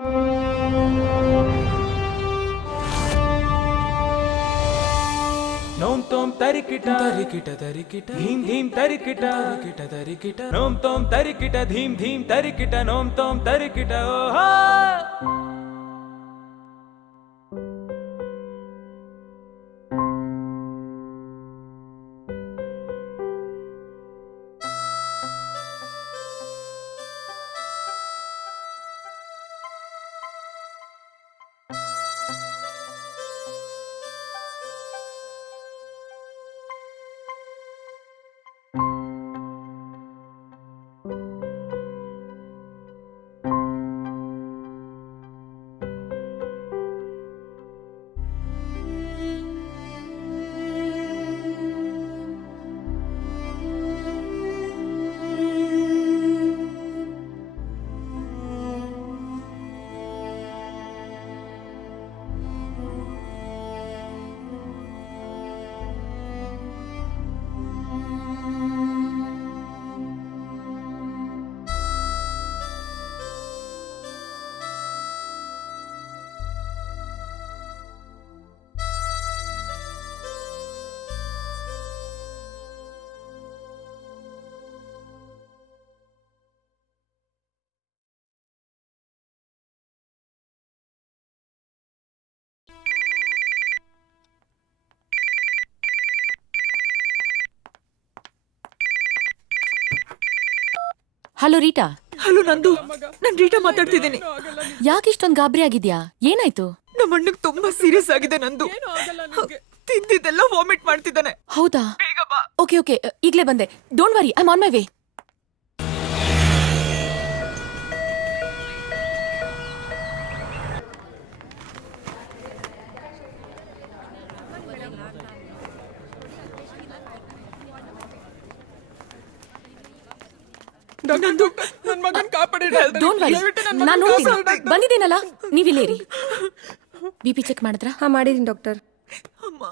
ನೋಂ ತೋಂ ತರಿಕಿಟ ತರಿಕಿಟ ತರಿಕಿಟ ಧೀಂ ಧೀಂ ತರಿಕಿಟ ತರಿಕಿಟ ತರಿಕಿಟ ನೋಂ ತೋಂ ತರಿಕಿಟ ಧೀಂ ಧೀಂ ತರಿಕಿಟ ನೋಂ ತೋಂ ತರಿಕಿಟ ಓಹೋ. Hello Rita. ಹಲೋ ನಂದು, ನಾನ್ ರೀಟಾ ಮಾತಾಡ್ತಿದ್ದೀನಿ. ಯಾಕೆ ಇಷ್ಟೊಂದು ಗಾಬರಿ ಆಗಿದ್ಯಾ? ಏನಾಯ್ತು? ನಮ್ಮ ಅಣ್ಣಗ್ ತುಂಬಾ ಸೀರಿಯಸ್ ಆಗಿದೆ ನಂದು. ತಿಂದಿದ್ದೆಲ್ಲ ವಾಮಿಟ್ ಮಾಡ್ತಿದ್ದಾನೆ. ಹೌದಾ? ಓಕೆ ಓಕೆ, ಈಗ್ಲೇ ಬಂದೆ. Don't worry, I am on my way. ನಂದು, ನನ್ ಮಗನ್ ಕಾಪಾಡಿ. ಡೋಂಟ್ ವರಿ, ನಾನು ನೋಡ್ತೀನಿ. ಬಂದಿದ್ದೀನಲ್ಲ, ನೀವಿಲ್ಲೇರಿ. ಬಿಪಿ ಚೆಕ್ ಮಾಡಿದ್ರಾ? ಹಾ, ಮಾಡಿದೀನಿ ಡಾಕ್ಟರ್. ಅಮ್ಮ,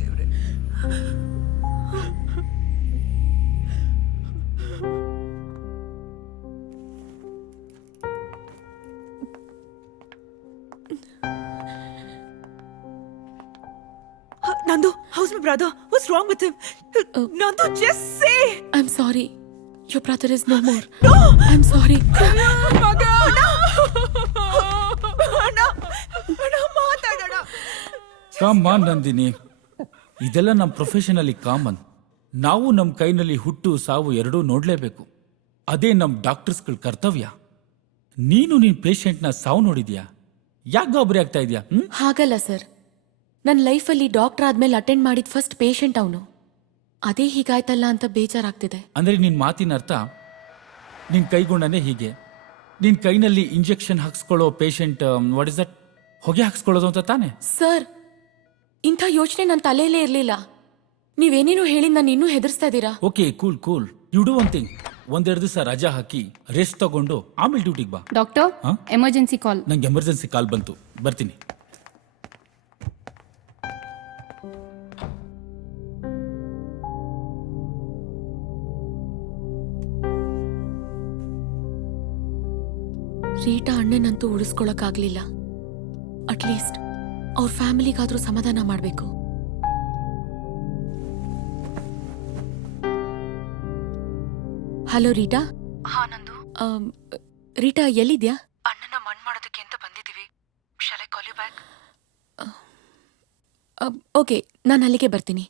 ದೇವ್ರೆ. Nandu, how's my brother? What's wrong with him? Nandu, just say. I'm sorry. Your brother is no more. No! I'm sorry. Maga! Anna, ಮಾತಾಡೋಣ. ಕಾಮನ್ ನಂದಿನಿ, ಇದೆಲ್ಲ ನಮ್ಮ ಪ್ರೊಫೆಷನಲ್ಲಿ ಕಾಮನ್. ನಾವು ನಮ್ಮ ಕೈನಲ್ಲಿ ಹುಟ್ಟು ಸಾವು ಎರಡೂ ನೋಡ್ಲೇಬೇಕು. ಅದೇ ನಮ್ಮ ಡಾಕ್ಟರ್ಸ್ಗಳ ಕರ್ತವ್ಯ. ನೀನು ನಿನ್ ಪೇಷಂಟ್ನ ಸಾವು ನೋಡಿದ್ಯಾ? ಯಾಕೆ ಗಾಬರಿ ಆಗ್ತಾ ಇದೆಯಾ? ಹಾಗಲ್ಲ ಸರ್, ನನ್ನ ಲೈಫಲ್ಲಿ ಡಾಕ್ಟರ್ ಆದ್ಮೇಲೆ ಅಟೆಂಡ್ ಮಾಡಿದ ಫಸ್ಟ್ ಪೇಷಂಟ್ ಅವನು. ಅದೇ ಹೀಗಾಯ್ತಲ್ಲ ಅಂತ ಬೇಜಾರಾಗ್ತಿದೆ. ಅಂದ್ರೆ ನಿನ್ ಮಾತಿನ ಅರ್ಥ, ನಿನ್ ಕೈಗುಣನೇ ಹೀಗೆ. ನಿನ್ ಕೈನಲ್ಲಿ ಇಂಜೆಕ್ಷನ್ ಹಾಕ್ಸ್ಕೊಳ್ಳೋ ಪೇಷಂಟ್ ವಾಟ್ ಇಸ್ ದಟ್, ಹೊಗೆ ಹಾಕ್ಸ್ಕೊಳ್ಳೋದು ಅಂತ ತಾನೆ? ಸರ್, ಇಂಥ ಯೋಚನೆ ನನ್ನ ತಲೆಯಲ್ಲೇ ಇರಲಿಲ್ಲ. ನೀವೇನೇನು ಹೇಳಿ ನಾನು ಇನ್ನೂ ಹೆದರ್ಸ್ತಾ ಇದ್ದೀರಾ. Okay, cool cool. You do one thing, ಒಂದೆರಡು ದಿವಸ ರಜಾ ಹಾಕಿ ರೆಸ್ಟ್ ತಗೊಂಡು ಆಮೇಲೆ ಡ್ಯೂಟಿಗೆ ಬಾ. Doctor, emergency call. ನಂಗೆ ಎಮರ್ಜೆನ್ಸಿ ಕಾಲ್ ಬಂತು, ಬರ್ತೀನಿ. ರೀಟಾ ಅಣ್ಣನಂತೂ ಉಳಿಸ್ಕೊಳಕ್ಕಾಗ್ಲಿಲ್ಲ. ಅಟ್ಲೀಸ್ಟ್ ಅವ್ರ ಫ್ಯಾಮಿಲಿಗಾದ್ರೂ ಸಮಾಧಾನ ಮಾಡಬೇಕು. Hello Rita. ಹಾ ನಂದು. ರೀಟಾ ಎಲ್ಲಿದ್ಯಾ? ಅಣ್ಣನ ಮಣ್ಣು ಮಾಡೋದಕ್ಕೆ ಅಂತ ಬಂದಿದ್ದೀವಿ. ಶಾಲೆ ಕಾಲ್ ಯು ಬ್ಯಾಕ್. ಓಕೆ, ನಾನು ಅಲ್ಲಿಗೆ ಬರ್ತೀನಿ.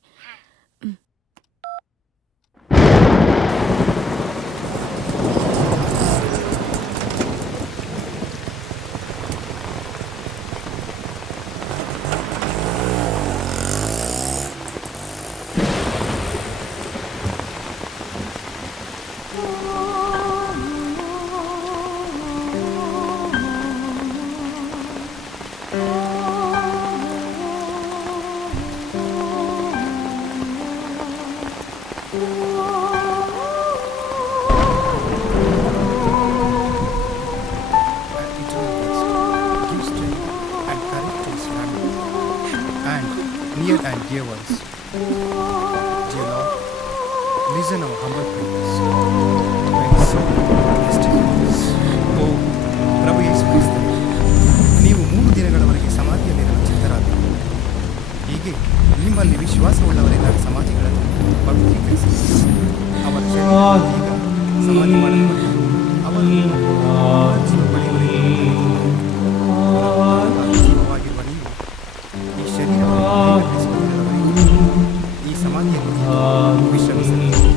Dear and dear ones, dear Lord, listen our humble prayers. May the soul rest in peace. ಓ ಪ್ರಭು ಯೇಸು ಕ್ರಿಸ್ತನೇ, ನೀವು 3 ದಿನಗಳವರೆಗೆ ಸಮಾಧಿಯಲ್ಲಿರಲು ಚಿತ್ತರಾದರು. ಹೀಗೆ ನಿಮ್ಮಲ್ಲಿ ವಿಶ್ವಾಸವುಳ್ಳವರೆಲ್ಲ ಸಮಾಧಿಗಳನ್ನು ಪವಿತ್ರೀಕರಿಸಿ ಅವರ ಶರೀರ ಈಗ ಸಮಾಧಿ ಮಾಡಲ್ಪಟ್ಟಿದೆ. ಅವರು ಜೀವವಾಗಿರುವ ನೀವು ಈ ಶರೀರವನ್ನು ಈ ಸಮಾಧಿಯಲ್ಲಿ ವಿಶ್ರಮಿಸಬೇಕು.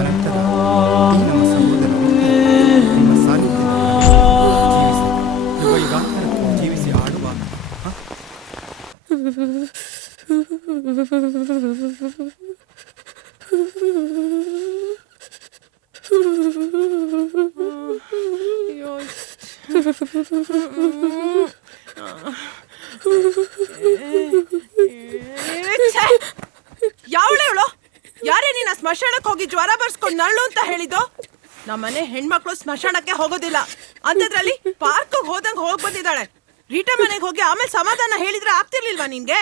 ಅನಂತರ ಈ ನಮ್ಮ ಸಹೋದರರು ನಿಮ್ಮ ಸಾನ್ನಿಧ್ಯದಲ್ಲಿ ಜೀವಿಸಿ ಯುಗಾಂತರಕ್ಕೂ ಜೀವಿಸಿ ಆಡುವ ಯಾವಳೆ ಅವಳು? ಯಾರೇ ನೀನ ಸ್ಮಶಾನಕ್ಕೆ ಹೋಗಿ ಜ್ವರ ಬರ್ಸ್ಕೊಂಡು ನರಳು ಅಂತ ಹೇಳಿದ್ದು? ನಮ್ಮನೆ ಹೆಣ್ಮಕ್ಳು ಸ್ಮಶಾನಕ್ಕೆ ಹೋಗೋದಿಲ್ಲ ಅಂತದ್ರಲ್ಲಿ ಪಾರ್ಕ್ ಹೋದಂಗ್ ಹೋಗ್ ಬಂದಿದ್ದಾಳೆ. ರೀಟಾ ಮನೆಗೆ ಹೋಗಿ ಆಮೇಲೆ ಸಮಾಧಾನ ಹೇಳಿದ್ರೆ ಆಗ್ತಿರ್ಲಿಲ್ವಾ ನಿನ್ಗೆ?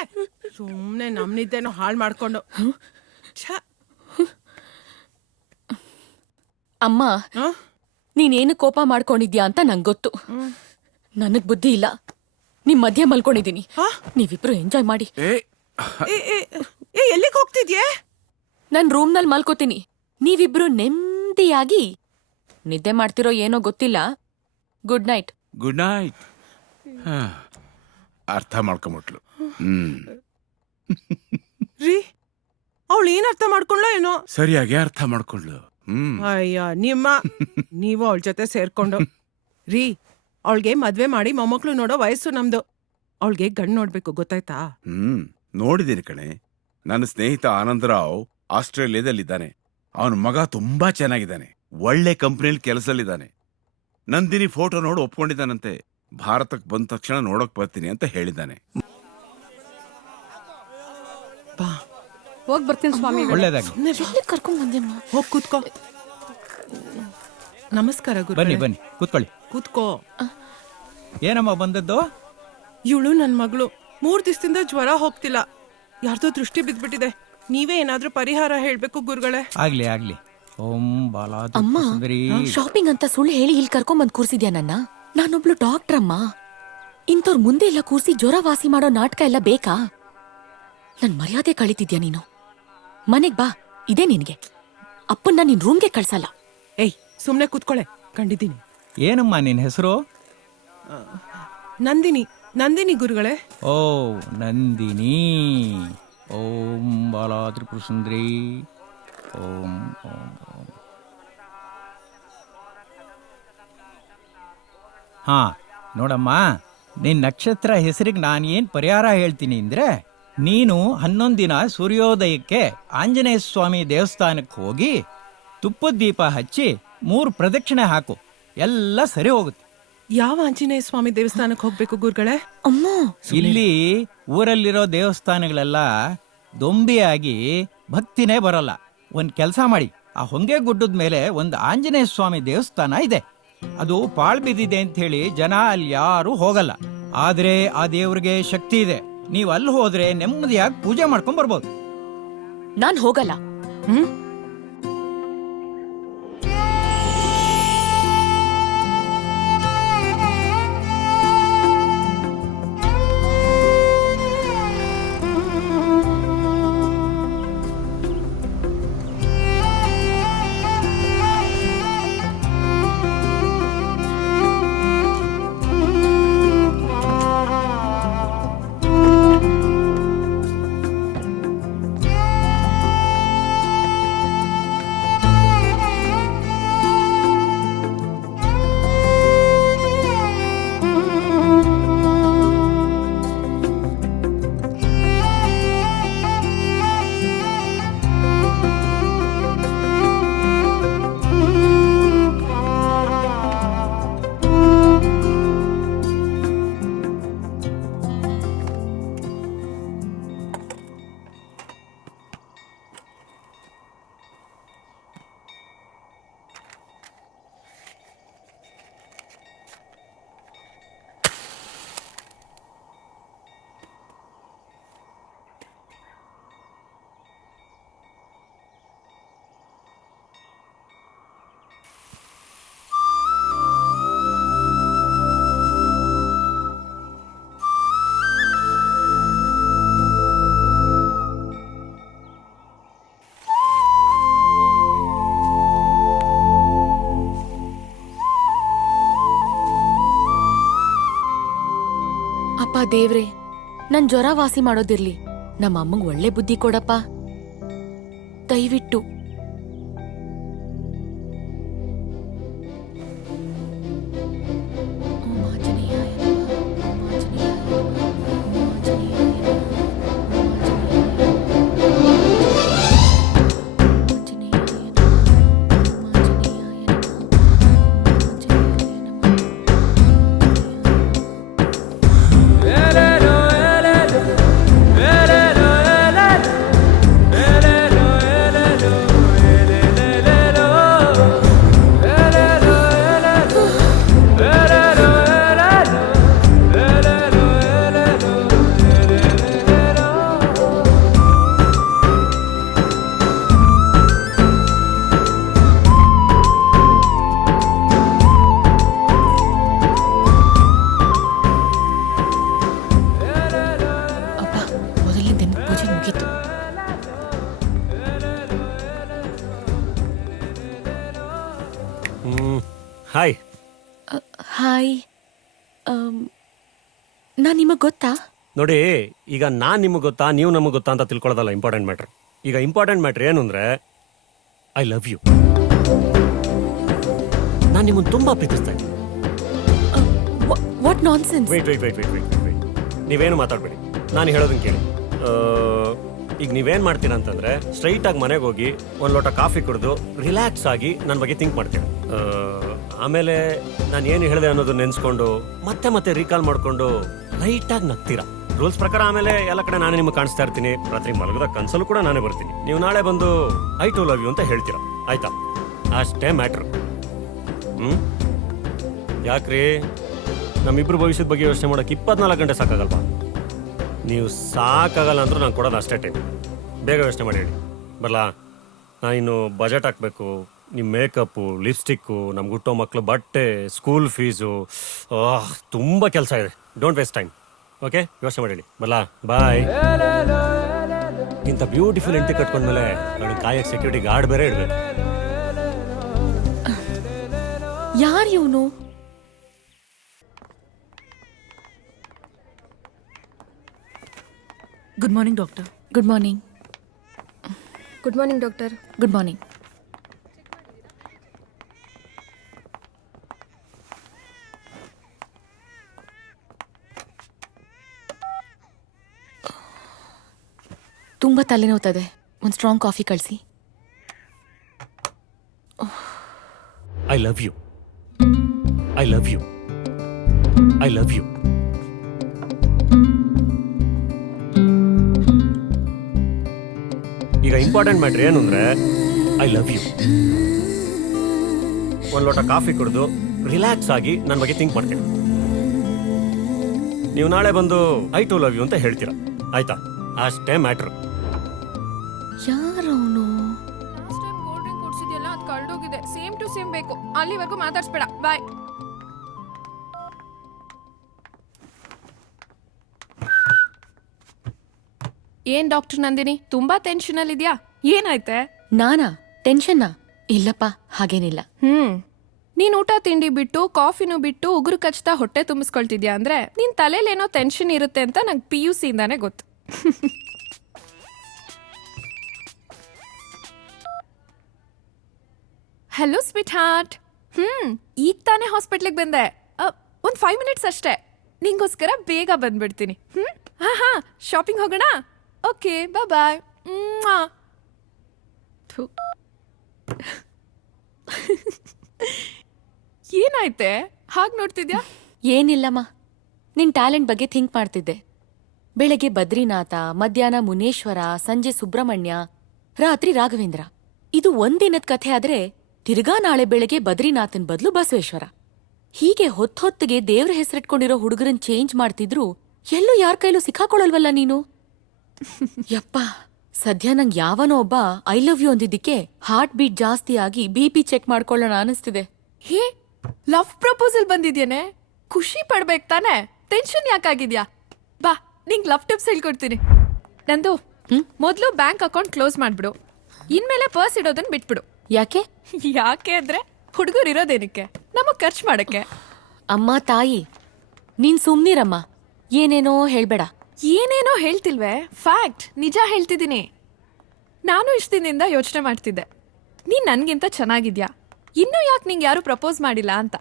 ಸುಮ್ನೆ ನಮ್ನಿದ್ದೇನೋ ಹಾಳು ಮಾಡ್ಕೊಂಡು. ಅಮ್ಮ, ನೀನೇನು ಕೋಪ ಮಾಡ್ಕೊಂಡಿದ್ಯಾ ಅಂತ ನಂಗೆ ಗೊತ್ತು. ನನಗ್ ಬುದ್ಧಿ ಇಲ್ಲ. ನಿಮ್ ಮಧ್ಯೆ ಮಲ್ಕೊಂಡಿದೀನಿ. ನೀವಿಬ್ರು ಎಂಜಾಯ್ ಮಾಡಿ. ಎಲ್ಲಿಗೆ ಹೋಗ್ತಿದ್ಯೆ? ನನ್ ರೂಮ್ ನಲ್ಲಿ ಮಲ್ಕೋತೀನಿ. ನೀವಿಬ್ರು ನೆಮ್ಮದಿಯಾಗಿ ನಿದ್ದೆ ಮಾಡ್ತಿರೋ ಏನೋ ಗೊತ್ತಿಲ್ಲ. Good night. Good night. ಅರ್ಥ ಮಾಡ್ಕೊಂಬಿಟ್ಲು. ರೀ, ಅವಳು ಏನ್ ಅರ್ಥ ಮಾಡ್ಕೊಂಡ್ಲೋ ಏನೋ? ಸರಿಯಾಗಿ ಅರ್ಥ ಮಾಡ್ಕೊಂಡ್ಲು. ಅಯ್ಯ ನೀವು ಅವಳ ಜೊತೆ ಸೇರ್ಕೊಂಡು. ರೀ, ಅವಳಿಗೆ ಮದ್ವೆ ಮಾಡಿ ಮೊಮ್ಮಕ್ಳು ನೋಡೋ ವಯಸ್ಸು ನಮ್ದು. ಅವಳಿಗೆ ಗಂಡ್ ನೋಡ್ಬೇಕು, ಗೊತ್ತಾಯ್ತಾ? ನೋಡಿದ್ದೀನಿ ಕಣೆ. ನನ್ನ ಸ್ನೇಹಿತ ಆನಂದರಾವ್ ಆಸ್ಟ್ರೇಲಿಯಾದಲ್ಲಿದ್ದಾನೆ. ಅವನ ಮಗ ತುಂಬಾ ಚೆನ್ನಾಗಿದ್ದಾನೆ. ಒಳ್ಳೆ ಕಂಪ್ನಿಯಲ್ಲಿ ಕೆಲಸದಲ್ಲಿದ್ದಾನೆ. ನಂದಿನಿ ಫೋಟೋ ನೋಡಿ ಒಪ್ಕೊಂಡಿದ್ದಾನಂತೆ. ಭಾರತಕ್ಕೆ ಬಂದ ತಕ್ಷಣ ನೋಡಕ್ ಬರ್ತೀನಿ ಅಂತ ಹೇಳಿದ್ದಾನೆ. ಹೋಗ್ ಬರ್ತೀನಿ ಸ್ವಾಮಿ. ಎಲ್ಲಿ ಕರ್ಕೊಂಡ್ ಬಂದೆಮ್ಮ? ಹೋಗ್ ಕೂತ್ಕೋ. ನಮಸ್ಕಾರ ಗುರು. ಬನ್ನಿ ಬನ್ನಿ ಕೂತ್ಕೊಳ್ಳಿ. ಕೂತ್ಕೋ. ಏನಮ್ಮ ಬಂದದ್ದು? ಇವಳು ನನ್ ಮಗಳು 3 ದಿವಸದಿಂದ ಜ್ವರ ಹೋಗ್ತಿಲ್ಲ. ಯಾರ್ದೋ ದೃಷ್ಟಿ ಬಿದ್ಬಿಟ್ಟಿದೆ. ನೀವೇ ಏನಾದ್ರೂ ಪರಿಹಾರ ಹೇಳ್ಬೇಕು ಗುರುಗಳೇ. ಆಗ್ಲಿ ಆಗ್ಲಿ. ಓಂ ಬಾಲಾದಿ ಅಮ್ಮ, ಸುಂದರಿ. ಶಾಪಿಂಗ್ ಅಂತ ಸುಳ್ಳು ಹೇಳಿ ಇಲ್ಲಿ ಕರ್ಕೊಂಡ್ ಬಂದ್ ಕೂರ್ಸಿದ್ಯಾ ನನ್ನ? ನಾನೊಬ್ಳು ಡಾಕ್ಟರ್ ಅಮ್ಮ. ಇಂಥವ್ರ ಮುಂದೆ ಎಲ್ಲ ಕೂರ್ಸಿ ಜ್ವರ ವಾಸಿ ಮಾಡೋ ನಾಟಕ ಎಲ್ಲ ಬೇಕಾ? ನನ್ ಮರ್ಯಾದೆ ಕಳಿತಿದ್ಯಾ ನೀನು? ಮನೆಗ್ ಬಾ, ಇದೇ ನಿನ್ಗೆ. ಅಪ್ಪನ್ನ ನಿನ್ ರೂಮ್ಗೆ ಕಳ್ಸಲ್ಲ. ಏಯ್, ಸುಮ್ನೆ ಕೂತ್ಕೊಳ್ಳೆ. ಕಂಡಿದ್ದೀನಿ. ಏನಮ್ಮ ನಿನ್ ಹೆಸರು? ನಂದಿನಿ. ನಂದಿನಿ ಗುರುಗಳೇ. ಓ ನಂದಿನಿ. ಓಂ ಬಾಲಾದಿ ಸುಂದರಿ. ಓಂ ಓಂ ಓಂ. ಹಾ ನೋಡಮ್ಮ, ನಿನ್ ನಕ್ಷತ್ರ ಹೆಸರಿಗೆ ನಾನು ಏನ್ ಪರಿಹಾರ ಹೇಳ್ತೀನಿ ಅಂದ್ರೆ, ನೀನು 11 ದಿನ ಸೂರ್ಯೋದಯಕ್ಕೆ ಆಂಜನೇಯ ಸ್ವಾಮಿ ದೇವಸ್ಥಾನಕ್ಕೆ ಹೋಗಿ ತುಪ್ಪದ ದೀಪ ಹಚ್ಚಿ 3 ಪ್ರದಕ್ಷಿಣೆ ಹಾಕು. ಎಲ್ಲ ಸರಿ ಹೋಗುತ್ತೆ. ಯಾವ ಆಂಜನೇಯ ಸ್ವಾಮಿ ದೇವಸ್ಥಾನಕ್ಕೆ ಹೋಗ್ಬೇಕು ಗುರುಗಳೇ? ಅಮ್ಮ, ಇಲ್ಲಿ ಊರಲ್ಲಿರೋ ದೇವಸ್ಥಾನಗಳೆಲ್ಲ ದೊಂಬಿಯಾಗಿ ಭಕ್ತಿನೇ ಬರಲ್ಲ. ಒಂದ್ ಕೆಲಸ ಮಾಡಿ, ಆ ಹೊಂಗೆ ಗುಡ್ಡದ ಮೇಲೆ ಒಂದು ಆಂಜನೇಯ ಸ್ವಾಮಿ ದೇವಸ್ಥಾನ ಇದೆ. ಅದು ಪಾಳ್ ಬಿದ್ದಿದೆ ಅಂತ ಹೇಳಿ ಜನ ಅಲ್ಲಿ ಯಾರು ಹೋಗಲ್ಲ. ಆದ್ರೆ ಆ ದೇವ್ರಿಗೆ ಶಕ್ತಿ ಇದೆ. ನೀವ್ ಅಲ್ಲಿ ಹೋದ್ರೆ ನೆಮ್ಮದಿಯಾಗಿ ಪೂಜೆ ಮಾಡ್ಕೊಂಡ್ ಬರ್ಬೋದು. ನಾನ್ ಹೋಗಲ್ಲ. ದೇವ್ರೆ, ನನ್ ಜ್ವರ ವಾಸಿ ಮಾಡೋದಿರ್ಲಿ, ನಮ್ಮ ಅಮ್ಮಂಗ್ ಒಳ್ಳೆ ಬುದ್ಧಿ ಕೊಡಪ್ಪ ದಯವಿಟ್ಟು. ಓಂ ಆಂಜನೇಯಾಯ ನಮಃ, ಓಂ ಆಂಜನೇಯಾಯ ನಮಃ, ಓಂ ಆಂಜನೇಯಾಯ ನಮಃ, ಓಂ ಆಂಜನೇಯಾಯ ನಮಃ, ಓಂ ಆಂಜನೇಯಾಯ ಅಪ್ಪ, ಮೊದಲನೇ ದಿನ ಪೂಜೆ ಮುಗೀತು. ಹಾಯ್. ಹಾಯ್. ನಾನ್ ನಿಮಗ್ ಗೊತ್ತಾ? ನೋಡಿ, ಈಗ ನಾನ್ ನಿಮಗೆ ಗೊತ್ತಾ ನೀವು ನಮಗೆ ಗೊತ್ತಾ ಅಂತ ತಿಳ್ಕೊಳ್ಳೋದಲ್ಲ ಇಂಪಾರ್ಟೆಂಟ್ ಮ್ಯಾಟ್ರ್. ಈಗ ಇಂಪಾರ್ಟೆಂಟ್ ಮ್ಯಾಟ್ರ್ ಏನು ಅಂದ್ರೆ ಐ ಲವ್ ಯು. ನಾನು ನಿಮ್ಮನ್ನು ತುಂಬಾ ಪ್ರೀತಿಸ್ತಾ ಇದ್ದೀನಿ. What nonsense? ವೇಟ್ ನೀವೇನು ಮಾತಾಡ್ಬೇಡಿ, ನಾನು ಹೇಳೋದನ್ನ ಕೇಳಿ. ಈಗ ನೀವೇನ್ ಮಾಡ್ತೀರಾ ಅಂತಂದ್ರೆ ಸ್ಟ್ರೈಟ್ ಆಗಿ ಮನೆಗೆ ಹೋಗಿ ಒಂದು ಲೋಟ ಕಾಫಿ ಕುಡಿದು ರಿಲ್ಯಾಕ್ಸ್ ಆಗಿ ನನ್ನ ಬಗ್ಗೆ ಥಿಂಕ್ ಮಾಡ್ತೀರಾ. ಆಮೇಲೆ ನಾನು ಏನು ಹೇಳಿದೆ ಅನ್ನೋದು ನೆನ್ಸ್ಕೊಂಡು ಮತ್ತೆ ಮತ್ತೆ ರೀಕಾಲ್ ಮಾಡ್ಕೊಂಡು ಲೈಟಾಗಿ ನಗ್ತೀರಾ. ರೂಲ್ಸ್ ಪ್ರಕಾರ ಆಮೇಲೆ ಎಲ್ಲ ಕಡೆ ನಾನೇ ನಿಮಗೆ ಕಾಣಿಸ್ತಾ ಇರ್ತೀನಿ. ರಾತ್ರಿ ಮಲಗದ ಕನ್ಸಲ್ಲೂ ಕೂಡ ನಾನೇ ಬರ್ತೀನಿ. ನೀವು ನಾಳೆ ಬಂದು ಐ ಟು ಲವ್ ಯು ಅಂತ ಹೇಳ್ತೀರಾ, ಆಯ್ತಾ? ಅಷ್ಟೇ ಮ್ಯಾಟ್ರ್. ಯಾಕ್ರಿ, ನಮ್ಮಿಬ್ರು ಭವಿಷ್ಯದ ಬಗ್ಗೆ ಯೋಚನೆ ಮಾಡೋಕೆ 24 ಗಂಟೆ ಸಾಕಾಗಲ್ವಾ? ನೀವು ಸಾಕಾಗಲ್ಲ ಅಂದ್ರೂ ನಾನು ಕೊಡೋದು ಅಷ್ಟೇ ಟೈಮ್. ಬೇಗ ಯೋಚನೆ ಮಾಡಿ ಹೇಳಿ. ಬರಲಾ? ನಾನಿನ್ನು ಬಜೆಟ್ ಹಾಕಬೇಕು, ನಿಮ್ಮ ಮೇಕಪ್ಪು, ಲಿಪ್ಸ್ಟಿಕ್ಕು, ನಮ್ಗೆ ಹುಟ್ಟೋ ಮಕ್ಕಳು ಬಟ್ಟೆ, ಸ್ಕೂಲ್ ಫೀಸು, ತುಂಬ ಕೆಲಸ ಇದೆ. Don't waste time. ಓಕೆ, ಯೋಚನೆ ಮಾಡಿ ಹೇಳಿ. ಬರಲಾ? ಬಾಯ್. ಇಂಥ ಬ್ಯೂಟಿಫುಲ್ ಹೆಂಡತಿ ಕಟ್ಕೊಂಡ್ಮೇಲೆ ನನಗೆ ಕಾಯಕ್ಕೆ ಸೆಕ್ಯೂರಿಟಿ ಗಾರ್ಡ್ ಬೇರೆ ಇಡಬೇಕು. ಯಾರು ಇವನು? Good morning doctor. Good morning. Good morning doctor. Good morning. ತುಂಬಾ ತಲೆನೋವ್ತದೆ, ಒಂದು ಸ್ಟ್ರಾಂಗ್ ಕಾಫಿ ಕಳಿಸಿ. I love you. I love you. I love you. ಈಗ ಇಂಪಾರ್ಟೆಂಟ್ ಮ್ಯಾಟ್ರ್ ಏನು ಅಂದ್ರೆ ಐ ಲವ್ ಯು. ಒಂದು ಲೋಟ ಕಾಫಿ ಕುಡಿದು ರಿಲ್ಯಾಕ್ಸ್ ಆಗಿ ನನ್ನ ಬಗ್ಗೆ ಥಿಂಕ್ ಮಾಡ್ತೀನಿ. ನೀವು ನಾಳೆ ಬಂದು ಐ ಟು ಲವ್ ಯು ಅಂತ ಹೇಳ್ತೀರಾ, ಆಯ್ತಾ? ಅಷ್ಟೇ ಮ್ಯಾಟ್ರ್. ಯಾರವನು? ಲಾಸ್ಟ್ ಟೈಮ್ ಕೋಲ್ಡ್ ಡ್ರಿಂಕ್ ಕೊಡ್ಸಿದ್ಯಲ್ಲ, ಅದು ಕಳ್ದೋಗಿದೆ. ಸೇಮ್ ಟು ಸೇಮ್ ಬೇಕು. ಅಲ್ಲಿವರೆಗೂ ಮಾತಾಡ್ಸ್ಬೇಡ. ಬಾಯ್. ಏನ್ ಡಾಕ್ಟರ್ ನಂದಿನಿ, ತುಂಬಾ ಟೆನ್ಷನ್ ಅಲ್ಲಿ ಇದ್ಯಾ? ಏನಾಯ್ತೆ? ನಾನಾ? ಟೆನ್ಷನ್ನಾ? ಇಲ್ಲಪ್ಪ, ಹಾಗೇನಿಲ್ಲ. ನೀನ್ ಊಟ ತಿಂಡಿ ಬಿಟ್ಟು ಕಾಫಿನೂ ಬಿಟ್ಟು ಉಗುರು ಕಚ್ತಾ ಹೊಟ್ಟೆ ತುಂಬಿಸ್ಕೊಳ್ತಿದ್ಯಾ ಅಂದ್ರೆ ನಿನ್ ತಲೆಲೇನೋ ಟೆನ್ಷನ್ ಇರುತ್ತೆ ಅಂತ ನಂಗೆ PUC ಇಂದಾನೆ ಗೊತ್ತು. Hello sweet heart. ಈಗ ತಾನೇ ಹಾಸ್ಪಿಟ್ಲಿಗೆ ಬಂದೆ. ಒಂದು 5 ಮಿನಿಟ್ಸ್ ಅಷ್ಟೇ. ನಿಂಗೋಸ್ಕರ ಬೇಗ ಬಂದ್ಬಿಡ್ತೀನಿ. ಹಾ, ಶಾಪಿಂಗ್ ಹೋಗೋಣ? ಓಕೆ, ಬಾಯ್. ಏನಾಯ್ತೆ ಹಾಗೆ ನೋಡ್ತಿದ್ಯಾ? ಏನಿಲ್ಲಮ್ಮ, ನಿನ್ ಟ್ಯಾಲೆಂಟ್ ಬಗ್ಗೆ ಥಿಂಕ್ ಮಾಡ್ತಿದ್ದೆ. ಬೆಳಗ್ಗೆ ಬದ್ರಿನಾಥ, ಮಧ್ಯಾಹ್ನ ಮುನೇಶ್ವರ, ಸಂಜೆ ಸುಬ್ರಹ್ಮಣ್ಯ, ರಾತ್ರಿ ರಾಘವೇಂದ್ರ. ಇದು ಒಂದಿನದ ಕಥೆ ಆದ್ರೆ ತಿರ್ಗಾ ನಾಳೆ ಬೆಳಗ್ಗೆ ಬದ್ರಿನಾಥನ್ ಬದಲು ಬಸವೇಶ್ವರ. ಹೀಗೆ ಹೊತ್ತೊತ್ತಿಗೆ ದೇವ್ರ ಹೆಸರಿಟ್ಕೊಂಡಿರೋ ಹುಡುಗರನ್ ಚೇಂಜ್ ಮಾಡ್ತಿದ್ರು ಎಲ್ಲೂ ಯಾರ ಕೈಲೂ ಸಿಕ್ಕಾಕೊಳಲ್ವಲ್ಲ ನೀನು? ಯಪ್ಪ, ಸದ್ಯ ನಂಗೆ ಯಾವನೋ ಒಬ್ಬ ಐ ಲವ್ ಯು ಅಂದಿದ್ದಕ್ಕೆ ಹಾರ್ಟ್ ಬೀಟ್ ಜಾಸ್ತಿ ಆಗಿ BP ಚೆಕ್ ಮಾಡ್ಕೊಳ್ಳೋಣ ಅನಿಸ್ತಿದೆ. ಹೇ, ಲವ್ ಪ್ರಪೋಸಲ್ ಬಂದಿದ್ಯೇನೆ? ಖುಷಿ ಪಡ್ಬೇಕು ತಾನೆ? ಟೆನ್ಷನ್ ಯಾಕಾಗಿದ್ಯಾ? ಬಾ, ನಿಂಗ್ ಲವ್ ಟಿಪ್ಸ್ ಹೇಳ್ಕೊಡ್ತೀನಿ. ನಂದು ಮೊದಲು ಬ್ಯಾಂಕ್ ಅಕೌಂಟ್ ಕ್ಲೋಸ್ ಮಾಡ್ಬಿಡು. ಇನ್ಮೇಲೆ ಪರ್ಸ್ ಇಡೋದನ್ನ ಬಿಟ್ಬಿಡು. ಯಾಕೆ? ಯಾಕೆ ಅಂದ್ರೆ ಹುಡುಗರು ಇರೋದೇನಕ್ಕೆ? ನಮಗ್ ಖರ್ಚು ಮಾಡಕ್ಕೆ. ಅಮ್ಮ ತಾಯಿ, ನೀನ್ ಸುಮ್ನಿರಮ್ಮ. ಏನೇನೋ ಹೇಳ್ಬೇಡ. ಏನೇನೋ ಹೇಳ್ತಿಲ್ವೇ, ಫ್ಯಾಕ್ಟ್, ನಿಜ ಹೇಳ್ತಿದ್ದೀನಿ. ನಾನು ಇಷ್ಟ ದಿನದಿಂದ ಯೋಚನೆ ಮಾಡ್ತಿದ್ದೆ, ನೀನ್ ನನ್ಗಿಂತ ಚೆನ್ನಾಗಿದ್ಯಾ, ಇನ್ನೂ ಯಾಕೆ ನಿಂಗೆ ಯಾರು ಪ್ರಪೋಸ್ ಮಾಡಿಲ್ಲ ಅಂತ.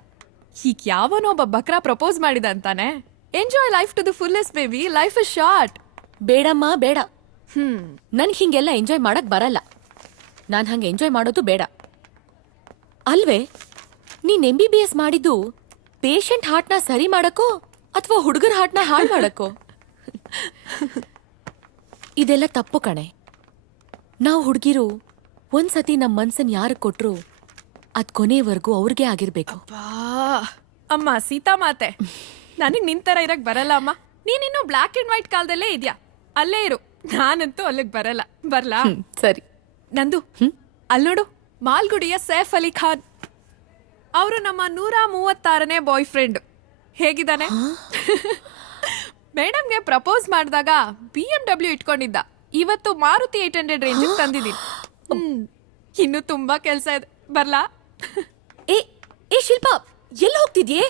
ಈಗ ಯಾವನೋ ಒಬ್ಬ ಬಕ್ರ ಪ್ರಪೋಸ್ ಮಾಡಿದ ಅಂತಾನೆ. Enjoy life to the fullest baby, life is short. ಬೇಡಮ್ಮ ಬೇಡ. ನನ್ಗೆ ಹಿಂಗೆಲ್ಲ ಎಂಜಾಯ್ ಮಾಡಕ್ ಬರಲ್ಲ. ನಾನು ಹಂಗೆ ಎಂಜಾಯ್ ಮಾಡೋದು ಬೇಡ. ಅಲ್ವೇ, ನೀನ್ MBBS ಮಾಡಿದ್ದು ಪೇಷಂಟ್ ಹಾರ್ಟ್ನ ಸರಿ ಮಾಡಕ್ಕೋ ಅಥವಾ ಹುಡುಗರ ಹಾರ್ಟ್ನ ಹಾಳು ಮಾಡಕ್ಕೋ? ಇದೆಲ್ಲ ತಪ್ಪು ಕಣೆ. ನಾವು ಹುಡುಗಿರು ಒಂದ್ಸತಿ ನಮ್ಮ ಮನ್ಸನ್ ಯಾರಿಗೆ ಕೊಟ್ರು ಅದ್ ಕೊನೆವರೆಗೂ ಅವ್ರಿಗೆ ಆಗಿರ್ಬೇಕು. ಬಾ ಅಮ್ಮ ಸೀತಾ ಮಾತೆ, ನನಗೆ ನಿಂತರ ಇರಕ್ ಬರಲ್ಲ ಅಮ್ಮ. ನೀನಿನ್ನು ಬ್ಲ್ಯಾಕ್ ಅಂಡ್ ವೈಟ್ ಕಾಲದಲ್ಲೇ ಇದ್ಯಾ, ಅಲ್ಲೇ ಇರು. ನಾನಂತೂ ಅಲ್ಲಿಗೆ ಬರಲ್ಲ. ಬರ್ಲಾ? ಸರಿ. ನಂದು ಅಲ್ಲಿ ನೋಡು, ಮಾಲ್ಗುಡಿಯ ಸೈಫ್ ಅಲಿ ಖಾನ್ ಅವರು ನಮ್ಮ 136ನೇ ಬಾಯ್ ಫ್ರೆಂಡ್. ಹೇಗಿದ್ದಾನೆ? ಮೇಡಮ್ಗೆ ಪ್ರಪೋಸ್ ಮಾಡಿದಾಗ BMW ಇಟ್ಕೊಂಡಿದ್ದ. ಇವತ್ತು ಮಾರುತಿ 800 ರೇಂಜ್ ತಂದಿದ್ದೀನಿ. ಇನ್ನು ತುಂಬಾ ಕೆಲ್ಸ ಇದೆ. ಬರ್ಲಾ? ಏ ಶಿಲ್ಪ, ಎಲ್ಲ ಹೋಗ್ತಿದ್ಯೆ?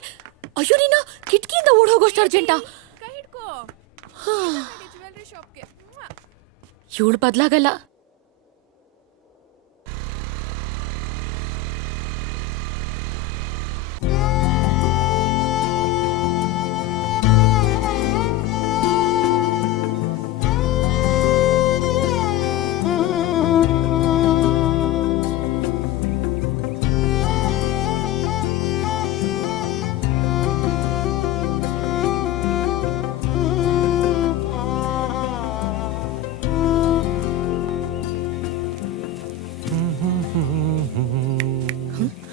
ಅಯ್ಯೋ, ನೀನು ಕಿಟಕಿಯಿಂದ ಓಡ್ ಹೋಗೋಷ್ಟು ಅರ್ಜೆಂಟಾ? ಕೈ ಹಿಡ್ಕೋ. ಜ್ಯುವೆಲ್ರಿ ಶಾಪ್ಗೆ. ಇವಳು ಬದ್ಲಾಗಲ್ಲ.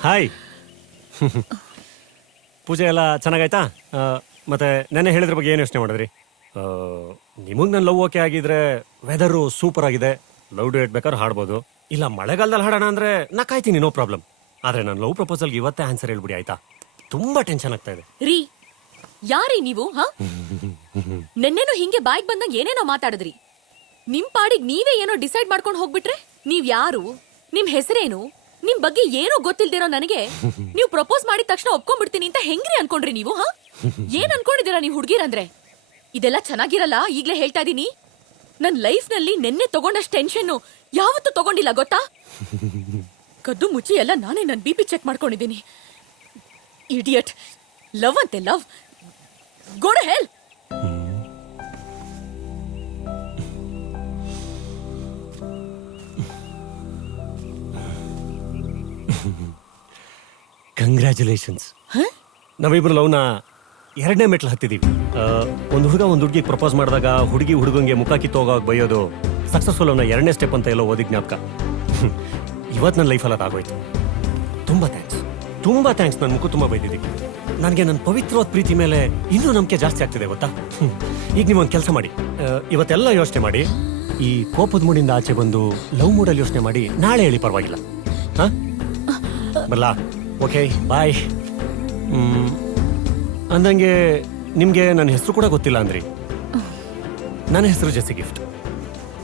ಹಾಯ್. ಪೂಜೆ ಎಲ್ಲ ಚೆನ್ನಾಗಾಯ್ತಾ? ಮತ್ತೆ ನೆನ್ನೆ ಹೇಳಿದ್ರ ಬಗ್ಗೆ ಏನು ಯೋಚನೆ ಮಾಡಿದ್ರಿ? ನಿಮಗೆ ನನ್ನ ಲವ್ ಓಕೆ ಆಗಿದ್ರೆ ವೆದರು ಸೂಪರ್ ಆಗಿದೆ, ಲವ್ ಡುಯೆಟ್ ಬೇಕಾದ್ರೆ ಹಾಡ್ಬೋದು. ಇಲ್ಲ ಮಳೆಗಾಲದಲ್ಲಿ ಹಾಡೋಣ ಅಂದ್ರೆ ನಾ ಕಾಯ್ತೀನಿ, ನೋ ಪ್ರಾಬ್ಲಮ್. ಆದ್ರೆ ನನ್ನ ಲವ್ ಪ್ರಪೋಸಲ್ಗೆ ಇವತ್ತೇ ಆನ್ಸರ್ ಹೇಳ್ಬಿಡಿ ಆಯ್ತಾ? ತುಂಬಾ ಟೆನ್ಷನ್ ಆಗ್ತಾ ಇದೆ. ರೀ, ಯಾರೀ ನೀವು? ನೆನ್ನೆನೂ ಹಿಂಗೆ ಬಾಯಿಗೆ ಬಂದಂಗ ಏನೇನೋ ಮಾತಾಡಿದ್ರಿ. ನಿಮ್ ಪಾಡಿಗೆ ನೀವೇ ಏನೋ ಡಿಸೈಡ್ ಮಾಡ್ಕೊಂಡು ಹೋಗ್ಬಿಟ್ರೆ? ನೀವ್ ಯಾರು, ನಿಮ್ ಹೆಸರೇನು, ನಿಮ್ ಬಗ್ಗೆ ಏನೋ ಗೊತ್ತಿಲ್ದಿರೋ ನನಗೆ ನೀವು ಪ್ರಪೋಸ್ ಮಾಡಿದ ತಕ್ಷಣ ಒಪ್ಕೊಂಡ್ಬಿಡ್ತೀನಿ ಅಂತ ಹೆಂಗ್ರಿ ಅನ್ಕೊಂಡ್ರಿ ನೀವು? ಏನ್ ಅನ್ಕೊಂಡಿದ್ದೀರಾ ನೀವು ಹುಡುಗಿರಂದ್ರೆ? ಇದೆಲ್ಲ ಚೆನ್ನಾಗಿರಲ್ಲ, ಈಗ್ಲೇ ಹೇಳ್ತಾ ಇದೀನಿ. ನನ್ ಲೈಫ್ ನಲ್ಲಿ ನೆನ್ನೆ ತಗೊಂಡಷ್ಟು ಟೆನ್ಷನ್ ಯಾವತ್ತೂ ತಗೊಂಡಿಲ್ಲ ಗೊತ್ತಾ? ಕದ್ದು ಮುಚ್ಚಿ ಎಲ್ಲ ನಾನೇ ನನ್ BP ಚೆಕ್ ಮಾಡ್ಕೊಂಡಿದ್ದೀನಿ. ಇಡಿಯಟ್. ಲವ್ ಅಂತೆ love. Go to hell. Congratulations. ನಾವಿಬ್ರು ಲವ್ನ 2ನೇ ಮೆಟ್ಲು ಹತ್ತಿದೀವಿ. ಒಂದು ಹುಡುಗ ಒಂದು ಹುಡುಗಿಗೆ ಪ್ರಪೋಸ್ ಮಾಡಿದಾಗ ಹುಡುಗಿ ಹುಡುಗಂಗೆ ಮುಖ ಕಿತ್ತೋಗಾಗ ಬೈಯೋದು ಸಕ್ಸಸ್ಫುಲ್ ಅವನ 2ನೇ ಸ್ಟೆಪ್ ಅಂತ ಎಲ್ಲೋ ಓದಿ ಜ್ಞಾಪಕ. ಇವತ್ತು ನನ್ನ ಲೈಫಲ್ಲಿ ಅದಾಗೋಯ್ತು. ತುಂಬ ಥ್ಯಾಂಕ್ಸ್. ನನ್ನ ಮುಖ ತುಂಬ ಬೈದಿದ್ದೀವಿ. ನನಗೆ ನನ್ನ ಪವಿತ್ರವಾದ ಪ್ರೀತಿ ಮೇಲೆ ಇನ್ನೂ ನಂಬಿಕೆ ಜಾಸ್ತಿ ಆಗ್ತಿದೆ ಗೊತ್ತಾ? ಈಗ ನೀವೊಂದು ಕೆಲಸ ಮಾಡಿ, ಇವತ್ತೆಲ್ಲ ಯೋಚನೆ ಮಾಡಿ, ಈ ಕೋಪದ ಮೂಡಿಂದ ಆಚೆ ಬಂದು ಲವ್ ಮೂಡಲ್ಲಿ ಯೋಚನೆ ಮಾಡಿ ನಾಳೆ ಹೇಳಿ, ಪರವಾಗಿಲ್ಲ? ಹಾಂ ಬರಲಾ? Okay bye. ಅಂದಂಗೆ ನಿಮಗೆ ನನ್ನ ಹೆಸರು ಕೂಡ ಗೊತ್ತಿಲ್ಲ ಅಂದ್ರಿ. ನನ್ನ ಹೆಸರು ಜೆಸ್ಸಿ ಗಿಫ್ಟ್.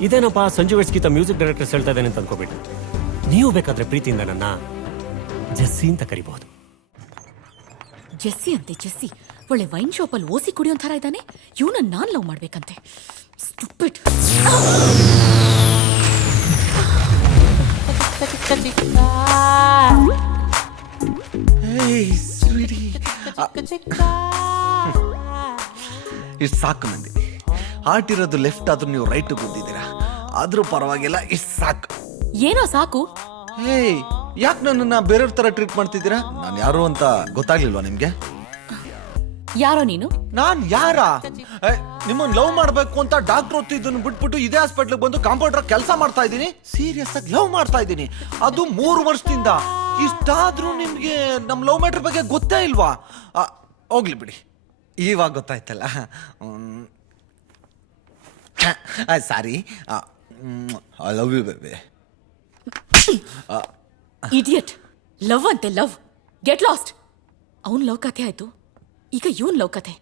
ಇದೇನಪ್ಪ ಸಂಜು ವೆಟ್ಸ್ಗೀತ ಮ್ಯೂಸಿಕ್ ಡೈರೆಕ್ಟರ್ಸ್ ಹೇಳ್ತಾ ಇದ್ದೇನೆ ಅಂತ ಅನ್ಕೋಬೇಡಿ. ನೀವು ಬೇಕಾದ್ರೆ ಪ್ರೀತಿಯಿಂದ ನನ್ನ ಜೆಸ್ಸಿ ಅಂತ ಕರಿಬಹುದು. ಜೆಸ್ಸಿ ಅಂತೆ ಜೆಸ್ಸಿ. ಒಳ್ಳೆ ವೈನ್ ಶಾಪಲ್ಲಿ ಓಸಿ ಕುಡಿಯೋ ಥರ ಇದ್ದಾನೆ. ಇವನನ್ನ ನಾನ್ ಲವ್ ಮಾಡ್ಬೇಕಂತೆ. ಸ್ಟುಪಿಡ್. ಇಷ್ಟು ಸಾಕು ನಂದಿನಿ. ಹಾರ್ಟ್ ಇರೋದು ಲೆಫ್ಟ್ ಆದ್ರೂ ನೀವು ರೈಟ್ ಬಂದಿದ್ದೀರಾ, ಆದ್ರೂ ಪರವಾಗಿಲ್ಲ. ಇಷ್ಟು ಸಾಕು. ಏನೋ ಸಾಕು? ಯಾಕೆ ನನ್ನನ್ನ ಬೇರೆಯವ್ರ ತರ ಟ್ರೀಟ್ ಮಾಡ್ತಿದ್ದೀರಾ? ನಾನು ಯಾರು ಅಂತ ಗೊತ್ತಾಗ್ಲಿಲ್ವಾ ನಿಮ್ಗೆ? ಯಾರೋ ನೀನು? ನಾನ್ ಯಾರ? ನಿಮ್ಮನ್ನ ಲವ್ ಮಾಡ್ಬೇಕು ಅಂತ ಡಾಕ್ಟರ್ ಓದ್ತಿದ್ದನ್ನು ಬಿಟ್ಬಿಟ್ಟು ಇದೇ ಹಾಸ್ಪಿಟ್ಲಿಗೆ ಬಂದು ಕಾಂಪೌಂಡರ್ ಕೆಲಸ ಮಾಡ್ತಾ ಇದ್ದೀನಿ. ಸೀರಿಯಸ್ ಆಗಿ ಲವ್ ಮಾಡ್ತಾ ಇದ್ದೀನಿ, ಅದು 3 ವರ್ಷದಿಂದ. ಇಷ್ಟಾದ್ರೂ ನಿಮ್ಗೆ ನಮ್ ಲವ್ ಮ್ಯಾಟರ್ ಬಗ್ಗೆ ಗೊತ್ತೇ ಇಲ್ವಾ? ಹೋಗ್ಲಿ ಬಿಡಿ, ಇವಾಗ ಗೊತ್ತಾಯ್ತಲ್ಲ. Sorry. I love you baby. Idiot. Love ಅಂತೆ ಲವ್. Get lost. ಅವನ್ ಲವ್ ಕಥೆ ಆಯ್ತು, ಈಗ ಇವನ್ ಲವ್ ಕಥೆ.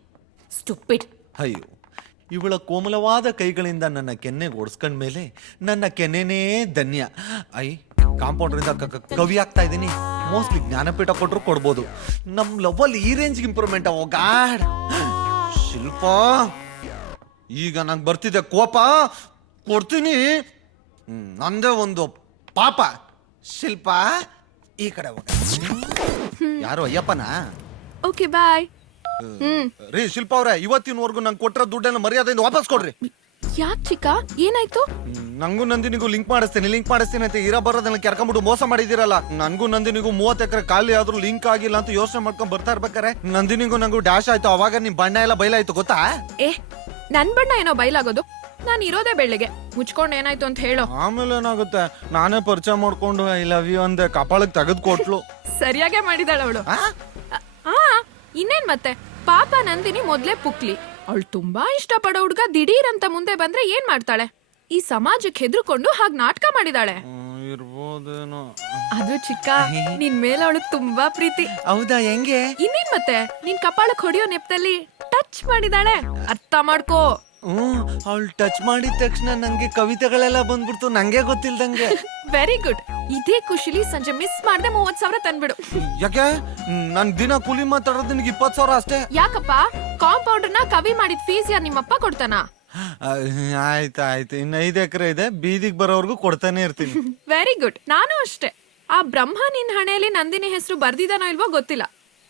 ಸ್ಟುಪಿಡ್. ಅಯ್ಯೋ, ಇವಳ ಕೋಮಲವಾದ ಕೈಗಳಿಂದ ನನ್ನ ಕೆನ್ನೆಗೆ ಓಡಿಸ್ಕೊಂಡ ಮೇಲೆ ನನ್ನ ಕೆನ್ನೆನೇ ಧನ್ಯ. ಕಾಂಪೌಂಡ್ರಿಂದ ಕವಿ ಆಗ್ತಾ ಇದ್ದೀನಿ. ಮೋಸ್ಟ್ಲಿ ಜ್ಞಾನಪೀಠ ಕೊಟ್ಟರು ಕೊಡ್ಬೋದು. ನಮ್ಮ ಲವ್ವಲ್ಲಿ ಈ ರೇಂಜ್ಗೆ ಇಂಪ್ರೂವ್ಮೆಂಟ್. ಓ ಗಾಡ್. ಶಿಲ್ಪ, ಈಗ ನಂಗೆ ಬರ್ತಿದೆ ಕೋಪ, ಕೊಡ್ತೀನಿ. ನಂದೇ ಒಂದು ಪಾಪ. ಶಿಲ್ಪ, ಈ ಕಡೆ ಹೋಗ. ಯಾರು ಅಯ್ಯಪ್ಪನ? Okay bye. ರೀ ಶಿಲ್ಪ ಅವ್ರೆ, ಇವತ್ತಿನವರೆಗೂ ನಂಗೆ ಕೊಟ್ಟಿರೋ ದುಡ್ಡನ್ನು ಮರ್ಯಾದೆಯಿಂದ ವಾಪಸ್ ಕೊಡ್ರಿ. ಯಾಕೆ ಚಿಕ್ಕ, ಏನಾಯ್ತು? ನಂಗೂ ನಂದಿನಿಗೂ ಲಿಂಕ್ ಮಾಡಿಸ್ತೀನಿ ಅಂತ ಇರೋ ಬರೋದನ್ನ ಕೆರ್ಕೊಂಡ್ಬಿಟ್ಟು ಮೋಸ ಮಾಡಿದಿರಲ್ಲ. ನನ್ಗೂ ನಂದಿನಿಗೂ 30 ಎಕರೆ ಖಾಲಿ ಆದ್ರೂ ಲಿಂಕ್ ಆಗಿಲ್ಲ ಅಂತ ಯೋಚನೆ ಮಾಡ್ಕೊಂಡ್ ಬರ್ತಾ ಇರ್ಬೇಕಾರೆ ನಂದಿನಿಗೂ ನಂಗೂ ಡ್ಯಾಶ್ ಆಯ್ತು. ಅವಾಗ ನಿಮ್ ಬಣ್ಣ ಎಲ್ಲ ಬಯಲಾಯ್ತು ಗೊತ್ತಾ? ನನ್ ಬಣ್ಣ ಏನೋ ಬಯಲಾಗೋದು, ನಾನು ಇರೋದೇ ಬೆಳ್ಳಿಗೆ. ಮುಚ್ಕೊಂಡ್ ಏನಾಯ್ತು ಅಂತ ಹೇಳೋ. ಆಮೇಲೆ ಏನಾಗುತ್ತೆ, ನಾನೇ ಪರಿಚಯ ಮಾಡ್ಕೊಂಡು ಐ ಲವ್ ಯು ಅಂದೆ, ಕಪಾಳಕ್ ತೆಗೆದು ಕೊಟ್ಲು. ಸರಿಯಾಗೆ ಮಾಡಿದಾಳ ಅವಳು. ಇನ್ನೇನ್ ಮತ್ತೆ, ಪಾಪ ನಂದಿನಿ ಮೊದ್ಲೇ ಪುಕ್ಲಿ. ಅವಳು ತುಂಬಾ ಇಷ್ಟಪಡೋ ಹುಡ್ಗ ದಿಢೀರ್ ಅಂತ ಮುಂದೆ ಬಂದ್ರೆ ಏನ್ ಮಾಡ್ತಾಳೆ? ಈ ಸಮಾಜಕ್ಕೆ ಹೆದರ್ಕೊಂಡು ಹಾಗ್ ನಾಟಕ ಮಾಡಿದಾಳೆ. ಇರ್ಬೋದೇನೋ. ಅದು ಚಿಕ್ಕ, ನಿನ್ ಮೇಲೆ ಅವಳಿಗೆ ತುಂಬಾ ಪ್ರೀತಿ. ಹೌದಾ? ಹೆಂಗೆ? ಇನ್ನೇನ್ ಮತ್ತೆ, ನಿನ್ ಕಪಾಳಕ್ ಹೊಡಿಯೋ ನೆಪದಲ್ಲಿ ಟಚ್ ಮಾಡಿದಾಳೆ. ಅರ್ಥ ಮಾಡ್ಕೋ. ಅವಳು ಟಚ್ ಮಾಡಿದ ತಕ್ಷಣ ನಂಗೆ ಕವಿತೆಗಳೆಲ್ಲ ಬಂದ್ಬಿಡ್ತು, ನಂಗೆ ಗೊತ್ತಿಲ್ದಂಗೆ. Very good. ಇದೇ ಖುಷಿಲಿ ಸಂಜೆ ಮಿಸ್ ಮಾಡ್ದೆ 30,000 ತಂದ್ಬಿಡು. ಯಾಕೆ? ನನ್ ದಿನ ಕೂಲಿ ಮಾತಾಡೋದು ನಿನಗೆ 20,000 ಅಷ್ಟೇ. ಯಾಕಪ್ಪ? ಕಾಂಪೌಂಡರ್ನ ಕವಿ ಮಾಡಿದ ಫೀಸ್ ಯಾರು ನಿಮ್ಮಪ್ಪ ಕೊಡ್ತಾನ? ಆಯ್ತು, ಇನ್ನು 5 ಎಕರೆ ಇದೆ, ಬೀದಿಗೆ ಬರೋವರೆಗೂ ಕೊಡ್ತಾನೆ ಇರ್ತೀನಿ. Very good. ನಾನು ಅಷ್ಟೇ. ಆ ಬ್ರಹ್ಮ ನಿನ್ ಹಣೆಯಲ್ಲಿ ನಂದಿನಿ ಹೆಸರು ಬರ್ದಿದಾನೋ ಇಲ್ವೋ ಗೊತ್ತಿಲ್ಲ,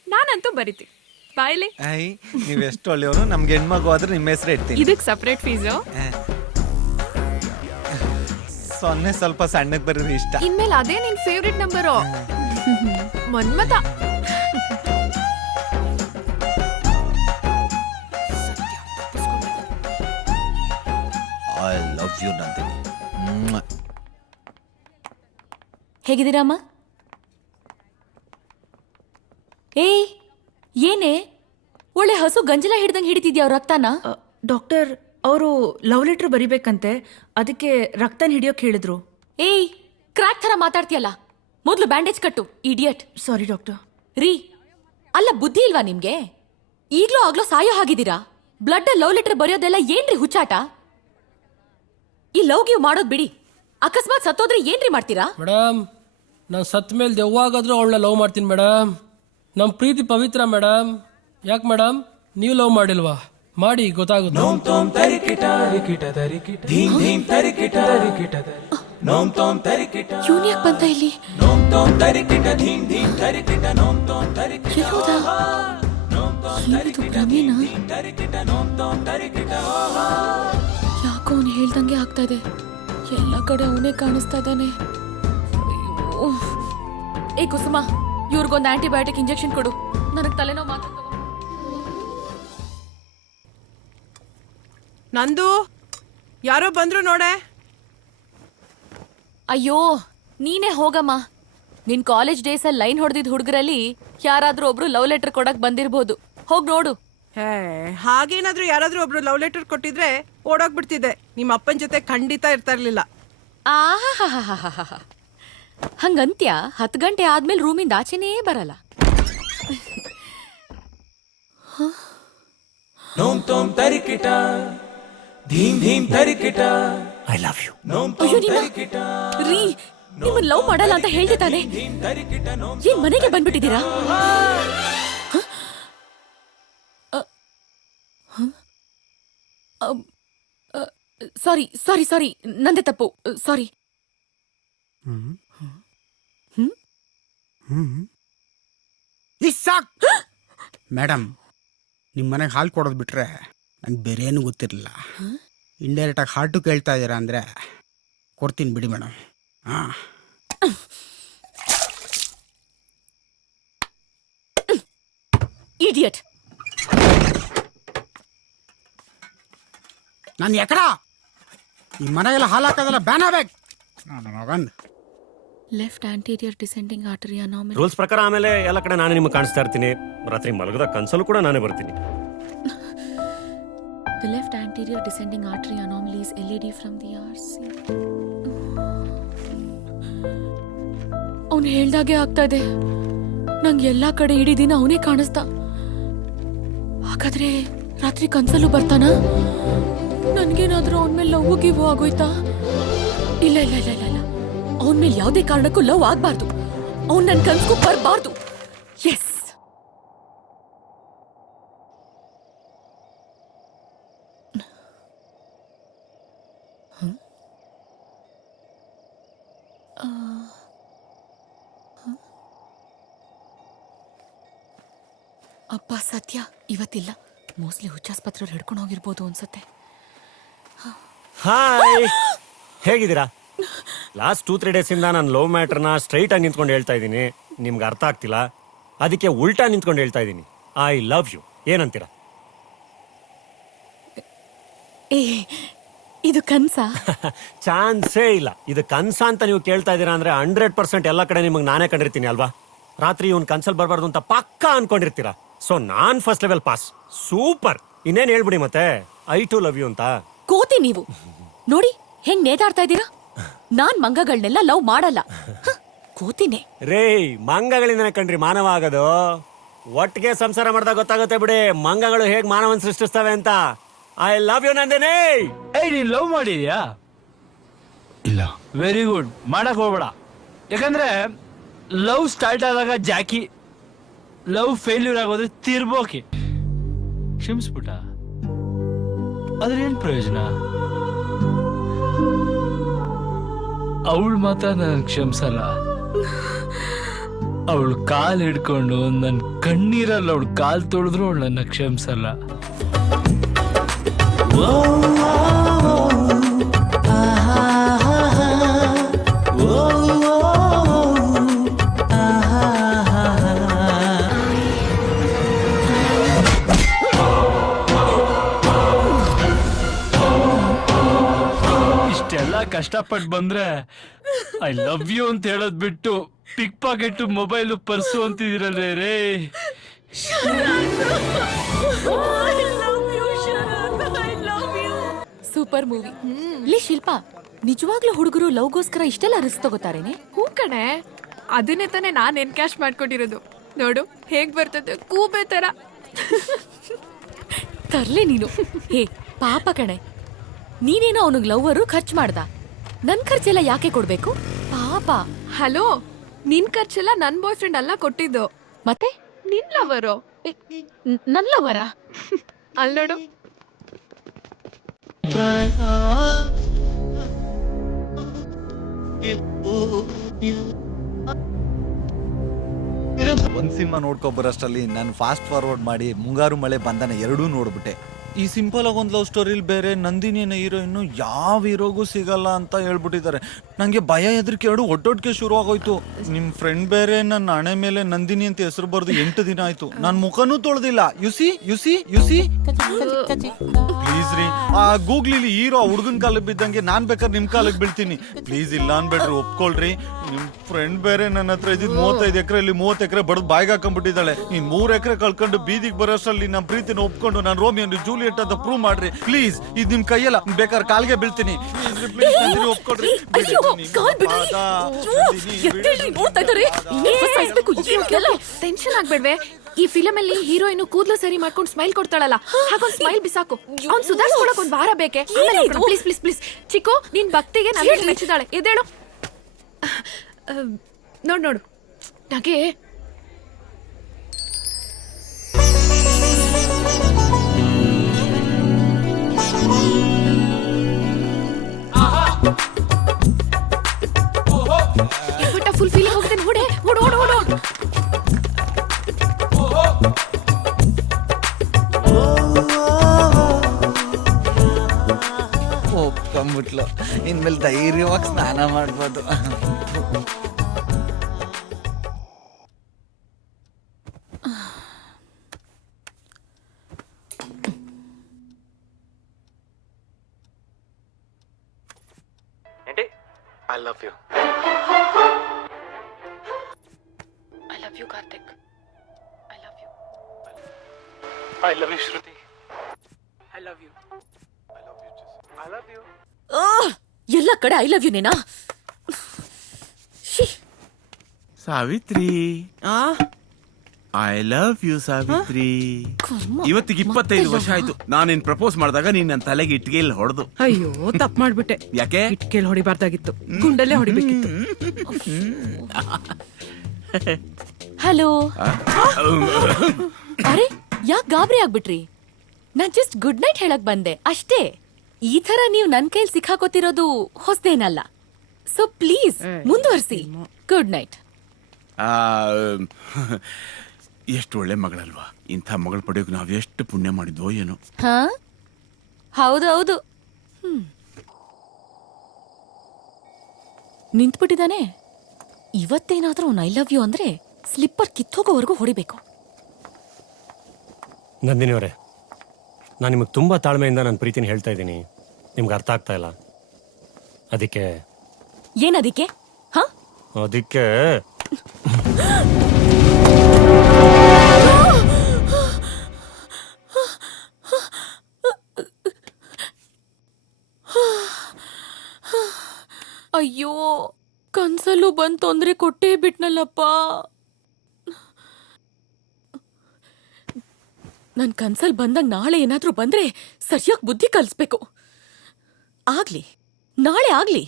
ನಾನಂತೂ ಬರಿತೀನಿ. ಬಾಯ್ಲಿ. ನೀವ್ ಎಷ್ಟು ಒಳ್ಳೆಯವರು. ನಮ್ಗೆ ಹೆಣ್ಮಗು ಆದ್ರೆ ನಿಮ್ಮ ಹೆಸರು ಇಡ್ತೀನಿ. ಇದಕ್ ಸಪರೇಟ್ ಫೀಸು? ಸೊನ್ನೆ ಸ್ವಲ್ಪ ಸಣ್ಣಕ್ ಬರೋದು ಇಷ್ಟ. ಇನ್ಮೇಲೆ ಅದೇ ನಿನ್ favourite number. Manmatha. I love you Nandini. ಹೇಗಿದ್ದೀರಮ್ಮ? ಏಯ್, ಏನೇ ಒಳ್ಳೆ ಹಸು ಗಂಜಲ ಹಿಡ್ದಂಗೆ ಹಿಡಿತಿದ್ಯಾ ಅವ್ರ ರಕ್ತನ? ಡಾಕ್ಟರ್, ಅವರು ಲವ್ ಲೆಟರ್ ಬರಿಬೇಕಂತೆ, ಅದಕ್ಕೆ ರಕ್ತನ ಹಿಡಿಯೋಕ್ ಹೇಳಿದ್ರು. ಏಯ್, ಕ್ರಾಕ್ ಥರ ಮಾತಾಡ್ತೀಯಲ್ಲ, ಮೊದ್ಲು ಬ್ಯಾಂಡೇಜ್ ಕಟ್ಟು, ಇಡಿಯಟ್. ಸಾರಿ ಡಾಕ್ಟರ್. ರೀ, ಅಲ್ಲ ಬುದ್ಧಿ ಇಲ್ವಾ ನಿಮ್ಗೆ? ಈಗ್ಲೂ ಆಗ್ಲೋ ಸಾಯೋ ಹಾಗಿದ್ದೀರಾ? ಬ್ಲಡ್ ಲವ್ ಲೆಟರ್ ಬರೆಯೋದೆಲ್ಲ ಏನ್ರಿ ಹುಚ್ಚಾಟ? ಈ ಲವ್ ಗಿವ್ ಮಾಡೋದ್ ಬಿಡಿ, ಅಕಸ್ಮಾತ್ ಸತ್ತೋದ್ರೆ ಏನ್ರಿ ಮಾಡ್ತೀರಾ? ಮೇಡಮ್, ನಾನು ಸತ್ ಮೇಲೆ ದೆವ್ವಾಗಾದ್ರೂ ಅವಳನ್ನ ಲವ್ ಮಾಡ್ತೀನಿ ಮೇಡಮ್. ನಮ್ಮ ಪ್ರೀತಿ ಪವಿತ್ರ ಮೇಡಮ್. ಯಾಕೆ ಮೇಡಮ್, ನೀವು ಲವ್ ಮಾಡಿಲ್ವಾ? ಮಾಡಿ, ಗೊತ್ತಾಗುತ್ತೆ. ನೋಮ್ ತೋಮ್ ತರಿಕಿಟ ತರಿಕಿಟ ತರಿಕಿಟ ಧೀಮ್ ಧೀಮ್ ತರಿಕಿಟ ತರಿಕಿಟ ನೋಮ್ ತೋಮ್ ತರಿಕಿಟ. ಇವನ್ ಯಾಕೆ ಬಂತ ಇಲ್ಲಿ? ನೋಮ್ ತೋಮ್ ತರಿಕಿಟ ಧೀಮ್ ಧೀಮ್ ತರಿಕಿಟ ನೋಮ್ ತೋಮ್ ತರಿಕಿಟ. ಎಲ್ಲೋದ? ಏನಿದು ಭ್ರಮೇನಾ? ತರಿಕಿಟ ನೋಮ್ ತೋಮ್ ತರಿಕಿಟ. ಯಾಕೋ ಅವನು ಹೇಳ್ದಂಗೆ ಆಗ್ತಾ ಇದೆ. ಎಲ್ಲ ಕಡೆ ಅವನೇ ಕಾಣಿಸ್ತಾ ಇದ್ದಾನೆ. ಅಯ್ಯೋ. ಏ ಕುಸುಮ, ಇವ್ರಿಗೊಂದು ಆಂಟಿಬಯೋಟಿಕ್ ಇಂಜೆಕ್ಷನ್ ಕೊಡು, ನನಗೆ ತಲೆನೋವು ಮಾತ್ರ. ನಂದು ಯಾರೋ ಬಂದ್ರು ನೋಡೆ. ಅಯ್ಯೋ, ನೀನೇ ಹೋಗಮ್ಮ. ನಿನ್ ಕಾಲೇಜ್ ಡೇಸ್ ಅಲ್ಲಿ ಲೈನ್ ಹೊಡೆದಿದ್ ಹುಡುಗರಲ್ಲಿ ಯಾರಾದ್ರೂ ಒಬ್ರು ಲವ್ ಲೆಟರ್ ಕೊಡಕ್ ಬಂದಿರ್ಬೋದು. ಹೋಗ್ ನೋಡು. ಹಾಗೇನಾದ್ರೂ ಯಾರಾದ್ರೂ ಒಬ್ರು ಲವ್ ಲೆಟರ್ ಕೊಟ್ಟಿದ್ರೆ ಓಡೋಗ್ಬಿಡ್ತಿದ್ದೆ. ನಿಮ್ಮ ಅಪ್ಪನ ಜೊತೆ ಖಂಡಿತ ಇರ್ತಾ ಇರ್ಲಿಲ್ಲ. ಆಹಾಹಾಹಾಹಾಹಾ. ಹಂಗಂತ್ಯ 10 ಗಂಟೆ ಆದ್ಮೇಲೆ ರೂಮಿಂದ ಆಚೆನೇ ಬರಲ್ಲ. ನೋಮ್ ತೋಮ್ ತರಿಕಿಟ ಧೀಮ್ ಧೀಮ್ ತರಿಕಿಟ. I love you. ನೋಮ್ ಅಯ್ಯೋ ತೋಮ್ ನಿನ್ನ ತರಿಕಿಟ ರೀ, ನಿಮ್ಮನ್ ಲವ್ ಮಾಡಲ್ಲ ಅಂತ ಹೇಳ್ತಿದ್ದಾನೆ. ತರಿಕಿಟ ನೋಮ್. ಏನ್ ಮನೆಗೆ ಬಂದ್ಬಿಟ್ಟಿದ್ದೀರಾ? ಸಾರಿ ಸಾರಿ ಸಾರಿ, ನಂದೇ ತಪ್ಪು. ಸಾರಿ. ಮೇಡಮ್, ನಿಮ್ಮ ಮನೆಗೆ ಹಾಲು ಕೊಡೋದು ಬಿಟ್ರೆ ನಂಗೆ ಬೇರೆ ಏನು ಗೊತ್ತಿರಲಿಲ್ಲ. ಇಂಡೈರೆಕ್ಟಾಗಿ ಹಾರ್ಟು ಕೇಳ್ತಾ ಇದ್ದೀರಾ ಅಂದರೆ ಕೊಡ್ತೀನಿ ಬಿಡಿ ಮೇಡಮ್. ಹಾಂ, ಇಡಿಯಟ್. ನಾನು ಎಕಡ ನಿಮ್ಮ ಮನೆಗೆಲ್ಲ ಹಾಲು ಹಾಕೋದೆಲ್ಲ ಬ್ಯಾನ್ ಆಗ್ಬೇಕು. ನಾನು ಮಗಂದು left anterior descending artery anomaly. Rules ಪ್ರಕಾರ ಆಮೇಲೆ ಎಲ್ಲ ಕಡೆ ನಾನೇ ನಿಮಗೆ ಕಾಣಿಸ್ತಾ ಇರ್ತೀನಿ. ರಾತ್ರಿ ಮಲಗದ ಕನ್ಸಲ್ಲೂ ಕೂಡ ನಾನೇ ಬರ್ತೀನಿ. The left anterior descending artery anomaly is LED from the RC. ಅವನು ಹೇಳ್ದಾಗೆ ಆಗ್ತಾ ಇದೆ. ನಂಗೆ ಎಲ್ಲಾ ಕಡೆ ಇಡೀ ದಿನ ಅವನೇ ಕಾಣಿಸ್ತಾ. ಹಾಗಾದ್ರೆ ರಾತ್ರಿ ಕನ್ಸಲ್ಲೂ ಬರ್ತಾನ? ನನ್ಗೇನಾದ್ರೂ ಅವನ ಮೇಲೆ ಲವ್ ಗಿವ್ ಆಗೋಯ್ತಾ? ಇಲ್ಲ ಇಲ್ಲ ಇಲ್ಲ ಇಲ್ಲ ಇಲ್ಲ, ಅವನ ಮೇಲೆ ಯಾವುದೇ ಕಾರಣಕ್ಕೂ ಲವ್ ಆಗ್ಬಾರ್ದು. ಅವ್ನು ನನ್ನ ಕನ್ಸ್ಗೂ ಬರಬಾರ್ದು. ಎಸ್, ಅಪ್ಪ ಸತ್ಯ ಇವತ್ತಿಲ್ಲ. ಮೋಸ್ಟ್ಲಿ ಹುಚ್ಚಾಸ್ಪತ್ರೆಯವ್ರು ಹಿಡ್ಕೊಂಡು ಹೋಗಿರ್ಬೋದು ಅನ್ಸುತ್ತೆ. ಹಾಯ್, ಹೇಗಿದ್ದೀರಾ? ಲಾಸ್ಟ್ 2-3 ಡೇಸಿಂದ ನಾನು ಲವ್ ಮ್ಯಾಟ್ರನ್ನ ಸ್ಟ್ರೈಟ್ ಆಗಿ ನಿಂತ್ಕೊಂಡು ಹೇಳ್ತಾ ಇದ್ದೀನಿ, ನಿಮ್ಗೆ ಅರ್ಥ ಆಗ್ತಿಲ್ಲ. ಅದಕ್ಕೆ ಉಲ್ಟಾ ನಿಂತ್ಕೊಂಡು ಹೇಳ್ತಾ ಇದ್ದೀನಿ, ಐ ಲವ್ ಯು. ಏನಂತೀರಾ? ಏ ಇದು ಕನ್ಸಾ? ಚಾನ್ಸೇ ಇಲ್ಲ. ಇದು ಕನ್ಸ ಅಂತ ನೀವು ಕೇಳ್ತಾ ಇದ್ದೀರಾ ಅಂದ್ರೆ 100% ಎಲ್ಲ ಕಡೆ ನಿಮಗೆ ನಾನೇ ಕಂಡಿರ್ತೀನಿ ಅಲ್ವಾ? ರಾತ್ರಿ ಇವ್ನ ಕನ್ಸಲ್ ಬರಬಾರ್ದು ಅಂತ ಪಕ್ಕಾ ಅನ್ಕೊಂಡಿರ್ತೀರಾ. ಸೊ ನಾನ್ ಫಸ್ಟ್ ಲೆವೆಲ್ ಪಾಸ್. ಸೂಪರ್. ಇನ್ನೇನ್ ಹೇಳ್ಬಿಡಿ ಮತ್ತೆ, ಐ ಟು ಲವ್ ಯು ಅಂತ. ಕೋತಿ ನೀವು ನೋಡಿ ಹೆಂಗ್ ನೇತಾಡ್ತಾ ಇದ್ದೀರಾ. ನಾನ್ ಮಂಗಗಳನ್ನೆಲ್ಲ ಲವ್ ಮಾಡಲ್ಲ. ಕೋತಿನೇ. ರೇ, ಮಂಗಗಳಿಂದನೇ ಕಂಡ್ರಿ ಮಾನವ ಆಗೋದು. ಒಟ್ಟಿಗೆ ಸಂಸಾರ ಮಾಡ್ದಾಗ ಗೊತ್ತಾಗುತ್ತೆ ಬಿಡಿ ಮಂಗಗಳು ಹೇಗ್ ಮಾನವನ್ ಸೃಷ್ಟಿಸ್ತವೆ ಅಂತ. I love you Nandini. ಏಯ್, ನೀನ್ ಲವ್ ಮಾಡಿದ್ಯಾ? ಇಲ್ಲ. Very good. ಮಾಡಕ್ ಹೋಗ್ಬೇಡ. ಯಾಕಂದ್ರೆ ಲವ್ ಸ್ಟಾರ್ಟ್ ಆದಾಗ ಜಾಕಿ, ಲವ್ ಫೇಲ್ಯೂರ್ ಆಗೋದ್ರೆ ತಿರ್ಬೋಕಿ. ಕ್ಷಮಿಸ್ಬಿಟ್ಟ, ಅದ್ರೇನ್ ಪ್ರಯೋಜನ? ಅವಳು ಮಾತ್ರ ನನ್ ಕ್ಷಮಿಸಲ್ಲ. ಅವಳು ಕಾಲ್ ಹಿಡ್ಕೊಂಡು ನನ್ ಕಣ್ಣೀರಲ್ಲಿ ಅವಳು ಕಾಲ್ ತೊಳೆದ್ರು ಅವಳು ನನ್ನ ಕ್ಷಮಿಸಲ್ಲ. ಇಷ್ಟೆಲ್ಲ ಕಷ್ಟಪಟ್ಟು ಬಂದ್ರೆ ಐ ಲವ್ ಯು ಅಂತ ಹೇಳೋದ್ ಬಿಟ್ಟು ಪಿಕ್ ಪಾಕೆಟ್, ಮೊಬೈಲು, ಪರ್ಸು ಅಂತಿದಿರಲ್ರೇ ರೇ. Super movie. ಲೇ ಶಿಲ್ಪಾ, ನಿಜವಾಗ್ಲೂ ಹುಡುಗರು ಲವ್ಗೋಸ್ಕರ ಇಷ್ಟೆಲ್ಲ ರಿಸ್ಕ್ ತಗೋತಾರೇನೆ? ಹೂ ಕಣೆ, ಅದನ್ನೇ ತಾನೇ ನಾನ್ ಎನ್ಕ್ಯಾಶ್ ಮಾಡ್ಕೊಂಡಿರೋದು. ನೋಡು ಹೇಗ್ ಬರ್ತದೆ ಕೂಬೆ ತರ. ತರ್ಲೆ ನೀನು. ಹೇ ಪಾಪ ಕಣೆ, ನೀನೇನೋ ಅವನಿಗೆ ಲವ್ವರು ಖರ್ಚು ಮಾಡ್ದ. ನನ್ ಖರ್ಚೆಲ್ಲ ಯಾಕೆ ಕೊಡ್ಬೇಕು ಪಾಪ? ಹಲೋ, ನಿನ್ ಖರ್ಚೆಲ್ಲ ನನ್ ಬಾಯ್ ಫ್ರೆಂಡ್ ಅಲ್ಲ ಕೊಟ್ಟಿದ್ದು, ಮತ್ತೆ ನಿನ್ ಲವರು. ನನ್ ಲವ್ವರ? ಅಲ್ ನೋಡು. ಒಂದ್ ಸಿನಿಮಾ ನೋಡ್ಕೊ ಬರೋಷ್ಟರಲ್ಲಿ ನಾನು ಫಾಸ್ಟ್ ಫಾರ್ವರ್ಡ್ ಮಾಡಿ ಮುಂಗಾರು ಮಳೆ ಬಂಧನ ಎರಡೂ ನೋಡ್ಬಿಟ್ಟೆ. ಈ ಸಿಂಪಲ್ ಆಗಿ ಒಂದು ಲವ್ ಸ್ಟೋರಿಲಿ ಬೇರೆ ನಂದಿನಿನ ಹೀರೋಯಿನ್ನು ಯಾವ ಹೀರೋಗೂ ಸಿಗಲ್ಲ ಅಂತ ಹೇಳ್ಬಿಟ್ಟಿದ್ದಾರೆ. ನಂಗೆ ಭಯ ಹೆದರಿಕೆ ಎರಡು ಒಟ್ಟೊಟ್ಟಿಗೆ ಶುರು ಆಗೋಯ್ತು. ನಿಮ್ ಫ್ರೆಂಡ್ ಬೇರೆ ನನ್ನ ಹಣೆ ಮೇಲೆ ನಂದಿನಿ ಅಂತ ಹೆಸರು ಬರ್ದು 8 ದಿನ ಆಯ್ತು. ನಾನ್ ಮುಖನೂ ತೊಳ್ದಿಲ್ಲ. ಯುಸಿ ಪ್ಲೀಸ್ ರೀ, ಆ ಗೂಗ್ಲಿಲಿ ಹೀರೋ ಹುಡುಗನ್ ಕಾಲಿಗೆ ಬಿದ್ದಂಗೆ ನಾನ್ ಬೇಕಾದ್ರೆ ನಿಮ್ ಕಾಲಿಗೆ ಬೀಳ್ತೀನಿ. ಪ್ಲೀಸ್ ಇಲ್ಲ ಅನ್ಬೇಡ್ರಿ, ಒಪ್ಕೊಳ್ರಿ. ನಿಮ್ ಫ್ರೆಂಡ್ ಬೇರೆ ನನ್ನ ಹತ್ರ ಇದ್ದಿದ್ 35 ಎಕರೆ 30 ಎಕರೆ ಬಡದ್ ಬಾಯ್ಗೆ ಹಾಕೊಂಡ್ಬಿಟ್ಟಿದ್ದಾಳೆ. ನೀನ್ 3 ಎಕರೆ ಕಳ್ಕೊಂಡು ಬೀದಿಗೆ ಬರೋಷ್ಟರಲ್ಲಿ ನಮ್ಮ ಪ್ರೀತಿನ ಒಪ್ಕೊಂಡು ನಾನು ರೋಮಿಯೋ ಜೂಲಿಯಟ್ ಅಂತ ಪ್ರೂವ್ ಮಾಡ್ರಿ ಪ್ಲೀಸ್. ಇದು ನಿಮ್ ಕೈಯಲ್ಲ, ಬೇಕಾದ್ರೆ ಕಾಲ್ಗೆ ಬೀಳ್ತೀನಿ. ಒಪ್ಕೊಳ್ರಿ. ಟೆನ್ಷನ್ ಆಗ್ಬೇಡ್ವೆ. ಈ ಫಿಲಮ್ ಅಲ್ಲಿ ಹೀರೋಯಿನ್ ಕೂದಲು ಸರಿ ಮಾಡ್ಕೊಂಡು ಸ್ಮೈಲ್ ಕೊಡ್ತಾಳಲ್ಲ, ಹಾಗೊಂದ್ ಸ್ಮೈಲ್ ಬಿಸಾಕು. ಅವ್ನ್ ಸುಧಾರಿಸ್ಕೊಳಕ್ ಒಂದ್ ವಾರ ಬೇಕೆ. ಪ್ಲೀಸ್ ಪ್ಲೀಸ್ ಪ್ಲೀಸ್ ಚಿಕ್ಕು, ನಿನ್ ಭಕ್ತಿಗೆ ನಾನು ಮೆಚ್ಚಿದಾಳೆ. ಎದ್ದೇಳು. ನೋಡ್ ನೋಡು ನಗೆ. ಫುಲ್ ಫೀಲಿಂಗ್ ಹೋಗುತ್ತೆ. ನೋಡೆ ಓಡ್ ಓಡ್ ಓಡ್ ಓಡ್. ಒಪ್ಕೊಂಬಿಟ್ಲು. ಇನ್ಮೇಲೆ ಧೈರ್ಯವಾಗಿ ಸ್ನಾನ ಮಾಡ್ಬೋದು. I love you. I love you Karthik. I love you. I love you, Shruti. I love you. I love you, Jesse. I love you. ಎಲ್ಲ ಕಡೆ ಐ ಲವ್ ಯು ನೇನಾ? Savitri, I love you Savitri. ಇವತ್ತಿಗೆ 25 ವರ್ಷ ಆಯ್ತು ನಾನೇನ್ ಪ್ರಪೋಸ್ ಮಾಡಿದಾಗ ನೀನ್ ನನ್ನ ತಲೆಗೆ ಇಟ್ಗೆಲ್ ಹೊಡೆದು. ಅಯ್ಯೋ ತಪ್ಪು ಮಾಡ್ಬಿಟ್ಟೆ. ಯಾಕೆ? ಇಟ್ಕೆಲ್ ಹೊಡಿಬಾರ್ದಾಗಿತ್ತು, ಗುಂಡಲ್ಲೇ ಹೊಡಿಬೇಕಿತ್ತು. ಹಲೋ. ಅರೆ ಯಾಕೆ ಗಾಬರಿ ಆಗ್ಬಿಟ್ರಿ? ನಾನ್ ಜಸ್ಟ್ ಗುಡ್ ನೈಟ್ ಹೇಳಕ್ ಬಂದೆ ಅಷ್ಟೇ. ಈ ತರ ನೀವು ನನ್ ಕೈಲಿ ಸಿಕ್ಕಾಕೋತಿರೋದು ಹೊಸದೇನಲ್ಲ. ಸೊ ಪ್ಲೀಸ್ ಮುಂದುವರಿಸಿ. Good night. ಎಷ್ಟು ಒಳ್ಳೆ ಮಗಳಲ್ವಾ. ಇಂಥ ಮಗಳು ಪಡೆಯೋಕೆ ನಾವು ಎಷ್ಟು ಪುಣ್ಯ ಮಾಡಿದ್ವೋ ಏನೋ. ಹಾ ಹೌದು ನಿಂತ್ಬಿಟ್ಟಿದ್ದಾನೆ. ಇವತ್ತೇನಾದ್ರೂ ಅವ್ನು ಐ ಲವ್ ಯು ಅಂದ್ರೆ ಸ್ಲಿಪ್ಪರ್ ಕಿತ್ತೋಗೋವರೆಗೂ ಹೊಡಿಬೇಕು. ನಂದಿನಿ ಅವರೇ, ನಾನು ನಿಮಗೆ ತುಂಬ ತಾಳ್ಮೆಯಿಂದ ನನ್ನ ಪ್ರೀತಿನ ಹೇಳ್ತಾ ಇದ್ದೀನಿ. ನಿಮ್ಗೆ ಅರ್ಥ ಆಗ್ತಾ ಇಲ್ಲ. ಅದಕ್ಕೆ ಏನದಕ್ಕೆ? ಹಾ ಅದಕ್ಕೆ ಅಯ್ಯೋ, ಕನ್ಸಲ್ಲೂ ಬಂದ್ ತೊಂದ್ರೆ ಕೊಟ್ಟೇ ಬಿಟ್ನಲ್ಲಪ್ಪ. ನನ್ ಕನ್ಸಲ್ ಬಂದಂಗ್ ನಾಳೆ ಏನಾದ್ರೂ ಬಂದ್ರೆ ಸರಿಯಾಗಿ ಬುದ್ಧಿ ಕಲಿಸ್ಬೇಕು. ಆಗ್ಲಿ, ನಾಳೆ ಆಗ್ಲಿ.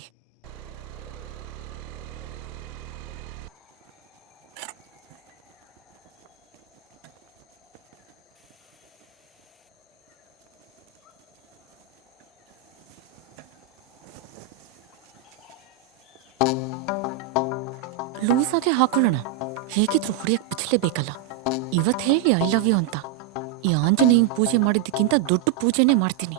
ಲೂಸ್ ಆಗಿ ಹಾಕೊಳ್ಳೋಣ. ಹೇಗಿದ್ರು ಹೊಡಿಯಕ್ ಬಿಚ್ಚಲೇಬೇಕಲ್ಲ. ಇವತ್ ಹೇಳಿ ಐ ಲವ್ ಯು ಅಂತ. ಈ ಆಂಜನೇಯನ್ ಪೂಜೆ ಮಾಡಿದ್ದಕ್ಕಿಂತ ದೊಡ್ಡ ಪೂಜೆನೇ ಮಾಡ್ತೀನಿ.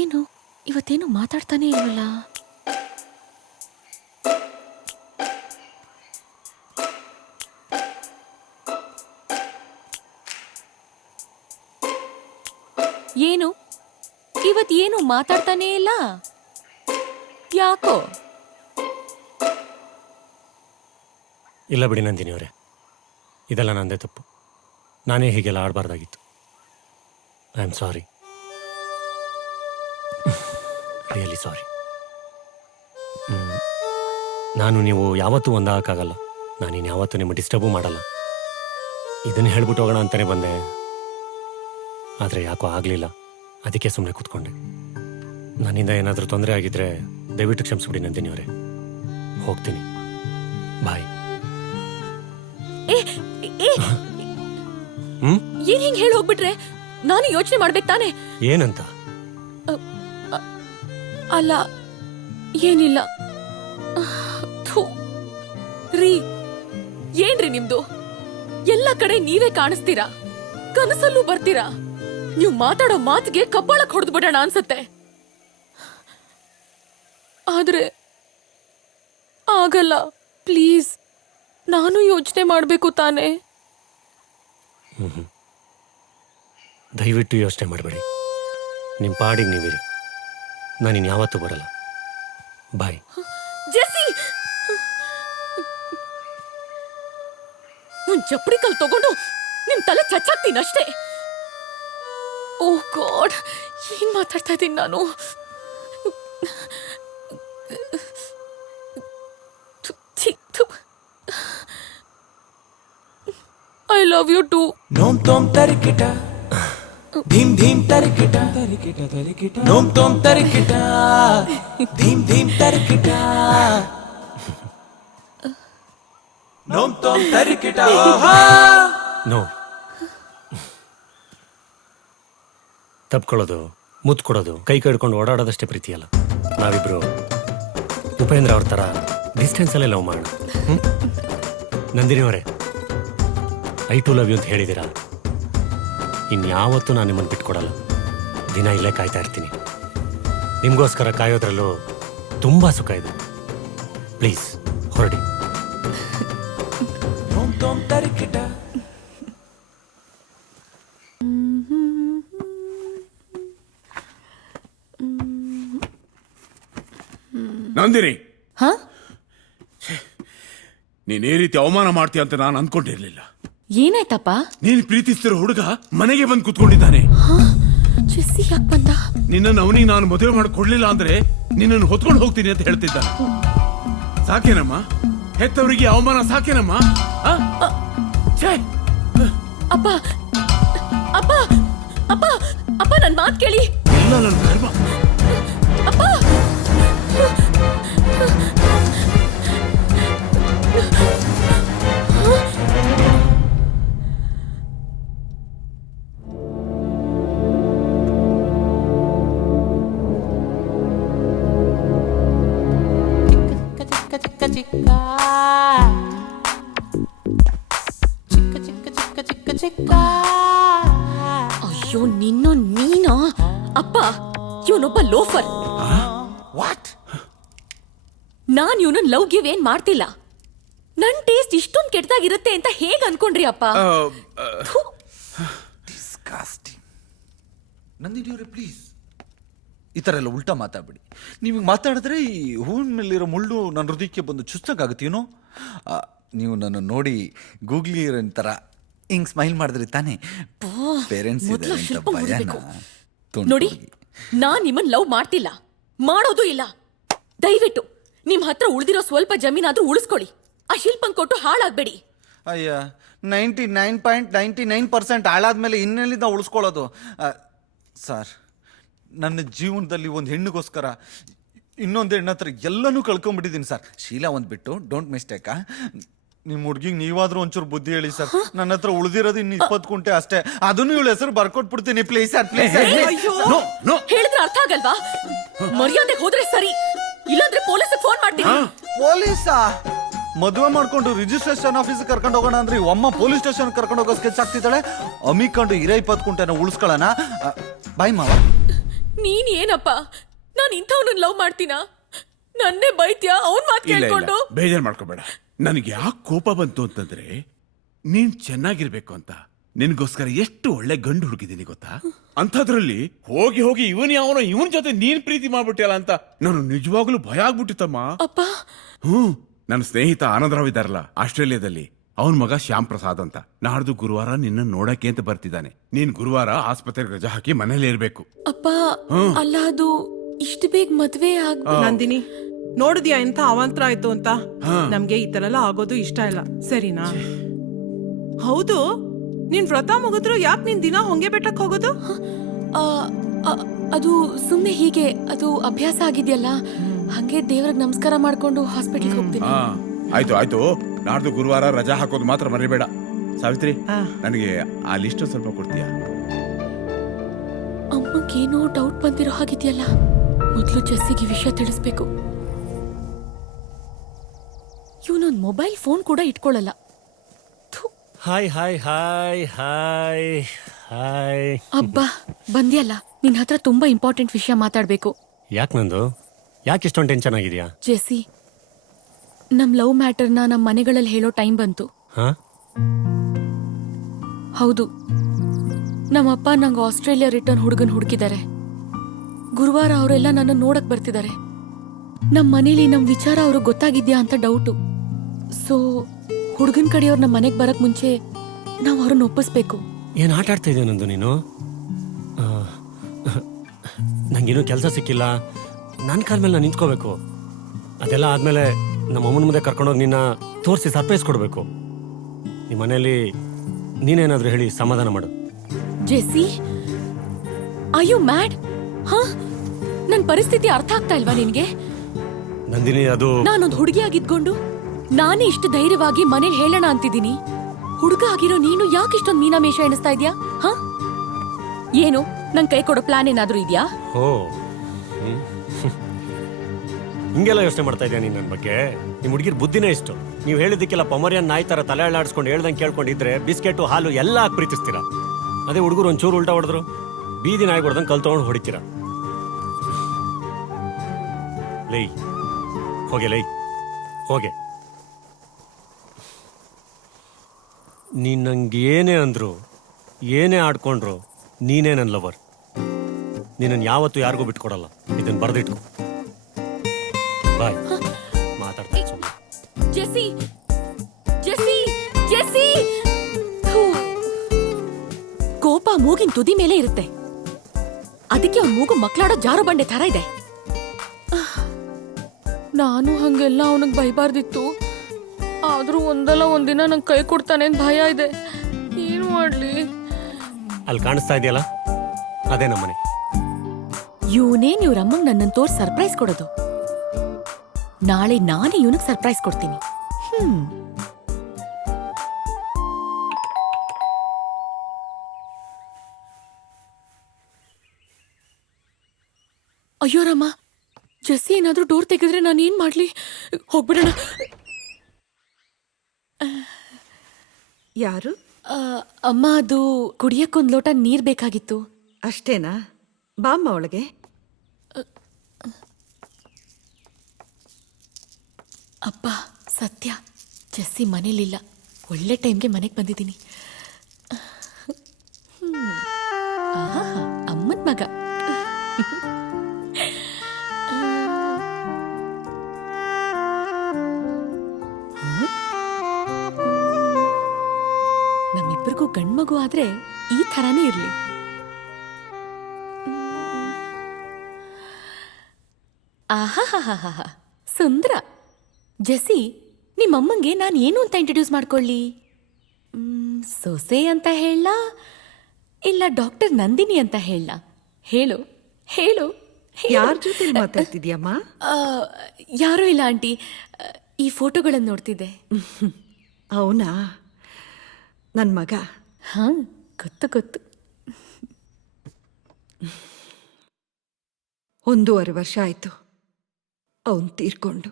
ಏನು ಇವತ್ತೇನು ಮಾತಾಡ್ತಾನೆ ಇಲ್ವಲ್ಲ? ಏನು ಇವತ್ತೇನು ಮಾತಾಡ್ತಾನೇ ಇಲ್ಲ? ಯಾಕೋ? ಇಲ್ಲ ಬಿಡಿ ನಂದಿನಿ ಅವರೇ, ಇದೆಲ್ಲ ನಂದೇ ತಪ್ಪು. ನಾನೇ ಹೀಗೆಲ್ಲ ಆಡಬಾರ್ದಾಗಿತ್ತು. I am sorry, really sorry. ನಾನು ನೀವು ಯಾವತ್ತೂ ಒಂದಾಗಕ್ಕಾಗಲ್ಲ. ನಾನಿನ್ನು ಯಾವತ್ತೂ ನಿಮ್ಮ ಡಿಸ್ಟರ್ಬು ಮಾಡಲ್ಲ. ಇದನ್ನು ಹೇಳ್ಬಿಟ್ಟು ಹೋಗೋಣ ಅಂತಲೇ ಬಂದೆ. ಆದರೆ ಯಾಕೋ ಆಗಲಿಲ್ಲ. ಅದಕ್ಕೆ ಸುಮ್ಮನೆ ಕೂತ್ಕೊಂಡೆ. ನನ್ನಿಂದ ಏನಾದರೂ ತೊಂದರೆ ಆಗಿದ್ರೆ ದಯವಿಟ್ಟು ಕ್ಷಮಿಸ್ಬಿಡಿ ನಂದಿನಿ ಅವರೇ. ಹೋಗ್ತೀನಿ, ಬಾಯ್. ಏನ್ ಹಿಂಗ್ ಹೇಳಿ ಹೋಗ್ಬಿಟ್ರೆ ನಾನು ಯೋಚನೆ ಮಾಡ್ಬೇಕು ತಾನೆ? ಏನಂತ? ಅಲ್ಲ, ಏನಿಲ್ಲ. ಥು. ರೀ, ಏನ್ರಿ ನಿಮ್ದು? ಎಲ್ಲ ಕಡೆ ನೀವೇ ಕಾಣಿಸ್ತೀರಾ, ಕನಸಲ್ಲೂ ಬರ್ತೀರಾ. ನೀವು ಮಾತಾಡೋ ಮಾತಿಗೆ ಕಬ್ಬಾಳಕ್ ಹೊಡೆದು ಬಿಡೋಣ ಅನ್ಸತ್ತೆ. ಆದ್ರೆ ಆಗಲ್ಲ. ಪ್ಲೀಸ್, ನಾನು ಯೋಚನೆ ಮಾಡ್ಬೇಕು ತಾನೆ. ದಯವಿಟ್ಟು ಯೋಚನೆ ಮಾಡಬೇಡಿ. ನಿಮ್ಮ ಪಾಡಿಗೆ ನೀವಿರಿ. ನಾನಿನ್ ಯಾವತ್ತೂ ಬರಲ್ಲ. ಬಾಯ್. ಜೆಸ್ಸಿ, ಒಂದ್ ಚಪ್ಪಡಿ ಕಲ್ ತಗೊಂಡು ನಿಮ್ ತಲೆ ಚಚ್ಚಾಕ್ತೀನಿ ಅಷ್ಟೇ. ಓ ಗಾಡ್, ಏನ್ ಮಾತಾಡ್ತಾ ಇದ್ದೀನಿ ನಾನು? I love you too. ನೋಮ್ ತೋಮ್ ತರಿಕಿಟ ಧೀಮ್ ಧೀಮ್ ತರಿಕಿಟ ತರಿಕಿಟ ತರಿಕಿಟ ನೋಮ್ ತೋಮ್ ತರಿಕಿಟ ಧೀಮ್ ಧೀಮ್ ತರಿಕಿಟ ನೋಮ್ ತೋಮ್ ತರಿಕಿಟ. ನೋ, ತಪ್ಕೊಳ್ಳೋದು, ಮುತ್ತು ಕೊಡೋದು, ಕೈ ಕಡ್ಕೊಂಡು ಓಡಾಡೋದಷ್ಟೇ ಪ್ರೀತಿ ಅಲ್ಲ. ನಾವಿಬ್ರು ಉಪೇಂದ್ರ ಅವ್ರ ಥರ ಡಿಸ್ಟೆನ್ಸಲ್ಲೇ ಲವ್ ಮಾಡೋಣ. ನಂದಿನಿ ಅವರೇ, ಐ ಟು ಲವ್ ಯು ಅಂತ ಹೇಳಿದ್ದೀರಾ. ಇನ್ಯಾವತ್ತೂ ನಾನು ನಿಮ್ಮನ್ನು ಬಿಟ್ಕೊಡಲ್ಲ. ದಿನ ಇಲ್ಲೇ ಕಾಯ್ತಾ ಇರ್ತೀನಿ. ನಿಮಗೋಸ್ಕರ ಕಾಯೋದ್ರಲ್ಲೂ ತುಂಬ ಸುಖ ಇದೆ. ಪ್ಲೀಸ್ ಹೊರಡಿ. ನೋಮ್ ತೋಮ್ ತರಿಕಿಟ. ನಂದಿನಿ, ಹಾ? ನೀನ್ ಈ ರೀತಿ ಅವಮಾನ ಮಾಡ್ತೀಯ ಅಂತ ನಾನು ಅನ್ಕೊಂಡಿರ್ಲಿಲ್ಲ. ಏನಾಯ್ತಪ್ಪ? ನೀನ್ ಪ್ರೀತಿಸ್ತಿರೋ ಹುಡುಗ ಮನೆಗೆ ಬಂದು ಕುತ್ಕೊಂಡಿದ್ದಾನೆ. ಜೆಸ್ಸಿ ಯಾಕೆ ಬಂದ? ನಿನ್ನನ್ನು ಅವನಿಗೆ ನಾನು ಮದುವೆ ಮಾಡಿಕೊಡ್ಲಿಲ್ಲ ಅಂದ್ರೆ ನಿನ್ನನ್ನು ಹೊತ್ಕೊಂಡು ಹೋಗ್ತೀನಿ ಅಂತ ಹೇಳ್ತಿದ್ದಾನೆ. ಸಾಕೇನಮ್ಮ? ಹೆತ್ತವರಿಗೆ ಅವಮಾನ ಸಾಕೇನಮ್ಮ? ಅಪ್ಪ ಅಪ್ಪ ಅಪ್ಪ ಅಪ್ಪ, ನನ್ ಮಾತ್ ಕೇಳಿ. ಇಲ್ಲ, ನನ್ನ ಕರ್ಮ. ಅಪ್ಪ, ಅಯ್ಯೋ ನೀನಾ ಅಪ್ಪ, ಇವನೊಬ್ಬ ಲೋಫರ್. ವಾಟ್? ನಾನ್ ಇವನನ್ನ ಲವ್ ಗಿವ್ ಏನ್ ಮಾಡ್ತಿಲ್ಲ. ನನ್ ಟೇಸ್ಟ್ ಇಷ್ಟೊಂದು ಕೆಟ್ಟದಾಗಿರುತ್ತೆ ಅಂತ ಹೇಗ್ ಅನ್ಕೊಂಡ್ರಿ ಅಪ್ಪ? ಥು. ಡಿಸ್ಕಾಸ್ಟಿಂಗ್. ನಂದಿನಿಯವರೇ ಪ್ಲೀಸ್ ಈ ಥರ ಎಲ್ಲ ಉಲ್ಟಾ ಮಾತಾಡ್ಬಿಡಿ. ನೀವು ಮಾತಾಡಿದ್ರೆ ಈ ಹೂವಿನ ಮೇಲಿರೋ ಮುಳ್ಳು ನನ್ನ ಹೃದಯಕ್ಕೆ ಬಂದು ಚುಚ್ಚಕ್ಕಾಗತ್ತೇನೋ. ನೀವು ನನ್ನ ನೋಡಿ ಗೂಗ್ಲಿ ಇರೋನ್ ಥರ ಹಿಂಗ್ ಸ್ಮೈಲ್ ಮಾಡಿದ್ರಿ ತಾನೇ. ಪೇರೆಂಟ್ಸ್ ಮೊದ್ಲು ಇದ್ದಾರೆ ಶಿಲ್ಪ ಅಂತ ಭಯನ ಮುರಿಬೇಕು. ನೋಡಿ, ನಾನ್ ನಿಮ್ಮನ್ ಲವ್ ಮಾಡ್ತಿಲ್ಲ, ಮಾಡೋದು ಇಲ್ಲ. ದಯವಿಟ್ಟು ನಿಮ್ ಹತ್ರ ಉಳಿದಿರೋ ಸ್ವಲ್ಪ ಜಮೀನಾದ್ರೂ ಉಳಿಸ್ಕೊಳ್ಳಿ. ಆ ಶಿಲ್ಪನ್ ಕೊಟ್ಟು ಹಾಳಾಗ್ಬೇಡಿ. ಅಯ್ಯ, 99.99% ಹಾಳಾದ್ಮೇಲೆ ಇನ್ನೆಲ್ಲಿಂದ ಉಳಿಸ್ಕೊಳ್ಳೋದು? ಸರ್, ನನ್ನ ಜೀವನದಲ್ಲಿ ಒಂದು ಹೆಣ್ಣಿಗೋಸ್ಕರ ಇನ್ನೊಂದು ಹೆಣ್ಣು ಹತ್ರ ಎಲ್ಲನೂ ಕಳ್ಕೊಂಡ್ಬಿಟ್ಟಿದ್ದೀನಿ ಸರ್. ಶೀಲಾ ಒಂದು ಬಿಟ್ಟು, ಡೋಂಟ್ ಮಿಸ್ಟೇಕಾ. ನಿಮ್ಮ ಹುಡುಗಿಗೆ ನೀವಾದ್ರೂ ಒಂಚೂರು ಬುದ್ಧಿ ಹೇಳಿ ಸರ್. ನನ್ನ ಹತ್ರ ಉಳಿದಿರೋದು ಇನ್ನು 20 ಕುಂಟೆ ಅಷ್ಟೇ. ಅದನ್ನು ಇವಳ ಹೆಸರು ಬರ್ಕೊಟ್ಬಿಡ್ತೀನಿ ಪ್ಲೀಸ್ ಸರ್, ಪ್ಲೀಸ್. ಹೇಳಿದ್ರೆ ಅರ್ಥ ಆಗಲ್ವಾ? ಮರ್ಯಾದೆ ಹೋದ್ರೆ ಸರಿ, ಇಲ್ಲಾಂದ್ರೆ ಪೊಲೀಸ್ ಫೋನ್ ಮಾಡ್ತೀನಿ. ಪೊಲೀಸಾ? ಮದುವೆ ಮಾಡ್ಕೊಂಡು ರಿಜಿಸ್ಟ್ರೇಷನ್ ಆಫೀಸ್ ಕರ್ಕೊಂಡು ಹೋಗೋಣ ಅಂದ್ರೆ ಅಮ್ಮ ಪೊಲೀಸ್ ಸ್ಟೇಷನ್ ಕರ್ಕೊಂಡು ಹೋಗೋ ಸ್ಕೆಚ್ ಆಗ್ತಿದ್ದಾಳೆ. ಅಮ್ಮಿಕೊಂಡು 20 ಕುಂಟೆನ ಉಳಿಸ್ಕೊಳ್ಳೋಣ. ಬಾಯ್ ಮಾವ. ನೀನ್ ಏನಪ್ಪ, ನಾನ್ ಇಂಥವ್ನನ್ನ ಲವ್ ಮಾಡ್ತೀನಾ? ನನ್ನೇ ಬೈತ್ಯಾ ಅವನ್ ಮಾತು ಕೇಳ್ಕೊಂಡು? ಬೇಜಾರ್ ಮಾಡ್ಕೋಬೇಡ. ನನಗೆ ಯಾಕೆ ಕೋಪ ಬಂತು ಅಂತಂದ್ರೆ, ನೀನ್ ಚೆನ್ನಾಗಿರ್ಬೇಕು ಅಂತ ನಿನ್ಗೋಸ್ಕರ ಎಷ್ಟು ಒಳ್ಳೆ ಗಂಡು ಹುಡುಕಿದೀನಿ ಗೊತ್ತಾ? ಅಂಥದ್ರಲ್ಲಿ ಹೋಗಿ ಇವನ್ ಜೊತೆ ನೀನ್ ಪ್ರೀತಿ ಮಾಡ್ಬಿಟ್ಟಿಯಲ್ಲ ಅಂತ ನಾನು ನಿಜವಾಗ್ಲೂ ಭಯ ಆಗ್ಬಿಟ್ಟಿತ್ತಮ್ಮ. ಅಪ್ಪ, ನನ್ನ ಸ್ನೇಹಿತ ಆನಂದರಾವ್ ಇದಾರಲ್ಲ ಆಸ್ಟ್ರೇಲಿಯಾದಲ್ಲಿ, ಅವನ್ ಮಗ ಶ್ಯಾಮ್ ಪ್ರಸಾದ್ ಅಂತ ನಾಡ್ದು ಗುರುವಾರ ನಿನ್ನ ನೋಡಕ್ಕೆ ಅಂತ ಬರ್ತಿದ್ದಾನೆ. ನೀನ್ ಗುರುವಾರ ಆಸ್ಪತ್ರೆಗೆ ರಜಾ ಹಾಕಿ ಮನೇಲಿ ಇರ್ಬೇಕು. ಅಪ್ಪ ಅಲ್ಲ, ಅದು ಇಷ್ಟು ಬೇಗ ಮದ್ವೆ ನಂದಿನಿ, ನೋಡಿದ್ಯಾ ಎಂತ ಅವಾಂತರ ಆಯ್ತು ಅಂತ? ನಮ್ಗೆ ಈ ತರ ಎಲ್ಲ ಆಗೋದು ಇಷ್ಟ ಇಲ್ಲ, ಸರಿನಾ? ಹೌದು, ನೀನ್ ವ್ರತ ಮುಗಿದ್ರು ಯಾಕೆ ನೀನ್ ದಿನ ಹೊಂಗೆ ಬೆಟ್ಟಕ್ ಹೋಗೋದು? ಅದು ಸುಮ್ನೆ ಹೀಗೆ, ಅದು ಅಭ್ಯಾಸ ಆಗಿದ್ಯಲ್ಲ. ಹಂಗೆ ದೇವ್ರಿಗೆ ನಮಸ್ಕಾರ ಮಾಡ್ಕೊಂಡು ಹಾಸ್ಪಿಟಲ್ಗೆ ಹೋಗ್ತೀನಿ. ಆಯ್ತು, ನಾಡ್ದು ಗುರುವಾರ ರಜಾ ಹಾಕೋದು ಮಾತ್ರ ಮರಿಬೇಡ. ಸಾವಿತ್ರಿ, ನನಗೆ ಆ ಲಿಸ್ಟ್ ಸ್ವಲ್ಪ ಕೊಡ್ತೀಯಾ? ಅಮ್ಮಗೇನೋ ಡೌಟ್ ಬಂದಿರೋ ಹಾಗಿದ್ಯಲ್ಲ. ಮೊದ್ಲು ಜೆಸ್ಸಿಗೆ ವಿಷಯ ತಿಳಿಸ್ಬೇಕು. ಇವನೊಂದು ಮೊಬೈಲ್ ಫೋನ್ ಕೂಡ ಇಟ್ಕೊಳ್ಳಲ್ಲ. Hi hi hi hi hi. ಅಬ್ಬಾ, ಬಂದ್ಯಲ್ಲ. ನಿನ್ ಹತ್ರ ತುಂಬಾ ಇಂಪಾರ್ಟೆಂಟ್ ವಿಷಯ ಮಾತಾಡ್ಬೇಕು. ಯಾಕೆ ನಂದು? ಯಾಕೆ ಇಷ್ಟೊಂದು ಟೆನ್ಷನ್ ಆಗಿದ್ಯಾ? ಜೆಸ್ಸಿ, ನಮ್ ಲವ್ ಮ್ಯಾಟರ್ನ ನಮ್ ಮನೆಗಳಲ್ಲಿ ಹೇಳೋ ಟೈಮ್ ಬಂತು. ಹೌದು, ನಮ್ಮಪ್ಪ ನಂಗೆ ಆಸ್ಟ್ರೇಲಿಯಾ ರಿಟರ್ನ್ ಹುಡುಗನ್ ಹುಡುಕಿದ್ದಾರೆ. ಗುರುವಾರ ಅವರೆಲ್ಲ ನನ್ನ ನೋಡಕ್ ಬರ್ತಿದ್ದಾರೆ. ನಮ್ ಮನೇಲಿ ನಮ್ ವಿಚಾರ ಅವ್ರಿಗೆ ಗೊತ್ತಾಗಿದ್ಯಾ ಅಂತ ಡೌಟು. ಸೊ ಹುಡುಗನ್ ಕಡೆಯವ್ರು ನಮ್ಮ ಮನೆಗ್ ಬರಕ್ ಮುಂಚೆ ನಾವ್ ಅವ್ರನ್ನ ಒಪ್ಪಿಸ್ಬೇಕು. ಏನ್ ಆಟ ಆಡ್ತಾ ಇದೆಯಾ ನಂದು ನೀನು? ನಂಗೇನು ಕೆಲಸ ಸಿಕ್ಕಿಲ್ಲ, ನನ್ನ ಕಾಲ ಮೇಲೆ ನಾನು ನಿಂತ್ಕೋಬೇಕು. ಅದೆಲ್ಲ ಆದ್ಮೇಲೆ ನಮ್ಮ ಅಮ್ಮನ ಮುಂದೆ ಕರ್ಕೊಂಡೋಗಿ ನಿನ್ನ ತೋರಿಸಿ ಸರ್ಪ್ರೈಸ್ ಕೊಡಬೇಕು. ನಿಮ್ಮ ಮನೆಯಲ್ಲಿ ನೀನೇನಾದ್ರೂ ಹೇಳಿ ಸಮಾಧಾನ ಮಾಡು. Jessie, are you mad? ಹಾ, ನನ್ ಪರಿಸ್ಥಿತಿ ಅರ್ಥ ಆಗ್ತಾ ಇಲ್ವಾ ನಿನ್ಗೆ? ನಂದಿನಿ, ಅದು ನಾನೊಂದು ಹುಡುಗಿ ಆಗಿದ್ಕೊಂಡು ನಾನೇ ಇಷ್ಟು ಧೈರ್ಯವಾಗಿ ಮನೇಲಿ ಹೇಳೋಣ ಅಂತಿದ್ದೀನಿ. ಹುಡುಗ ಆಗಿರೋ ನೀನು ಯಾಕೆ ಇಷ್ಟೊಂದು ಮೀನಾಮೇಷ ಎಣಿಸ್ತಾ ಇದ್ಯಾ? ಹಾ, ಏನು ನನ್ ಕೈ ಕೊಡೋ ಪ್ಲಾನ್ ಏನಾದ್ರೂ ಇದ್ಯಾ? ಓ, ಹಿಂಗೆಲ್ಲ ಯೋಚನೆ ಮಾಡ್ತಾ ಇದೆಯಾ ನೀನ್ ನನ್ನ ಬಗ್ಗೆ? ನಿಮ್ ಹುಡುಗಿರ್ ಬುದ್ಧಿನೇ ಇಷ್ಟು. ನೀವು ಹೇಳಿದ್ದಕ್ಕೆಲ್ಲ ಪೊಮರಿಯನ್ ನಾಯಿ ತರ ತಲೆ ಅಳ್ಳಾಡ್ಸ್ಕೊಂಡು ಹೇಳ್ದಂಗೆ ಕೇಳ್ಕೊಂಡಿದ್ರೆ ಬಿಸ್ಕೆಟು ಹಾಲು ಎಲ್ಲ ಹಾಕಿ ಪ್ರೀತಿಸ್ತೀರಾ. ಅದೇ ಹುಡುಗರು ಒಂಚೂರು ಉಲ್ಟಾ ಹೊಡೆದ್ರು ಬೀದಿ ನಾಯಿ ಹೊಡೆದಂಗೆ ಕಲ್ ತಗೊಂಡು ಹೊಡಿತೀರಾ. ಲೈ ಹೋಗೆ. ನೀನ್ ನಂಗೆ ಏನೇ ಅಂದ್ರು, ಏನೇ ಆಡ್ಕೊಂಡ್ರು, ನೀನೇ ನನ್ನ ಲವರ್. ನೀನನ್ನು ಯಾವತ್ತೂ ಯಾರಿಗೂ ಬಿಟ್ಕೊಡಲ್ಲ. ಇದನ್ನ ಬರ್ದಿಟ್ಕೊ. ಬಾಯ್. ಮಾತಾಡ್ತಾ ಜೆಸ್ಸಿ, ಜೆಸ್ಸಿ, ಜೆಸ್ಸಿ. ಕೋಪ ಮೂಗಿನ ತುದಿ ಮೇಲೆ ಇರುತ್ತೆ. ಅದಕ್ಕೆ ಅವ್ನ ಮೂಗು ಮಕ್ಕಳಾಡೋ ಜಾರು ಬಂಡೆ ತರ ಇದೆ. ನಾನು ಹಂಗೆಲ್ಲ ಅವನಿಗೆ ಬೈಬಾರ್ದಿತ್ತು. ಆದ್ರೂ ಒಂದಲ್ಲ ಒಂದಿನ ನಂಗೆ ಕೈ ಕೊಡ್ತಾನೆ ಅಂತ ಭಯ ಇದೆ. ಏನು ಮಾಡ್ಲಿ? ಅಲ್ಲಿ ಕಾಣಿಸ್ತಾ ಇದೆಯಲ್ಲ, ಅದೇ ನಮ್ಮನೆ. ಇವನೇನ್ ಇವ್ರಮ್ಮಂಗ್ ನನ್ನನ್ನು ತೋರ್ಸಿ ಸರ್ಪ್ರೈಸ್ ಕೊಡೋದು. ನಾಳೆ ನಾನೇ ಇವನಿಗೆ ಸರ್ಪ್ರೈಸ್ ಕೊಡ್ತೀನಿ. ಅಯ್ಯೋ ರಾಮ, ಜೆಸ್ಸಿ ಏನಾದ್ರೂ ಡೋರ್ ತೆಗೆದ್ರೆ ನಾನು ಏನ್ ಮಾಡ್ಲಿ? ಹೋಗ್ಬಿಡೋಣ. ಯಾರು? ಅಮ್ಮ ಅದು ಕುಡಿಯಕ್ಕೊಂದ್ ಲೋಟ ನೀರ್ ಬೇಕಾಗಿತ್ತು. ಅಷ್ಟೇನಾ? ಬಾಮ್ಮ ಒಳಗೆ. ಅಪ್ಪ ಸತ್ಯ, ಜೆಸ್ಸಿ ಮನೇಲಿಲ್ಲ. ಒಳ್ಳೆ ಟೈಮ್ಗೆ ಮನೆಗೆ ಬಂದಿದ್ದೀನಿ. ಅಮ್ಮನ ಮಗ. ನಮ್ಮಿಬ್ಬರಿಗೂ ಗಂಡ್ಮಗು ಆದ್ರೆ ಈ ಥರಾನೇ ಇರ್ಲಿ. ಆಹಾ ಸುಂದರ. ಜೆಸ್ಸಿ, ನಿಮ್ಮಮ್ಮಂಗೆ ನಾನು ಏನು ಅಂತ ಇಂಟ್ರೊಡ್ಯೂಸ್ ಮಾಡ್ಕೊಳ್ಳಿ? ಸೊಸೆ ಅಂತ ಹೇಳ, ಇಲ್ಲ ಡಾಕ್ಟರ್ ನಂದಿನಿ ಅಂತ ಹೇಳ? ಹೇಳು ಹೇಳು. ಯಾರ ಜೊತೆ ಮಾತಾಡ್ತಿದ್ಯಮ್ಮ? ಯಾರೂ ಇಲ್ಲ ಆಂಟಿ, ಈ ಫೋಟೋಗಳನ್ನು ನೋಡ್ತಿದ್ದೆ. ಅವನಾ? ನನ್ನ ಮಗ. ಹಾ, ಗೊತ್ತು ಗೊತ್ತು. 1.5 ವರ್ಷ ಆಯ್ತು ಅವನ್ ತೀರ್ಕೊಂಡು.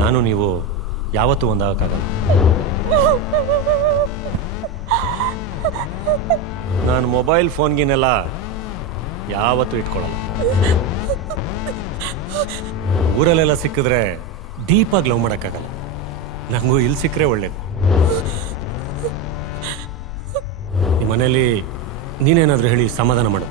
ನಾನು ನೀವು ಯಾವತ್ತೂ ಒಂದಾಗಕ್ಕಾಗಲ್ಲ. ನಾನು ಮೊಬೈಲ್ ಫೋನ್ಗಿನೆಲ್ಲ ಯಾವತ್ತೂ ಇಟ್ಕೊಳ್ಳಲ್ಲ. ಊರಲ್ಲೆಲ್ಲ ಸಿಕ್ಕಿದ್ರೆ ಡೀಪಾಗಿ ಲವ್ ಮಾಡೋಕ್ಕಾಗಲ್ಲ. ನನಗೂ ಇಲ್ಲಿ ಸಿಕ್ಕರೆ ಒಳ್ಳೇದು. ನಿಮ್ಮ ಮನೇಲಿ ನೀನೇನಾದರೂ ಹೇಳಿ ಸಮಾಧಾನ ಮಾಡು.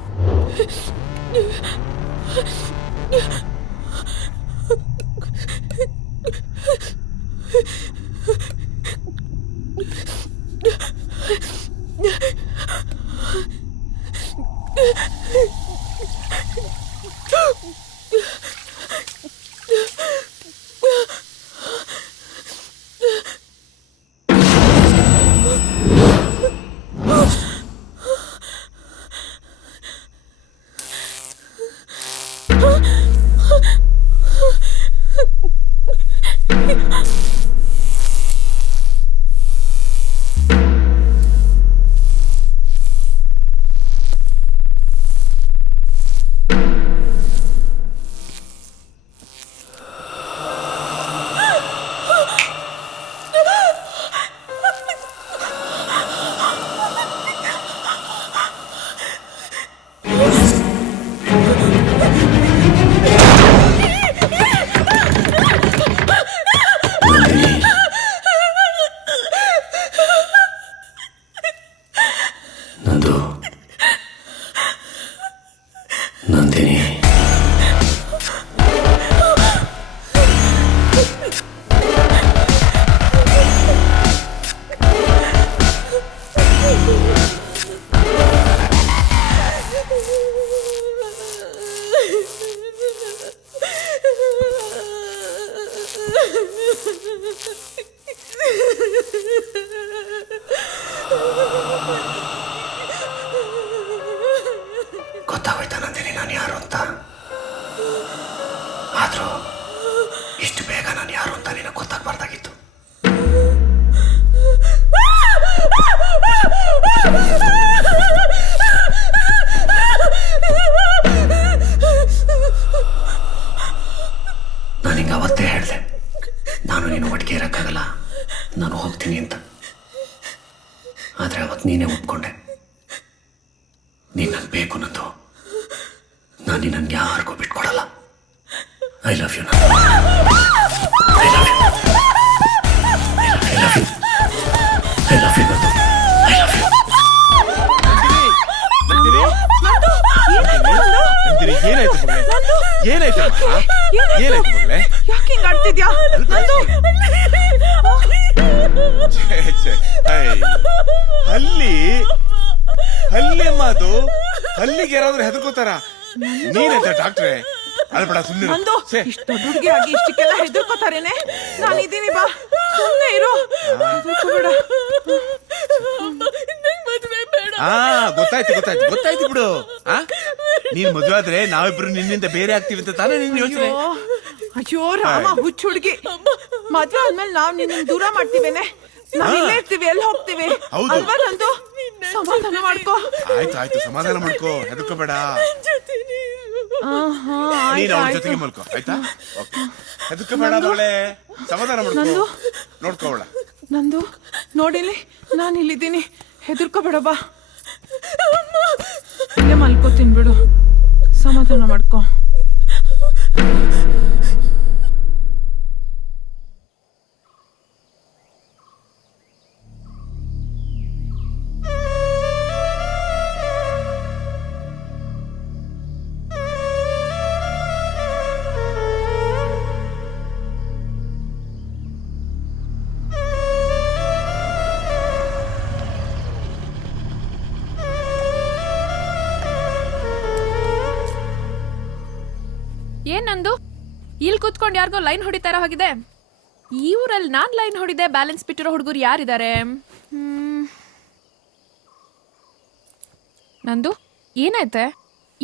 ಗೊತ್ತಾಗೋಯ್ತಾ ನಂದಿನಿ ನಾನು ಯಾರು ಅಂತ? ಆದ್ರೂ ಇಷ್ಟು ಬೇಗ ನಾನು ಯಾರು ಅಂತ ನಿನಗೆ ಗೊತ್ತಾಗಬಾರ್ದಾಗಿತ್ತು. ನಾನು ಹಿಂಗೆ ಅವತ್ತೇ ಹೇಳಿದೆ, ನಾನು ನೀನು ಒಟ್ಟಿಗೆ ಇರೋಕ್ಕಾಗಲ್ಲ, ನಾನು ಹೋಗ್ತೀನಿ ಅಂತ. ಆದರೆ ಅವತ್ತು ನೀನೇ ಒಪ್ಕೊಂಡೆ. ನೀನು ನನಗೆ ಬೇಕು ನಂದು. ನಾನು ನಿನ್ನನ್ನು ಯಾರಿಗೂ ಬಿಟ್ಕೊಡಲ್ಲ. I love you. I love you. I love you. I love you ನಂದು. I love you. ಏನಾಯ್ತು? ಏನಾಯ್ತಮ್ಮ ಏನಾಯ್ತು ಮಗಳೇ ಯಾಕೆ ಹಿಂಗ್ ಆಡ್ತಿದ್ಯಾ ನಂದು ಛೇ, ಛೇ. ಅಯ್ಯೋ. ಹಲ್ಲಿ ಅಮ್ಮ ಅದು ಹಲ್ಲಿಗೆ ಯಾರಾದ್ರೂ ಹೆದರ್ಕೋತಾರ ನೀನಂತ ಡಾಕ್ಟ್ರೆ ಅಲ್ಬೇಡ ಸುಮ್ಮನೆ ನಂದು ಇಷ್ಟು ದೊಡ್ಡ ಹುಡುಗಿ ಆಗಿ ಇಷ್ಟಕ್ಕೆಲ್ಲ ಹೆದರ್ಕೋತಾರೇನೆ ನಾನಿದ್ದೀನಿ ಬಾ ಸುಮ್ಮನೆ ಇರು ಹೆದರ್ಕೋಬೇಡ. ಗೊತ್ತಾಯ್ತು ಬಿಡು. ನೀನ್ ಮದುವೆ ಆದ್ರೆ ನಾವಿಬ್ರು ನಿನ್ನಿಂದ ಬೇರೆ ಆಗ್ತೀವಿ ಅಂತ ತಾನೇ ನಿನ್ ಯೋಚನೆ. ಅಯ್ಯೋ ರಾಮ ಹುಚ್ಚ ಹುಡುಗಿ ಮದ್ವೆ ಆದ್ಮೇಲೆ ನಾವ್ ನಿನ್ನ ದೂರ ಮಾಡ್ತೀವೇನೆ ನಾವ್ ಇಲ್ಲೇ ಇರ್ತೀವಿ ಎಲ್ಲಿ ಹೋಗ್ತೀವಿ ಹೌದು. ಅಲ್ವಾ ನಂದು ಸಮಾಧಾನ ಮಾಡ್ಕೋ. ಆಯ್ತು ಸಮಾಧಾನ ಮಾಡ್ಕೋ ಹೆದರ್ಕೋಬೇಡ. ನೀನ್ ಅವಳ ಜೊತೆಗೆ ಮಲ್ಕೋ ಆಯ್ತಾ. ಹೆದರ್ಕೋಬೇಡ ಮಗಳೇ ಸಮಾಧಾನ ಮಾಡ್ಕೋ ನೋಡ್ಕೋಬೇಡ. ನಂದು ನೋಡಿಲಿ ನಾನು ಇಲ್ಲಿದ್ದೀನಿ ಹೆದರ್ಕೋಬೇಡ ಬಾ. ಇಲ್ಲೇ ಮಲ್ಕೋತೀನಿ ಬಿಡು ಸಮಾಧಾನ ಮಾಡ್ಕೋ. ಏನ್ ನಂದು ಇಲ್ಲಿ ಕೂತ್ಕೊಂಡು ಯಾರಿಗೋ ಲೈನ್ ಹೊಡಿತಾರ ಹೋಗಿದೆ. ಈ ಊರಲ್ಲಿ ನಾನ್ ಲೈನ್ ಹೊಡಿದೆ ಬ್ಯಾಲೆನ್ಸ್ ಬಿಟ್ಟಿರೋ ಹುಡುಗರು ಯಾರಿದ್ದಾರೆ? ನಂದು ಏನಾಯ್ತೆ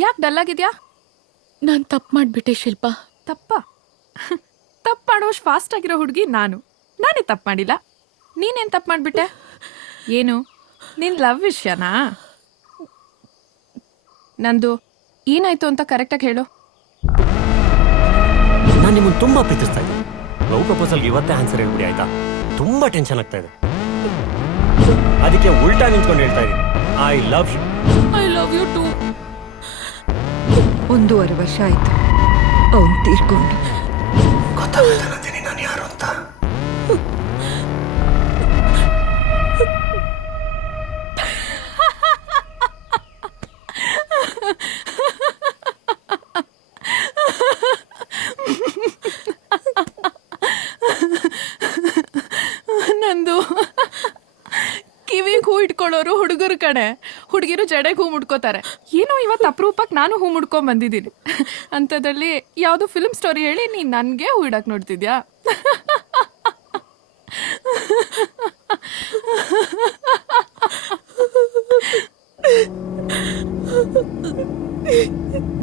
ಯಾಕೆ ಡಲ್ ಆಗಿದ್ಯಾ? ನಾನ್ ತಪ್ಪು ಮಾಡ್ಬಿಟ್ಟೆ ಶಿಲ್ಪ. ತಪ್ಪ ತಪ್ಪು ಮಾಡೋಷ್ಟು ಫಾಸ್ಟ್ ಆಗಿರೋ ಹುಡುಗಿ ನಾನೇ ತಪ್ಪು ಮಾಡಿಲ್ಲ. ನೀನೇನು ತಪ್ಪು ಮಾಡಿಬಿಟ್ಟೆ? ಏನು ನಿನ್ ಲವ್ ವಿಷಯನಾ? ನಂದು ಏನಾಯ್ತು ಅಂತ ಕರೆಕ್ಟಾಗಿ ಹೇಳು. ನಾನು ನಿಮ್ಮನ್ನು ತುಂಬಾ ಪ್ರೀತಿಸ್ತಾ ಇದ್ದೀನಿ. ಲವ್ ಪ್ರಪೋಸಲ್ಗೆ ಇವತ್ತೇ ಆನ್ಸರ್ ಹೇಳ್ಬಿಡಿ ಆಯ್ತಾ? ತುಂಬಾ ಟೆನ್ಷನ್ ಆಗ್ತಾ ಇದೆ. ಅದಕ್ಕೆ ಉಲ್ಟಾ ನಿಂತ್ಕೊಂಡು ಹೇಳ್ತಾ ಇದ್ದೀನಿ I love you. I love you too. 1.5 ವರ್ಷ ಆಯ್ತು ಅವನು ತೀರ್ಕೊಂಡು. ಗೊತ್ತಾಗ್ತಾನೆ ನಾನು ಯಾರು ಅಂತ. ನಂದು ಕಿವಿಗೆ ಹೂ ಇಟ್ಕೊಳ್ಳೋರು ಹುಡುಗರು ಕಡೆ, ಹುಡುಗಿರು ಜಡೆಗೆ ಹೂ ಮುಡ್ಕೋತಾರೆ. ಏನೋ ಇವತ್ತು ಅಪರೂಪಕ್ಕೆ ನಾನು ಹೂ ಮುಡ್ಕೊಂಡ್ ಬಂದಿದ್ದೀನಿ. ಅಂಥದ್ರಲ್ಲಿ ಯಾವುದೋ ಫಿಲ್ಮ್ ಸ್ಟೋರಿ ಹೇಳಿ ನೀನು ನನಗೆ ಹೂ ಇಡಕ್ಕೆ ನೋಡ್ತಿದ್ಯಾ?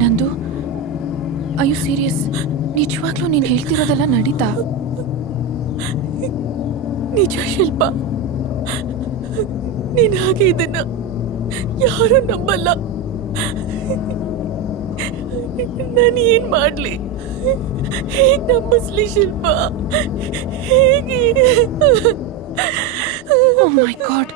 ನಂದು ಐ ಯು ಸೀರಿಯಸ್? ನಿಜವಾಗ್ಲೂ ನೀನು ಹೇಳ್ತಿರೋದೆಲ್ಲ ನಡೀತಾ? ನಿಜ ಶಿಲ್ಪ, ನೀನ್ ಹಾಗೆ ಇದನ್ನ ಯಾರು ನಂಬಲ್ಲ. ನಾನು ಏನ್ ಮಾಡ್ಲಿ? ಹೇಗ್ ನಂಬಿಸ್ಲಿ ಶಿಲ್ಪ? ಹೇಗೆ? ಓ ಮೈ ಗಾಡ್.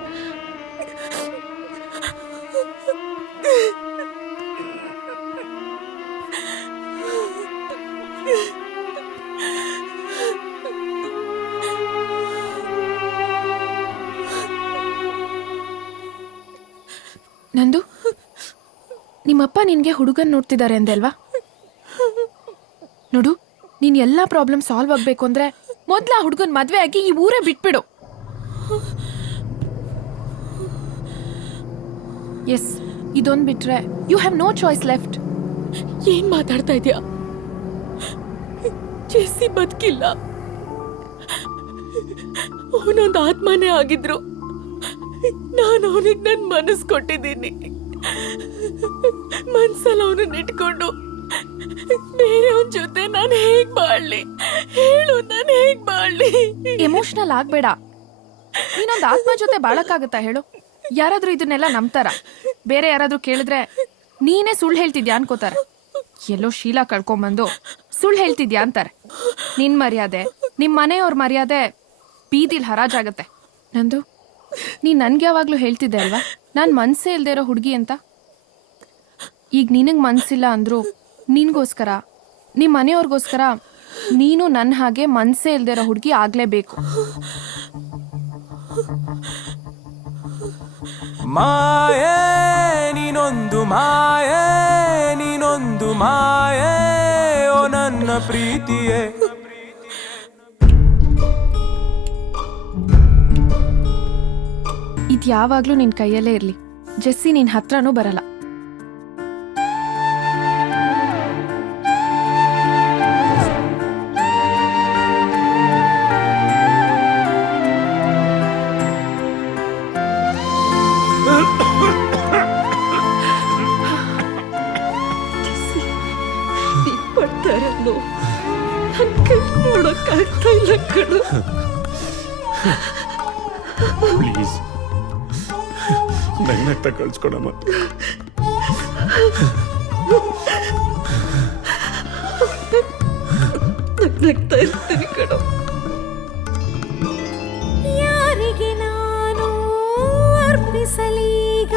ನಂದು ನಿಮ್ಮಪ್ಪ ನಿನ್ಗೆ ಹುಡುಗನ್ ನೋಡ್ತಿದ್ದಾರೆ ಅಂದೆ ಅಲ್ವಾ? ನೋಡು, ನೀನ್ ಎಲ್ಲಾ ಪ್ರಾಬ್ಲಮ್ ಸಾಲ್ವ್ ಆಗ್ಬೇಕು ಅಂದ್ರೆ ಮೊದ್ಲ ಆ ಹುಡುಗನ್ ಮದ್ವೆ ಆಗಿ ಈ ಊರೇ ಬಿಟ್ಬಿಡು. ಎಸ್, ಇದೊಂದು ಬಿಟ್ರೆ you have no choice left. ಏನ್ ಮಾತಾಡ್ತಾ ಇದ್ಯಾ? ಜೆಸ್ಸಿ ಬದುಕಿಲ್ಲ, ಅವನೊಂದು ಆತ್ಮನೇ ಆಗಿದ್ರು. ನಾನು ಅವನಿಗೆ ನನ್ನ ಮನಸ್ಸು ಕೊಟ್ಟಿದ್ದೀನಿ. ಮನ್ಸಲ್ಲಿ ಅವನನ್ನ ಇಟ್ಕೊಂಡು ಬೇರೆಯವನ ಜೊತೆ ನಾನು ಹೇಗ್ ಬಾಳ್ಲಿ ಹೇಳು? ನಾನು ಹೇಗ್ ಬಾಳ್ಲಿ? ಎಮೋಷನಲ್ ಆಗ್ಬೇಡ. ನೀನೊಂದು ಆತ್ಮ ಜೊತೆ ಬಾಳಕ್ಕಾಗತ್ತಾ ಹೇಳು? ಯಾರಾದ್ರೂ ಇದನ್ನೆಲ್ಲ ನಂಬ್ತಾರ? ಬೇರೆ ಯಾರಾದ್ರೂ ಕೇಳಿದ್ರೆ ನೀನೇ ಸುಳ್ಳು ಹೇಳ್ತಿದ್ಯಾ ಅನ್ಕೋತಾರೆ. ಎಲ್ಲೋ ಶೀಲ ಕಳ್ಕೊಂಬಂದು ಸುಳ್ಳು ಹೇಳ್ತಿದ್ಯಾ ಅಂತಾರೆ. ನಿನ್ ಮರ್ಯಾದೆ, ನಿಮ್ ಮನೆಯವ್ರ ಮರ್ಯಾದೆ ಬೀದಿಲ್ ಹರಾಜಾಗತ್ತೆ. ನಂದು ನೀನ್ ನನ್ಗೆ ಯಾವಾಗ್ಲೂ ಹೇಳ್ತಿದ್ದೆ ಅಲ್ವಾ ನಾನ್ ಮನ್ಸೇ ಇಲ್ದೇ ಇರೋ ಹುಡುಗಿ ಅಂತ. ಈಗ ನಿನಗ್ ಮನ್ಸಿಲ್ಲ ಅಂದ್ರು ನಿನ್ಗೋಸ್ಕರ, ನಿಮ್ ಮನೆಯವ್ರಿಗೋಸ್ಕರ ನೀನು ನನ್ನ ಹಾಗೆ ಮನ್ಸೇ ಇಲ್ದೇ ಇರೋ ಹುಡುಗಿ ಆಗ್ಲೇಬೇಕು. ಮಾಯೇ ನೀನೊಂದು ಮಾಯೇ, ನೀನೊಂದು ಮಾಯೇ ನನ್ನ ಪ್ರೀತಿಯೇ ಇದು ಯಾವಾಗ್ಲೂ ನಿನ್ ಕೈಯಲ್ಲೇ ಇರ್ಲಿ. ಜೆಸ್ಸಿ ನಿನ್ ಹತ್ರನೂ ಬರಲ್ಲ. ಪ್ಲೀಸ್ ನಗ್ನಗ್ತ ಕಳ್ಸ್ಕೊಡಮ್ಮ. ಯಾರಿಗೆ ನಾನು ಅರ್ಪಿಸಲೀಗ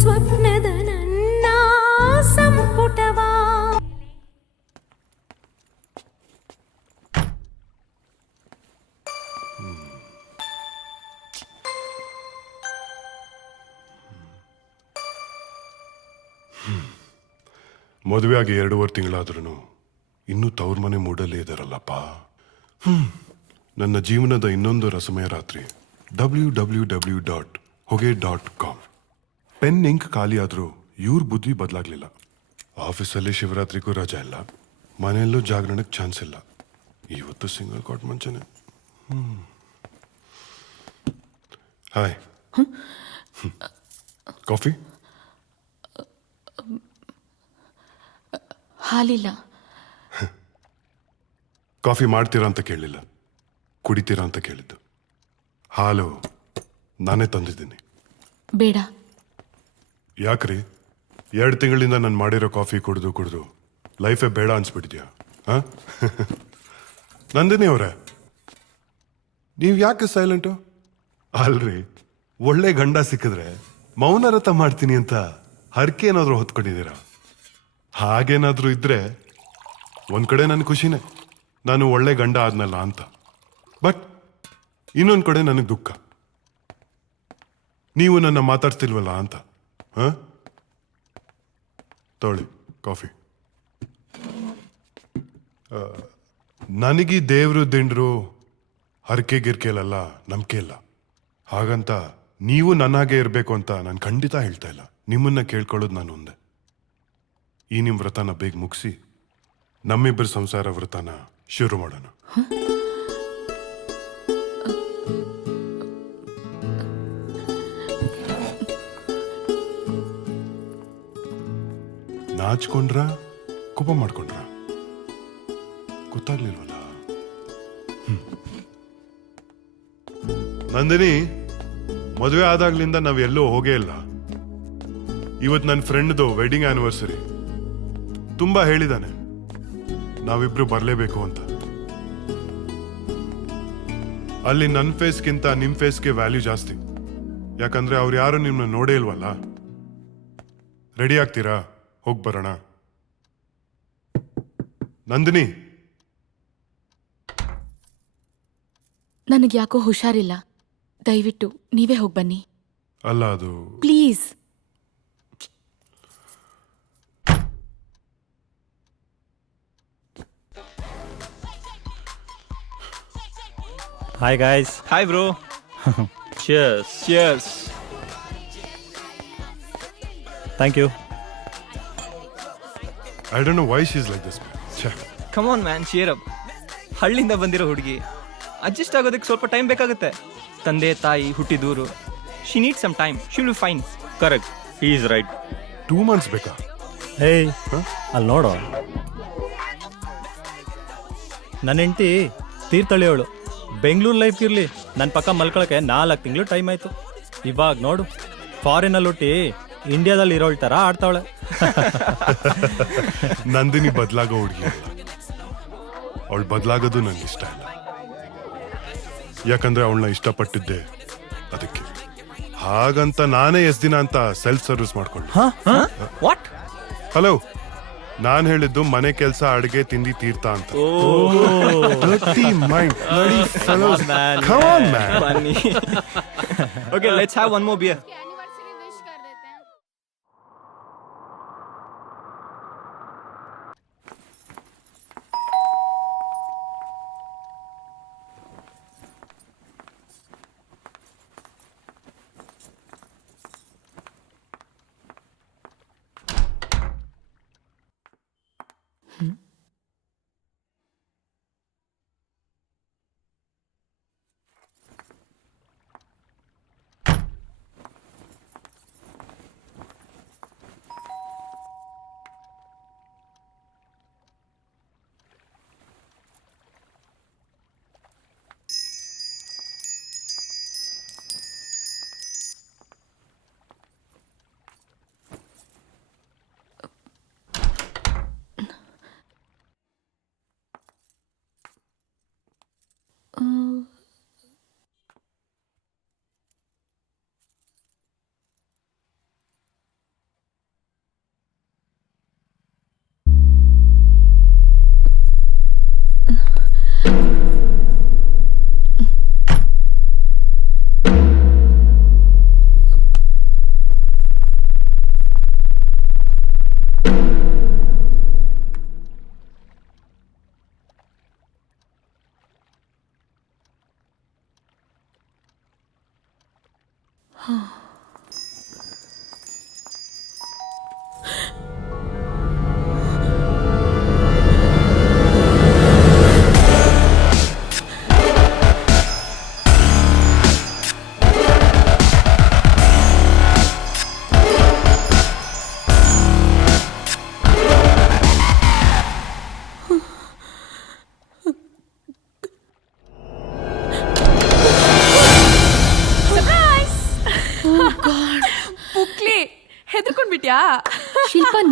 ಸ್ವಪ್ನದ ನನ್ನ ಸಂಪುಟವಾ. ಮದುವೆ ಆಗಿ 2.5 ತಿಂಗಳಾದ್ರೂ ಇನ್ನೂ ತವ್ರ ಮನೆ ಮೂಡಲ್ಲೇ ಇದಾರಲ್ಲಪ್ಪ. ನನ್ನ ಜೀವನದ ಇನ್ನೊಂದು ರಸಮಯ ರಾತ್ರಿ www.hoge.com. ಪೆನ್ ಇಂಕ್ ಖಾಲಿ ಆದ್ರೂ ಇವ್ರ ಬುದ್ಧಿ ಬದಲಾಗ್ಲಿಲ್ಲ. ಆಫೀಸಲ್ಲಿ ಶಿವರಾತ್ರಿಗೂ ರಜಾ ಇಲ್ಲ, ಮನೆಯಲ್ಲೂ ಜಾಗರಣಕ್ಕೆ ಚಾನ್ಸ್ ಇಲ್ಲ. ಇವತ್ತು ಸಿಂಗಲ್ ಕಾಟ್ ಮುಂಚೆನೆ. Hi, coffee? ಹಾಲಿಲ್ಲ. ಕಾಫಿ ಮಾಡ್ತೀರಾ ಅಂತ ಕೇಳಲಿಲ್ಲ, ಕುಡಿತೀರಾ ಅಂತ ಕೇಳಿದ್ದು. ಹಾಲು ನಾನೇ ತಂದಿದ್ದೀನಿ. ಬೇಡ. ಯಾಕ್ರಿ? 2 ತಿಂಗಳಿಂದ ನಾನು ಮಾಡಿರೋ ಕಾಫಿ ಕುಡಿದು ಕುಡಿದು ಲೈಫೇ ಬೇಡ ಅನ್ಸ್ಬಿಟ್ಟಿದ್ಯಾ? ನಂದಿನಿ ಅವರೇ, ನೀವು ಯಾಕೆ ಸೈಲೆಂಟು? ಅಲ್ರಿ, ಒಳ್ಳೆ ಗಂಡ ಸಿಕ್ಕಿದ್ರೆ ಮೌನರತ ಮಾಡ್ತೀನಿ ಅಂತ ಹರಕೆ ಏನಾದರೂ ಹೊತ್ಕೊಂಡಿದ್ದೀರಾ? ಹಾಗೇನಾದ್ರೂ ಇದ್ರೆ ಒಂದ್ ಕಡೆ ನನ್ನ ಖುಷಿನೇ, ನಾನು ಒಳ್ಳೆ ಗಂಡ ಆದ್ನಲ್ಲ ಅಂತ. ಬಟ್ ಇನ್ನೊಂದ್ ಕಡೆ ನನಗೆ ದುಃಖ, ನೀವು ನನ್ನ ಮಾತಾಡ್ತಿಲ್ವಲ್ಲ ಅಂತ. ತೊಳಿ ಕಾಫಿ. ನನಗೀ ದೇವ್ರು ದಿಂಡ್ರು ಹರಕೆ ಗಿರ್ಕೆಲೆಲ್ಲ ನಂಬಿಕೆ ಇಲ್ಲ. ಹಾಗಂತ ನೀವು ನನ್ನಾಗೆ ಇರಬೇಕು ಅಂತ ನಾನು ಖಂಡಿತ ಹೇಳ್ತಾ ಇಲ್ಲ. ನಿಮ್ಮನ್ನ ಕೇಳ್ಕೊಳ್ಳೋದು ನಾನು ಒಂದೇ, ಈ ನಿಮ್ಮ ವ್ರತನ ಬೇಗ ಮುಗಿಸಿ ನಮ್ಮಿಬ್ಬರ ಸಂಸಾರ ವ್ರತನ ಶುರು ಮಾಡೋಣ. ನಾಚ್ಕೊಂಡ್ರ ಕೋಪ ಮಾಡ್ಕೊಂಡ್ರ ಗೊತ್ತಾಗ್ಲಿಲ್ವಲ್ಲ. ನಂದಿನಿ, ಮದುವೆ ಆದಾಗ್ಲಿಂದ ನಾವ್ ಎಲ್ಲೂ ಹೋಗೇ ಇಲ್ಲ. ಇವತ್ತು ನನ್ನ ಫ್ರೆಂಡ್ದು ವೆಡ್ಡಿಂಗ್ ಆನಿವರ್ಸರಿ. ತುಂಬಾ ಹೇಳಿದಾನೆ ನಾವಿಬ್ರು ಬರಲೇಬೇಕು ಅಂತ. ಅಲ್ಲಿ ನನ್ನ ಫೇಸ್ಗಿಂತ ನಿಮ್ ಫೇಸ್ಗೆ ವ್ಯಾಲ್ಯೂ ಜಾಸ್ತಿ, ಯಾಕಂದ್ರೆ ಅವ್ರು ಯಾರು ನಿಮ್ಮನ್ನ ನೋಡೇ ಇಲ್ವಲ್ಲ. ರೆಡಿ ಆಗ್ತೀರಾ? ಹೋಗಿ ಬರೋಣ. ನಂದಿನಿ, ನನಗೆ ಯಾಕೋ ಹುಷಾರಿಲ್ಲ, ದಯವಿಟ್ಟು ನೀವೇ ಹೋಗಿ ಬನ್ನಿ. ಅಲ್ಲ, ಅದು please. Hi guys. Hi bro. Cheers. Cheers. Thank you. I don't know why she's like this. Come on man, cheer up. ಹಳ್ಳಿಯಿಂದ ಬಂದಿರೋ ಹುಡುಗಿ, ಅಡ್ಜಸ್ಟ್ ಆಗೋದಕ್ಕೆ ಸ್ವಲ್ಪ ಟೈಮ್ ಬೇಕಾಗುತ್ತೆ. ತಂದೆ ತಾಯಿ ಹುಟ್ಟಿದೂರು. She need some time. She will be fine. Correct. He is right. 2 months ಬೇಕಾ? Hey, ಅಲ್ಲಿ ನೋಡು, ನನ್ನ ಹೆಂಡತಿ ತೀರ್ಥಳ್ಳಿಯವಳು. ಬೆಂಗಳೂರು ಲೈಫ್ ಇರಲಿ, ನನ್ನ ಪಕ್ಕ ಮಲ್ಕೊಳಕ್ಕೆ 4 ತಿಂಗಳು ಟೈಮ್ ಆಯ್ತು. ಇವಾಗ ನೋಡು, ಫಾರಿನಲ್ಲಿ ಹುಟ್ಟಿ ಇಂಡಿಯಾದಲ್ಲಿ ಇರೋಳ್ ಥರ ಆಡ್ತಾವಳೆ. ನಂದಿನಿ ಬದಲಾಗೋ ಹುಡುಗಿ, ಅವಳು ಬದಲಾಗೋದು ನನಗೆ ಇಷ್ಟ ಇಲ್ಲ. ಯಾಕಂದ್ರೆ ಅವಳನ್ನ ಇಷ್ಟಪಟ್ಟಿದ್ದೆ ಅದಕ್ಕೆ. ಹಾಗಂತ ನಾನೇ ಎಷ್ಟು ದಿನ ಅಂತ ಸೆಲ್ಫ್ ಸರ್ವಿಸ್ ಮಾಡ್ಕೊಂಡೆ. ವಾಟ್? ಹಲೋ, ನಾನು ಹೇಳಿದ್ದು ಮನೆ ಕೆಲಸ, ಅಡುಗೆ, ತಿಂಡಿ, ತೀರ್ಥ ಅಂತ. Dirty mind, bloody fellows. Come on, man. Funny. Okay, let's have one more beer.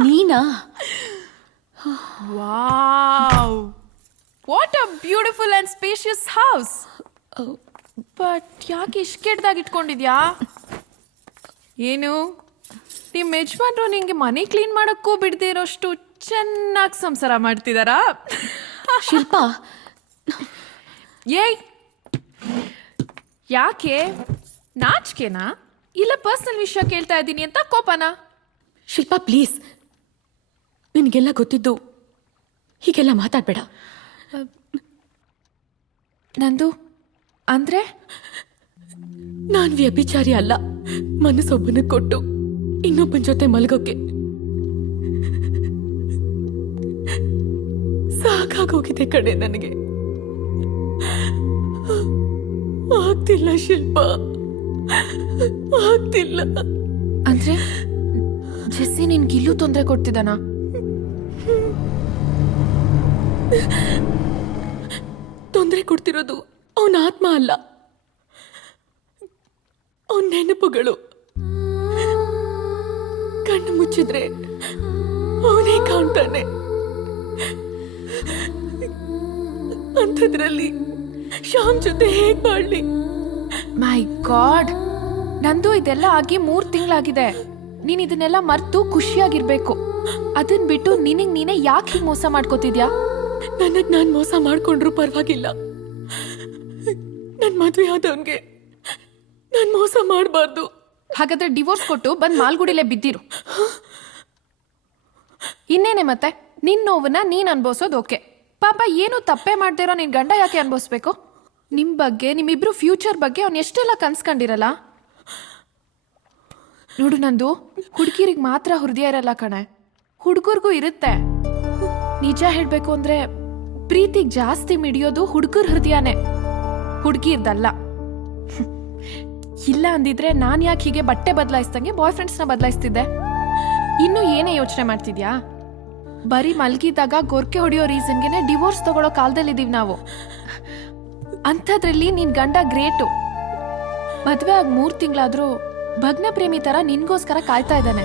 ನೀನಾ? Wow, what a beautiful and spacious house. But ಯಾಕೆ ಇಷ್ಟು ಕೆಟ್ಟದಾಗಿ ಇಟ್ಕೊಂಡಿದ್ಯಾ? ಏನು ನಿಮ್ಮ ಯಜಮಾನ್ರು ನಿಂಗೆ ಮನೆ ಕ್ಲೀನ್ ಮಾಡೋಕ್ಕೂ ಬಿಡದೇ ಇರೋಷ್ಟು ಚೆನ್ನಾಗಿ ಸಂಸಾರ ಮಾಡ್ತಿದಾರಾ? ಶಿಲ್ಪ, ಏಯ್, ಯಾಕೆ ನಾಚಿಕೆನಾ ಇಲ್ಲ ಪರ್ಸನಲ್ ವಿಷಯ ಕೇಳ್ತಾ ಇದ್ದೀನಿ ಅಂತ ಕೋಪನಾ? ಶಿಲ್ಪ ಪ್ಲೀಸ್, ನಿನಗೆಲ್ಲ ಗೊತ್ತಿದ್ದು ಹೀಗೆಲ್ಲ ಮಾತಾಡ್ಬೇಡ. ನಂದು ಅಂದ್ರೆ ನಾನ್ ವ್ಯಭಿಚಾರಿ ಅಲ್ಲ. ಮನಸ್ಸೊಬ್ಬನ ಕೊಟ್ಟು ಇನ್ನೊಬ್ಬನ ಜೊತೆ ಮಲಗೋಕೆ ಸಾಕಾಗೋಗಿದೆ ಕಡೆ ನನಗೆ. ಆಗ್ತಿಲ್ಲ ಶಿಲ್ಪ, ಆಗ್ತಿಲ್ಲ. ಅಂದ್ರೆ ಜೆಸ್ಸಿ ನಿನ್ಗಿಲ್ಲೂ ತೊಂದರೆ ಕೊಡ್ತಿದ್ದಾನಾ? ತೊಂದರೆ ಕೊಡ್ತಿರೋದು ಅವನ ಆತ್ಮ ಅಲ್ಲ, ಅವನ ನೆನಪುಗಳು. ಕಣ್ಣು ಮುಚ್ಚಿದ್ರೆ ಅವನೇ ಕಾಣ್ತಾನೆ. ಅಂಥದ್ರಲ್ಲಿ ಶ್ಯಾಮ್ ಜೊತೆ ಹೇಗ್ ಮಾಡ್ಲಿ? ಮೈ ಗಾಡ್, ನಂದು ಇದೆಲ್ಲ ಆಗಿ 3 ತಿಂಗಳಾಗಿದೆ. ನೀನ್ ಇದನ್ನೆಲ್ಲ ಮರ್ತು ಖುಷಿಯಾಗಿರ್ಬೇಕು. ಅದನ್ ಬಿಟ್ಟು ನಿನಗ್ ನೀನೇ ಯಾಕೆ ಹೀಗೆ ಮೋಸ ಮಾಡ್ಕೋತಿದ್ಯಾ? ನನಗ್ ನಾನ್ ಮೋಸ ಮಾಡ್ಕೊಂಡ್ರು ಪರವಾಗಿಲ್ಲ. ನನ್ ಮದ್ವೆ ಆದವನ್ಗೆ ನಾನ್ ಮೋಸ ಮಾಡಬಾರ್ದು. ಹಾಗಾದ್ರೆ ಡಿವೋರ್ಸ್ ಕೊಟ್ಟು ಬಂದ್ ಮಾಲ್ಗುಡಿಲೇ ಬಿದ್ದಿರು. ಇನ್ನೇನೆ ಮತ್ತೆ ನಿನ್ ನೋವನ್ನ ನೀನ್ ಅನ್ಭವಿಸೋದು ಓಕೆ. ಪಾಪ ಏನು ತಪ್ಪೇ ಮಾಡ್ದಿರೋ ನಿನ್ ಗಂಡ ಯಾಕೆ ಅನ್ಭವಿಸ್ಬೇಕು? ನಿಮ್ ಬಗ್ಗೆ, ನಿಮ್ಮಿಬ್ರು ಫ್ಯೂಚರ್ ಬಗ್ಗೆ ಅವ್ನು ಎಷ್ಟೆಲ್ಲ ಕನ್ಸ್ಕೊಂಡಿರಲ್ಲ. ನೋಡು ನಂದು, ಹುಡುಗಿರಿಗೆ ಮಾತ್ರ ಹೃದಯ ಇರಲ್ಲ ಕಣೆ, ಹುಡುಗರ್ಗೂ ಇರುತ್ತೆ. ನಿಜ ಹೇಳ್ಬೇಕು ಅಂದ್ರೆ ಪ್ರೀತಿಗ್ ಜಾಸ್ತಿ ಮಿಡಿಯೋದು ಹುಡುಗರ ಹೃದಯನೇ, ಹುಡುಗಿರ್ದಲ್ಲ. ಇಲ್ಲ ಅಂದಿದ್ರೆ ನಾನ್ ಯಾಕೆ ಹೀಗೆ ಬಟ್ಟೆ ಬದಲಾಯಿಸ್ದಂಗೆ ಬಾಯ್ ಫ್ರೆಂಡ್ಸ್ನ ಬದಲಾಯಿಸ್ತಿದ್ದೆ? ಇನ್ನು ಏನೇ ಯೋಚನೆ ಮಾಡ್ತಿದ್ಯಾ? ಬರೀ ಮಲ್ಗಿದಾಗ ಗೊರ್ಕೆ ಹೊಡೆಯೋ ರೀಸನ್ಗೆನೆ ಡಿವೋರ್ಸ್ ತಗೊಳ್ಳೋ ಕಾಲದಲ್ಲಿದ್ದೀವಿ ನಾವು. ಅಂಥದ್ರಲ್ಲಿ ನಿನ್ ಗಂಡ ಗ್ರೇಟು. ಮದ್ವೆ ಆಗಿ 3 ತಿಂಗಳಾದ್ರೂ ಭಗ್ನ ಪ್ರೇಮಿ ತರ ನಿನ್ಗೋಸ್ಕರ ಕಾಯ್ತಾ ಇದ್ದಾನೆ.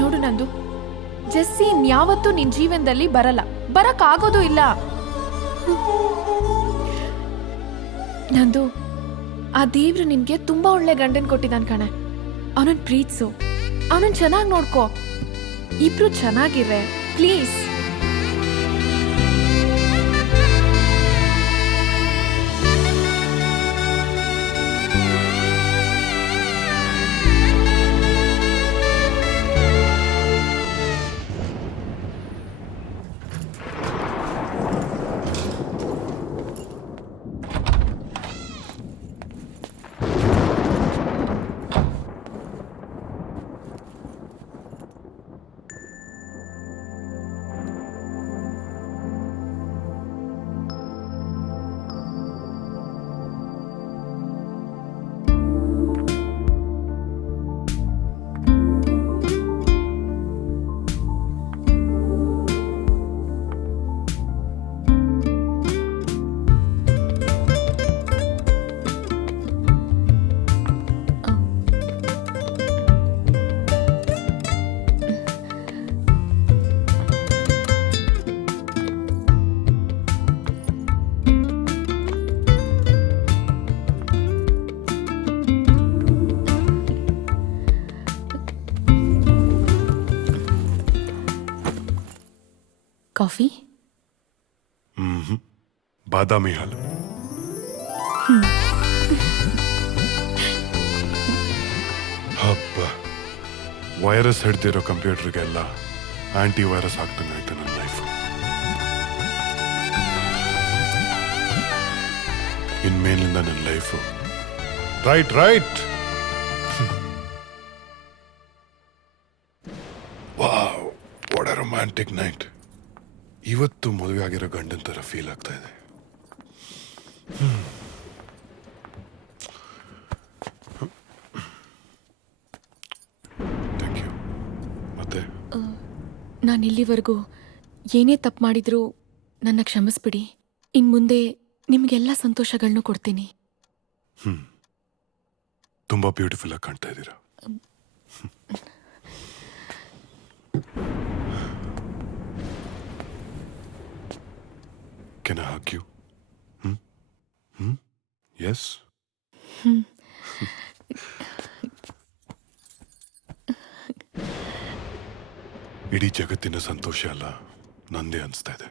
ನೋಡು ನಂದು, ಜೆಸ್ಸಿ ಯಾವತ್ತೂ ನಿನ್ ಜೀವನದಲ್ಲಿ ಬರಲ್ಲ, ಬರಕ್ ಆಗೋದು ಇಲ್ಲ. ನಂದು, ಆ ದೇವ್ರು ನಿನ್ಗೆ ತುಂಬಾ ಒಳ್ಳೆ ಗಂಡನ್ ಕೊಟ್ಟಿದ್ದಾನ ಕಣೆ. ಅವನನ್ ಪ್ರೀತ್ಸು, ಅವನನ್ ಚೆನ್ನಾಗಿ ನೋಡ್ಕೋ. ಇಬ್ರು ಚೆನ್ನಾಗಿರ್ರೆ ಪ್ಲೀಸ್. ಕಾಫಿ? ಬಾದಾಮಿ ಹಾಲು. ಹಬ್ಬ, ವೈರಸ್ ಹಿಡ್ದಿರೋ ಕಂಪ್ಯೂಟರ್ಗೆಲ್ಲ ಆಂಟಿ ವೈರಸ್ ಆಗ್ತಂಗಾಯ್ತು ನನ್ನ ಲೈಫ್. ಇನ್ಮೇಲಿಂದ ನನ್ನ life right. Wow, what a romantic night. ಇವತ್ತು ಮದುವೆ ಆಗಿರೋ ಗಂಡನ ಥರ ಫೀಲ್ ಆಗ್ತಾ ಇದೆ. Thank you. ಮತ್ತೆ ನಾನು ಇಲ್ಲಿವರೆಗೂ ಏನೇ ತಪ್ಪು ಮಾಡಿದ್ರೂ ನನ್ನ ಕ್ಷಮಿಸ್ಬಿಡಿ. ಇನ್ನು ಮುಂದೆ ನಿಮಗೆಲ್ಲ ಸಂತೋಷಗಳನ್ನೂ ಕೊಡ್ತೀನಿ. ತುಂಬಾ ಬ್ಯೂಟಿಫುಲ್ ಆಗಿ ಕಾಣ್ತಾ ಇದ್ದೀರಾ. Can I hug you? Yes? ಇಡೀ ಜಗತ್ತಿನ ಸಂತೋಷ ಅಲ್ಲ ನಂದೇ ಅನಿಸ್ತಾ ಇದೆ.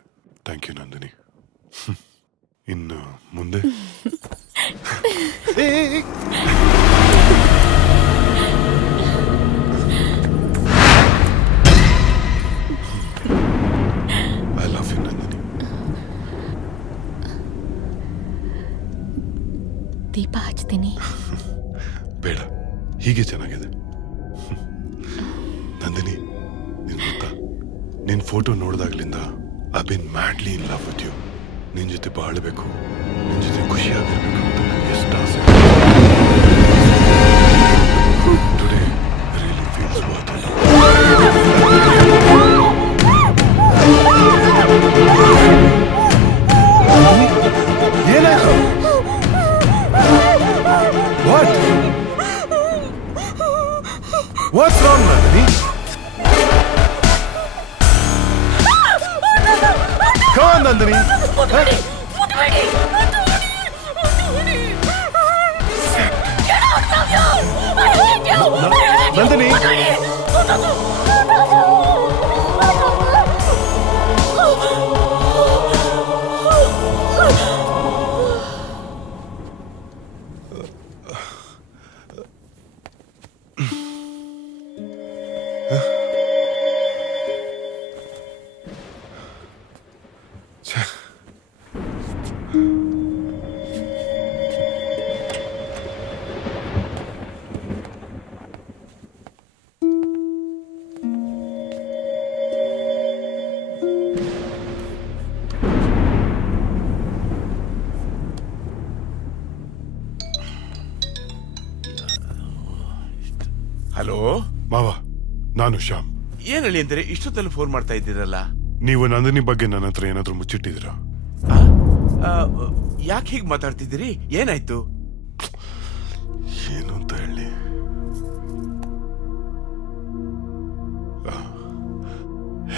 Thank you Nandini. ಇನ್ನು ಮುಂದೆ ಐ ಲವ್ ಯು ನಂದಿನಿ. ದೀಪ ಹಚ್ತೀನಿ. ಬೇಡ, ಹೀಗೆ ಚೆನ್ನಾಗಿದೆ. ನಂದಿನಿ, ನಿನ್ ಗೊತ್ತಾ, ನಿನ್ ಫೋಟೋ ನೋಡಿದಾಗ್ಲಿಂದ I been madly in love with you. ನಿನ್ ಜೊತೆ ಬಾಳ್ಬೇಕು, ನಿನ್ ಜೊತೆ ಖುಷಿಯಾಗಿರ್ಬೇಕು ಅಂತ ನನಗೆ ಎಷ್ಟು ಆಸೆ. Today really feels worth it. ಏನಾಯ್ತು? What? What's wrong, Nandini? Come on, Nandini. Nandini. Hello ಮಾವ, ನಾನು ಶ್ಯಾಮ್. ಏನ್ ಹೇಳಿ ಅಂದರೆ ಇಷ್ಟೊತ್ತಲ್ಲಿ ಫೋನ್ ಮಾಡ್ತಾ ಇದ್ದೀರಲ್ಲ? ನೀವು ನಂದಿನಿ ಬಗ್ಗೆ ನನ್ನ ಹತ್ರ ಏನಾದ್ರೂ ಮುಚ್ಚಿಟ್ಟಿದ್ದೀರಾ? ಯಾಕೆ ಹೀಗೆ ಮಾತಾಡ್ತಿದ್ದೀರಿ? ಏನಾಯ್ತು? ಏನು ಅಂತ ಹೇಳಿ?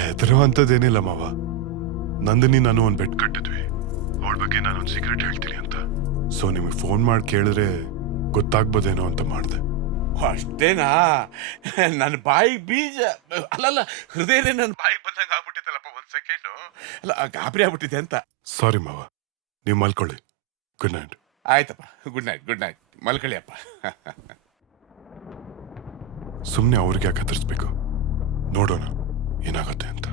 ಹೆದರುವಂಥದ್ದೇನಿಲ್ಲ ಮಾವ. ನಂದಿನಿ ನಾನು ಒಂದು ಬೆಟ್ ಕಟ್ಟಿದ್ವಿ, ಅವಳ ಬಗ್ಗೆ ನಾನೊಂದು ಸೀಕ್ರೆಟ್ ಹೇಳ್ತೀನಿ ಅಂತ. ಸೊ ನಿಮಗೆ ಫೋನ್ ಮಾಡಿ ಕೇಳಿದ್ರೆ ಗೊತ್ತಾಗ್ಬೋದೇನೋ ಅಂತ ಮಾಡಿದೆ. ಅಷ್ಟೇನಾ? ನನ್ನ ಬಾಯಿ ಬೀಜ ಅಲ್ಲಲ್ಲ, ಹೃದಯನೇ ನನ್ನ ಬಾಯಿ ಬಂದಂಗೆ ಆಗ್ಬಿಟ್ಟಿತ್ತಲ್ಲಪ್ಪ. ಒಂದ್ ಸೆಕೆಂಡು ಅಲ್ಲ, ಗಾಬರಿ ಆಗ್ಬಿಟ್ಟಿದೆ ಅಂತ. ಸಾರಿ ಮಾವ, ನೀವು ಮಲ್ಕೊಳ್ಳಿ. Good night. ಆಯ್ತಪ್ಪ, ಗುಡ್ ನೈಟ್. ಗುಡ್ ನೈಟ್, ಮಲ್ಕೊಳ್ಳಿ ಅಪ್ಪ. ಸುಮ್ಮನೆ ಅವ್ರಿಗೆ ಯಾಕೆ ಹತ್ತಿಸ್ಬೇಕು? ನೋಡೋಣ ಏನಾಗುತ್ತೆ ಅಂತ.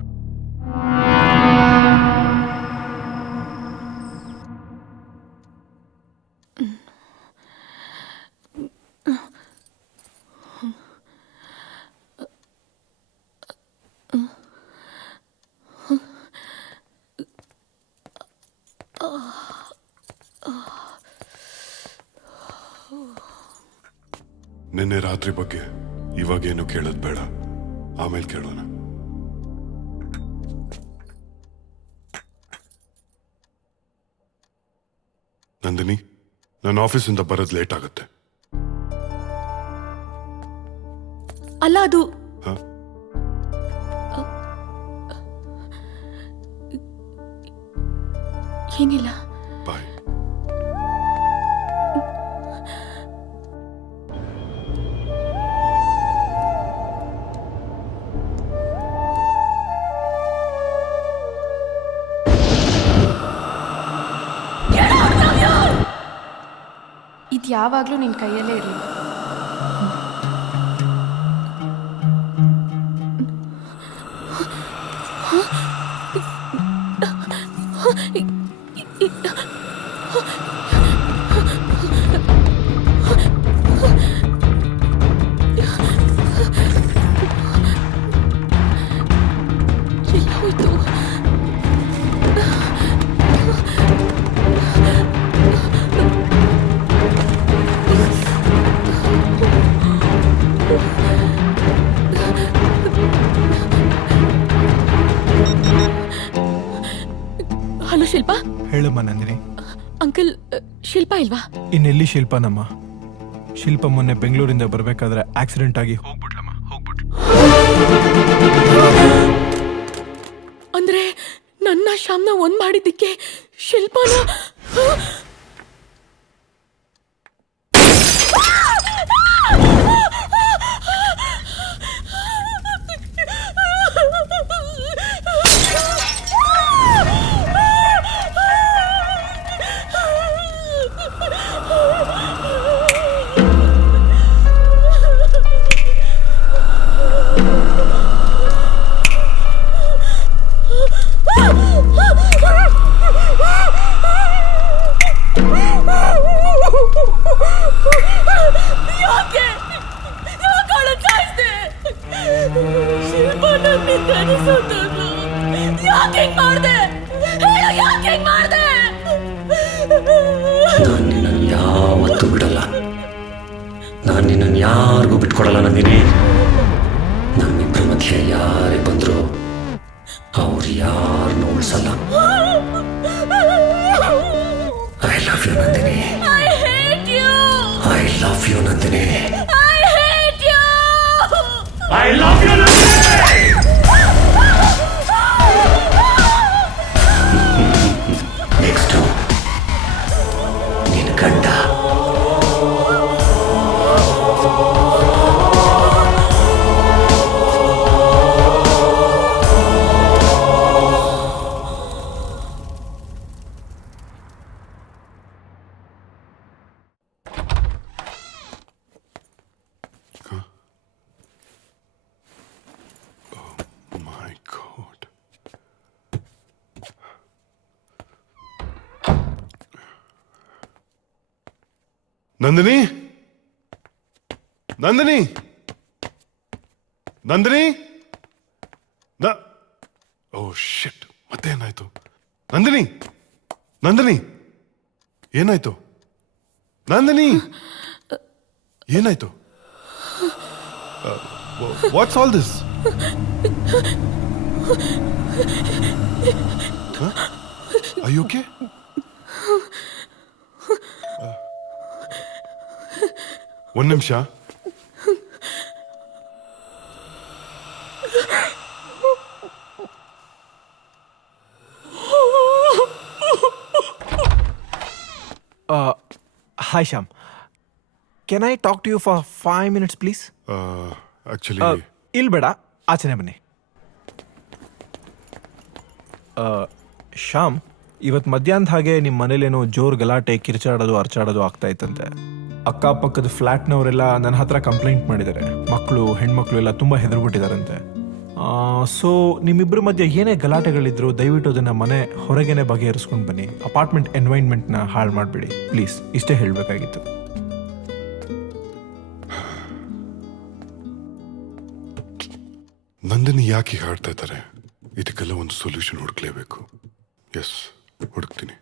ನಿನ್ನೆ ರಾತ್ರಿ ಬಗ್ಗೆ ಇವಾಗೇನು ಕೇಳೋದು ಬೇಡ, ಆಮೇಲೆ ಕೇಳೋಣ. ನಂದಿನಿ, ನನ್ನ ಆಫೀಸಿಂದ ಬರೋದು ಲೇಟ್ ಆಗುತ್ತೆ. ಅಲ್ಲ, ಅದು ಹ? ಏನಿಲ್ಲ. ಬಾಯ್. ಇದು ಯಾವಾಗಲೂ ನಿನ್ನ ಕೈಯಲ್ಲೇ ಇರಲಿ. ಹಲೋ ಶಿಲ್ಪಾ. ಹೇಳಮ್ಮ ನಂದಿನಿ. ಅಂಕಲ್, ಶಿಲ್ಪಾ ಇಲ್ವಾ? ಇನ್ನೆಲ್ಲಿ ಶಿಲ್ಪಾನಮ್ಮ? ಶಿಲ್ಪ ಮೊನ್ನೆ ಬೆಂಗಳೂರಿಂದ ಬರ್ಬೇಕಾದ್ರೆ ಆಕ್ಸಿಡೆಂಟ್ ಆಗಿ ಹೋಗ್ಬಿಟ್ಲಮ್ಮ, ಹೋಗ್ಬಿಟ್ಲು. ಅಂದ್ರೆ ನನ್ನ ಶ್ಯಾಮ್ನ ಒಂದ್ ಮಾಡಿದ್ದಕ್ಕೆ ಶಿಲ್ಪಾನ ನಾನು ನಿನ್ನನ್ನು ಯಾವತ್ತೂ ಬಿಡಲ್ಲ. ನಾನು ನಿನ್ನನ್ನು ಯಾರಿಗೂ ಬಿಟ್ಕೊಡಲ್ಲ ನಂದಿನಿ. ನಮ್ಮಿಬ್ಬರ ಮಧ್ಯೆ ಯಾರೇ ಬಂದ್ರು ಅವ್ರು ಯಾರನ್ನೂ ಉಳಿಸಲ್ಲ. I love you Nandini. I love you Nandini. I love you Nandini. Next ನಿನ್ನ ಗಂಡ. My God. ನಂದಿನಿ, ನಂದಿನಿ, ನಂದಿನಿ. ಓ ಶಿಟ್, ಮತ್ತೆ ಏನಾಯ್ತು? ನಂದಿನಿ, ನಂದಿನಿ, ಏನಾಯ್ತು? ನಂದಿನಿ, ಏನಾಯ್ತು? What's all this? Are you okay? ಒಂದು ನಿಮಿಷ. Hi Sham. Can I talk to you for 5 minutes please? Actually, ಇಲ್ಲಿ ಬೇಡ, ಆಚೆನೆ ಬನ್ನಿ. ಶ್ಯಾಮ್, ಇವತ್ತು ಮಧ್ಯಾಹ್ನದ ಹಾಗೆ ನಿಮ್ಮ ಮನೇಲೇನೋ ಜೋರು ಗಲಾಟೆ, ಕಿರ್ಚಾಡೋದು, ಅರ್ಚಾಡೋದು ಆಗ್ತಾ ಇತ್ತಂತೆ. ಅಕ್ಕಪಕ್ಕದ ಫ್ಲ್ಯಾಟ್ನವರೆಲ್ಲ ನನ್ನ ಹತ್ರ ಕಂಪ್ಲೇಂಟ್ ಮಾಡಿದ್ದಾರೆ. ಮಕ್ಕಳು, ಹೆಣ್ಮಕ್ಳು ಎಲ್ಲ ತುಂಬ ಹೆದರ್ಬಿಟ್ಟಿದಾರಂತೆ. ಸೊ ನಿಮ್ಮಿಬ್ಬರ ಮಧ್ಯೆ ಏನೇ ಗಲಾಟೆಗಳಿದ್ರು ದಯವಿಟ್ಟು ಅದನ್ನು ಮನೆ ಹೊರಗೇನೆ ಬಗೆಹರಿಸ್ಕೊಂಡು ಬನ್ನಿ. ಅಪಾರ್ಟ್ಮೆಂಟ್ ಎನ್ವೈರ್ನ್ಮೆಂಟ್ನ ಹಾಳು ಮಾಡಿಬಿಡಿ ಪ್ಲೀಸ್. ಇಷ್ಟೇ ಹೇಳಬೇಕಾಗಿತ್ತು. ನಂದಿನಿ ಯಾಕೆ ಹೀಗೆ ಆಡ್ತಾ ಇದ್ದಾರೆ? ಇದಕ್ಕೆಲ್ಲ ಒಂದು ಸೊಲ್ಯೂಷನ್ ಹುಡುಕ್ಲೇಬೇಕು. ಎಸ್, ಹುಡುಕ್ತೀನಿ.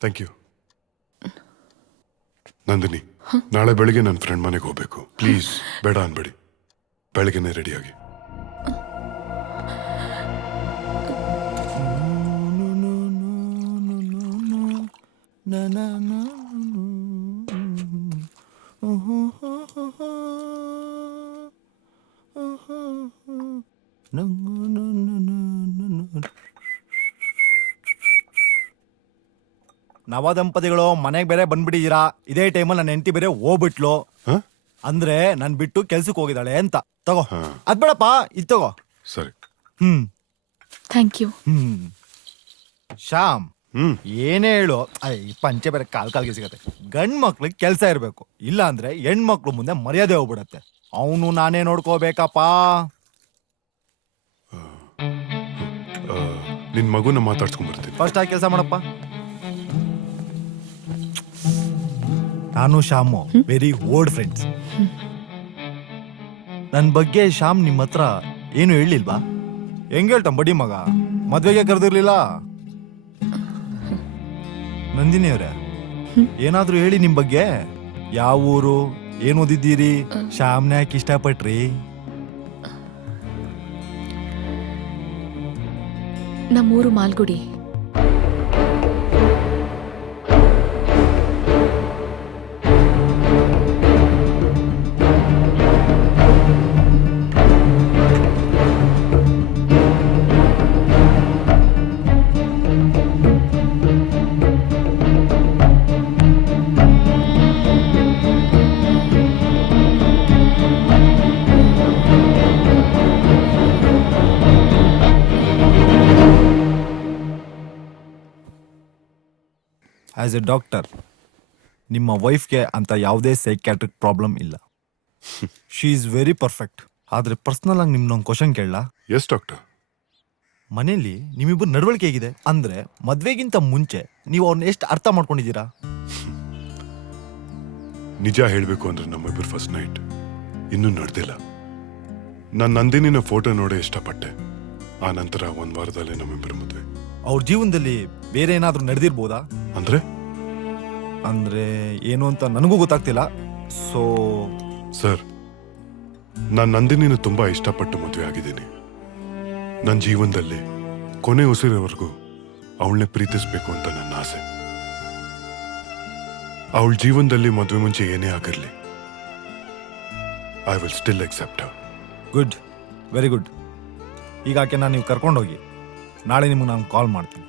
Thank you. ನಂದಿನಿ, ನಾಳೆ ಬೆಳಿಗ್ಗೆ ನನ್ನ ಫ್ರೆಂಡ್ ಮನೆಗೆ ಹೋಗ್ಬೇಕು. ಪ್ಲೀಸ್ ಬೇಡ ಅನ್ಬೇಡಿ, ಬೆಳಗ್ಗೆನೆ ರೆಡಿಯಾಗಿ. ನವದಂಪತಿಗಳು ಮನೆಗೆ ಬೇರೆ ಬಂದ್ಬಿಟ್ಟಿದ್ದೀರಾ. ಇದೇ ಟೈಮಲ್ಲಿ ನನ್ನ ಹೆಂಡತಿ ಬೇರೆ ಹೋಗ್ಬಿಟ್ಲು. ಅಂದ್ರೆ ನನ್ ಬಿಟ್ಟು ಕೆಲ್ಸಕ್ಕೆ ಹೋಗಿದ್ದಾಳೆ ಅಂತ. ತಗೋ, ಅದ್ ಬೇಡಪ್ಪ, ಇದ್ ತಗೋ. ಸರಿ. Thank you. ಶ್ಯಾಮ್, ಏನೇ ಹೇಳು, ಈ ಪಂಚೆ ಬೇರೆ ಕಾಲ್ಗೆ ಸಿಗತ್ತೆ. ಗಂಡ್ ಮಕ್ಳಿಗೆ ಕೆಲ್ಸ ಇರ್ಬೇಕು, ಇಲ್ಲ ಅಂದ್ರೆ ಹೆಣ್ಮಕ್ಳು ಮುಂದೆ ಮರ್ಯಾದೆ ಹೋಗ್ಬಿಡತ್ತೆ. ಅವನು ನಾನೇ ನೋಡ್ಕೋಬೇಕಪ್ಪ. ನಿನ್ ಮಗುನ ಮಾತಾಡ್ಸ್ಕೊಂಡ್ ಬರ್ತೀನಿ. ಫಸ್ಟ್ ಆಗಿ ಕೆಲಸ ಮಾಡಪ್ಪ. ನಾನು ಶ್ಯಾಮು ವೆರಿ ಓಲ್ಡ್ ಫ್ರೆಂಡ್ಸ್. ನನ್ ಬಗ್ಗೆ ಶ್ಯಾಮ್ ನಿಮ್ಮ ಹತ್ರ ಏನು ಹೇಳಿಲ್ವಾ? ಹೆಂಗ್ ಹೇಳ್ತಾನ ಬಡಿ ಮಗ, ಮದ್ವೆಗೆ ಕರೆದಿರ್ಲಿಲ್ಲ. ನಂದಿನಿ ಅವ್ರೆ, ಏನಾದ್ರೂ ಹೇಳಿ ನಿಮ್ ಬಗ್ಗೆ. ಯಾವ ಊರು, ಏನ್ ಓದಿದ್ದೀರಿ, ಶ್ಯಾಮ್ನ ಯಾಕೆ ಇಷ್ಟಪಟ್ರಿ? ನಮ್ಮೂರು ಮಾಲ್ಗುಡಿ. ಆಸ್ ಎ ಡಾಕ್ಟರ್ ನಿಮ್ಮ ವೈಫ್ಗೆ ಅಂತ ಯಾವುದೇ ಸೈಕ್ಯಾಟ್ರಿಕ್ ಪ್ರಾಬ್ಲಮ್ ಇಲ್ಲ. She is very perfect. ಆದರೆ ಪರ್ಸ್ನಲ್ ಆಗಿ ನಿಮ್ನೊಂದು ಕ್ವಶನ್ ಕೇಳಲ್ಲ? Yes doctor. ಮನೆಯಲ್ಲಿ ನಿಮ್ಮಿಬ್ಬರು ನಡವಳಿಕೆ ಹೇಗಿದೆ? ಅಂದ್ರೆ ಮದ್ವೆಗಿಂತ ಮುಂಚೆ ನೀವು ಅವ್ರನ್ನ ಎಷ್ಟು ಅರ್ಥ ಮಾಡ್ಕೊಂಡಿದ್ದೀರಾ? ನಿಜ ಹೇಳಬೇಕು ಅಂದ್ರೆ ನಮ್ಮಿಬ್ಬರು ಫಸ್ಟ್ ನೈಟ್ ಇನ್ನೂ ನಡೆದಿಲ್ಲ. ನಾನು ನಂದಿನಿನ ಫೋಟೋ ನೋಡೇ ಇಷ್ಟಪಟ್ಟೆ. ಆ ನಂತರ ಒಂದ್ ವಾರದಲ್ಲೇ ನಮ್ಮಿಬ್ಬರ ಮದ್ವೆ. ಅವ್ರ ಜೀವನದಲ್ಲಿ ಬೇರೆ ಏನಾದ್ರೂ ನಡೆದಿರ್ಬೋದಾ? ಅಂದ್ರೆ ಏನು ಅಂತ ನನಗೂ ಗೊತ್ತಾಗ್ತಿಲ್ಲ. ಸೊ ಸರ್, ನಾನು ನಂದಿನಿನ ತುಂಬಾ ಇಷ್ಟಪಟ್ಟು ಮದುವೆ ಆಗಿದ್ದೀನಿ. ನನ್ನ ಜೀವನದಲ್ಲಿ ಕೊನೆ ಉಸಿರೋವರೆಗೂ ಅವಳನ್ನೇ ಪ್ರೀತಿಸ್ಬೇಕು ಅಂತ ನನ್ನ ಆಸೆ. ಅವಳ ಜೀವನದಲ್ಲಿ ಮದುವೆ ಮುಂಚೆ ಏನೇ ಆಗಿರಲಿ, I will still accept Har. Good, very good. ಈಗ ಆಕೆನ ನೀವು ಕರ್ಕೊಂಡೋಗಿ, ನಾಳೆ ನಿಮಗೆ ನಾನು ಕಾಲ್ ಮಾಡ್ತೀನಿ.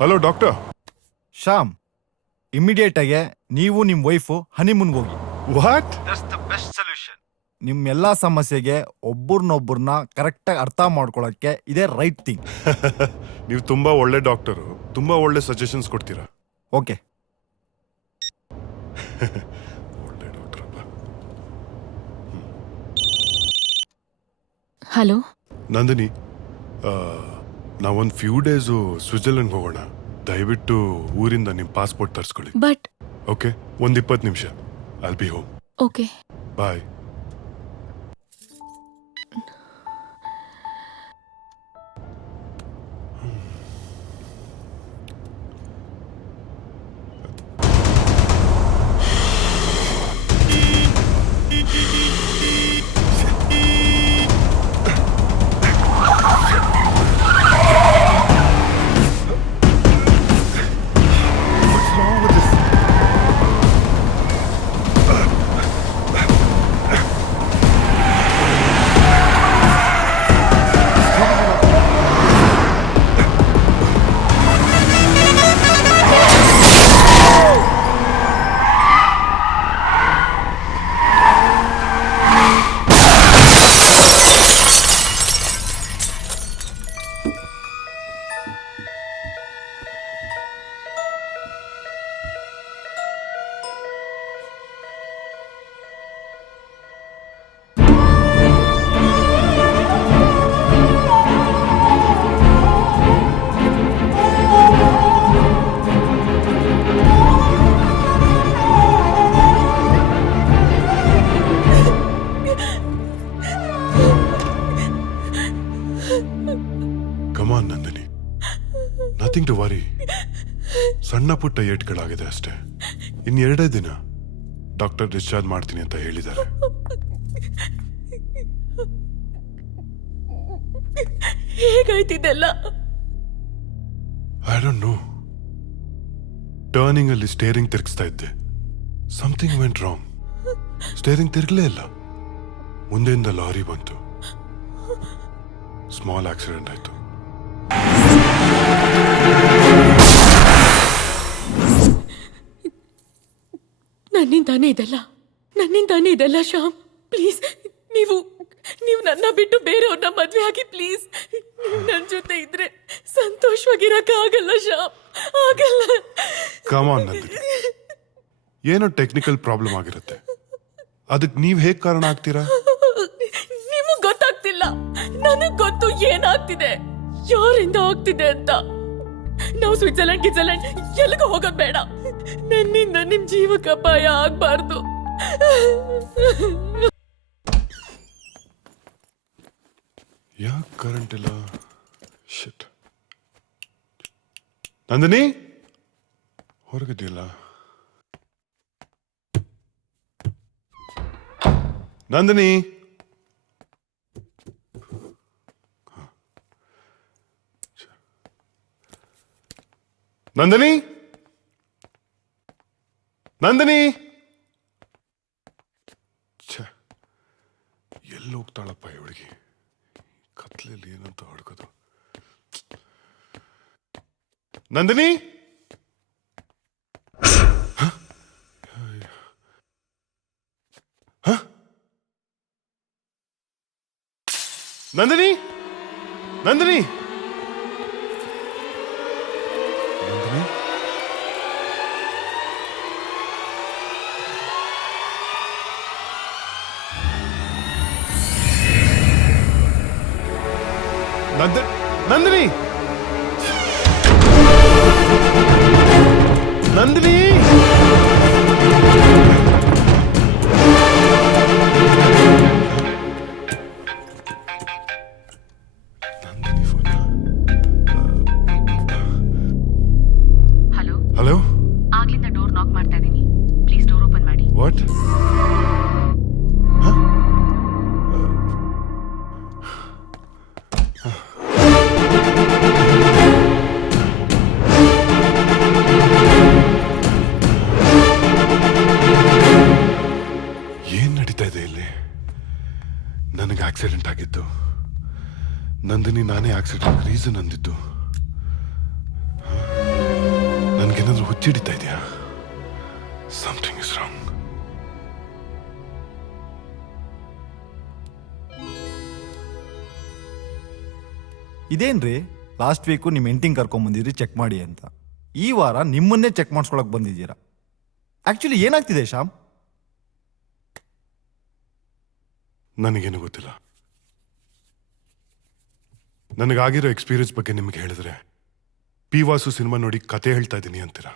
Hello doctor. ಶ್ಯಾಮ್, ಇಮಿಡಿಯೇಟ್ ಆಗಿ ನೀವು ನಿಮ್ಮ ವೈಫು ಹನಿಮೂನ್ಗೆ ಹೋಗಿ. ವಾಟ್? ನಿಮ್ಮ ಎಲ್ಲಾ ಸಮಸ್ಯೆಗೆ ಒಬ್ಬರನ್ನೊಬ್ಬರನ್ನ ಕರೆಕ್ಟಾಗಿ ಅರ್ಥ ಮಾಡ್ಕೊಳಕ್ಕೆ ಇದೇ ರೈಟ್ ಥಿಂಗ್. ನೀವು ತುಂಬಾ ಒಳ್ಳೆ ಡಾಕ್ಟರು, ತುಂಬಾ ಒಳ್ಳೆ ಸಜೆಷನ್ಸ್ ಕೊಡ್ತೀರಾ. ಓಕೆ. ಒಳ್ಳೆ ಡಾಕ್ಟರ್. ಹಲೋ ನಂದಿನಿ, ನಾವೊಂದು ಫ್ಯೂ ಡೇಸು ಸ್ವಿಟ್ಜರ್ಲೆಂಡ್ ಹೋಗೋಣ. ದಯವಿಟ್ಟು ಊರಿಂದ ನಿಮ್ಮ ಪಾಸ್ಪೋರ್ಟ್ ತರಿಸ್ಕೊಳ್ಳಿ. ಬಟ್ ಓಕೆ, ಒಂದು 20 ನಿಮಿಷ. I'll be home. Okay, bye. Come on Nandini, nothing to worry. ಸಣ್ಣ ಪುಟ್ಟ ಏಟ್ಗಳಾಗಿದೆ ಅಷ್ಟೇ. ಇನ್ನು 2 ದಿನ ಡಾಕ್ಟರ್ ಡಿಸ್ಚಾರ್ಜ್ ಮಾಡ್ತೀನಿ ಅಂತ ಹೇಳಿದ್ದಾರೆ. ಹೇಗಾಯ್ತಿದೆಲ್ಲ? I don't know. ಟರ್ನಿಂಗ್ ಅಲ್ಲಿ ಸ್ಟೇರಿಂಗ್ ತಿರುಗಿಸ್ತಾ ಇದ್ದೆ. Something went wrong. ಸ್ಟೇರಿಂಗ್ ತಿರುಗಲೇ ಇಲ್ಲ. ಮುಂದೆಯಿಂದ ಲಾರಿ ಬಂತು. ಸ್ಮಾಲ್ ಆಕ್ಸಿಡೆಂಟ್ ಆಯ್ತು. ನನ್ನಿಂದಾನೇ ಇದೆಲ್ಲ ಶ್ಯಾಮ್. ಪ್ಲೀಸ್, ನೀವು ನನ್ನ ಬಿಟ್ಟು ಬೇರೆಯವ್ರನ್ನ ಮದ್ವೆ ಆಗಿ ಪ್ಲೀಸ್. ನನ್ನ ಜೊತೆ ಇದ್ರೆ ಸಂತೋಷವಾಗಿರಕ್ಕ ಆಗಲ್ಲ ಶ್ಯಾಮ್, ಆಗಲ್ಲ. ಕಮಾನ್ ನಂದಿನಿ, ಏನೋ ಟೆಕ್ನಿಕಲ್ ಪ್ರಾಬ್ಲಮ್ ಆಗಿರುತ್ತೆ. ಅದಕ್ಕೆ ನೀವ್ ಹೇಗ್ ಕಾರಣ ಆಗ್ತೀರಾ? ನಿಮಗ್ ಗೊತ್ತಾಗ್ತಿಲ್ಲ, ನನಗ್ ಗೊತ್ತು ಏನಾಗ್ತಿದೆ, ಯಾರಿಂದ ಆಗ್ತಿದೆ ಅಂತ. ನಾವು ಸ್ವಿಟ್ಜರ್ಲೆಂಡ್ ಎಲ್ಲಿಗೂ ಹೋಗೋದ್ ಬೇಡ. ನನ್ನಿಂದ ನಿಮ್ ಜೀವಕ್ಕೆ ಅಪಾಯ ಆಗ್ಬಾರ್ದು. ಯಾಕೆ ಕರೆಂಟ್ ಇಲ್ಲ? ಶಿಟ್. ನಂದಿನಿ, ಹೊರಗಿದ್ದಿಲ್ಲ? ನಂದಿನಿ, ನಂದಿನಿ, ನಂದಿನಿ. ಎಲ್ಲಿ ಹೋಗ್ತಾಳಪ್ಪ ಈ ಹುಡುಗಿ? ಕತ್ಲೆಯಲ್ಲಿ ಏನಂತ ಹುಡುಕೋದು? ನಂದಿನಿ, ನಂದಿನಿ ನಂದಿನಿ ನಂದಿನಿ ನಂದಿನಿ ಹಲೋ ಹಲೋ ಆಗ್ಲಿಂದ ಡೋರ್ ನಾಕ್ ಮಾಡ್ತಾ ಇದೀನಿ, ಪ್ಲೀಸ್ ಡೋರ್ ಓಪನ್ ಮಾಡಿ. ವಾಟ್ ಏನ್ ನಡೀತಾ ಇದೆ ಇಲ್ಲಿ? ನನಗೆ ಆಕ್ಸಿಡೆಂಟ್ ಆಗಿದ್ದು, ನಂದಿನಿ ನಾನೇ ಆಕ್ಸಿಡೆಂಟ್ ರೀಸನ್ ಅಂದಿದ್ದು. ನನ್ಗೇನಾದ್ರೂ ಹುಚ್ಚಿಡಿತಾ ಇದೆಯಾ? Something is wrong. ಇದೇನ್ರಿ ಲಾಸ್ಟ್ ವೀಕು ನಿಮ್ಮ ಹೆಂಡತಿಂಗ್ ಕರ್ಕೊಂಬಂದಿದ್ರಿ ಚೆಕ್ ಮಾಡಿ ಅಂತ, ಈ ವಾರ ನಿಮ್ಮನ್ನೇ ಚೆಕ್ ಮಾಡಿಸ್ಕೊಳಕ್ ಬಂದಿದ್ದೀರಾ. ಆಕ್ಚುಲಿ ಏನಾಗ್ತಿದೆ ಶ್ಯಾಮ್? ನನಗೇನು ಗೊತ್ತಿಲ್ಲ. ನನಗಾಗಿರೋ ಎಕ್ಸ್ಪೀರಿಯನ್ಸ್ ಬಗ್ಗೆ ನಿಮ್ಗೆ ಹೇಳಿದ್ರೆ ಪಿ ವಾಸು ಸಿನಿಮಾ ನೋಡಿ ಕತೆ ಹೇಳ್ತಾ ಇದ್ದೀನಿ ಅಂತೀರ,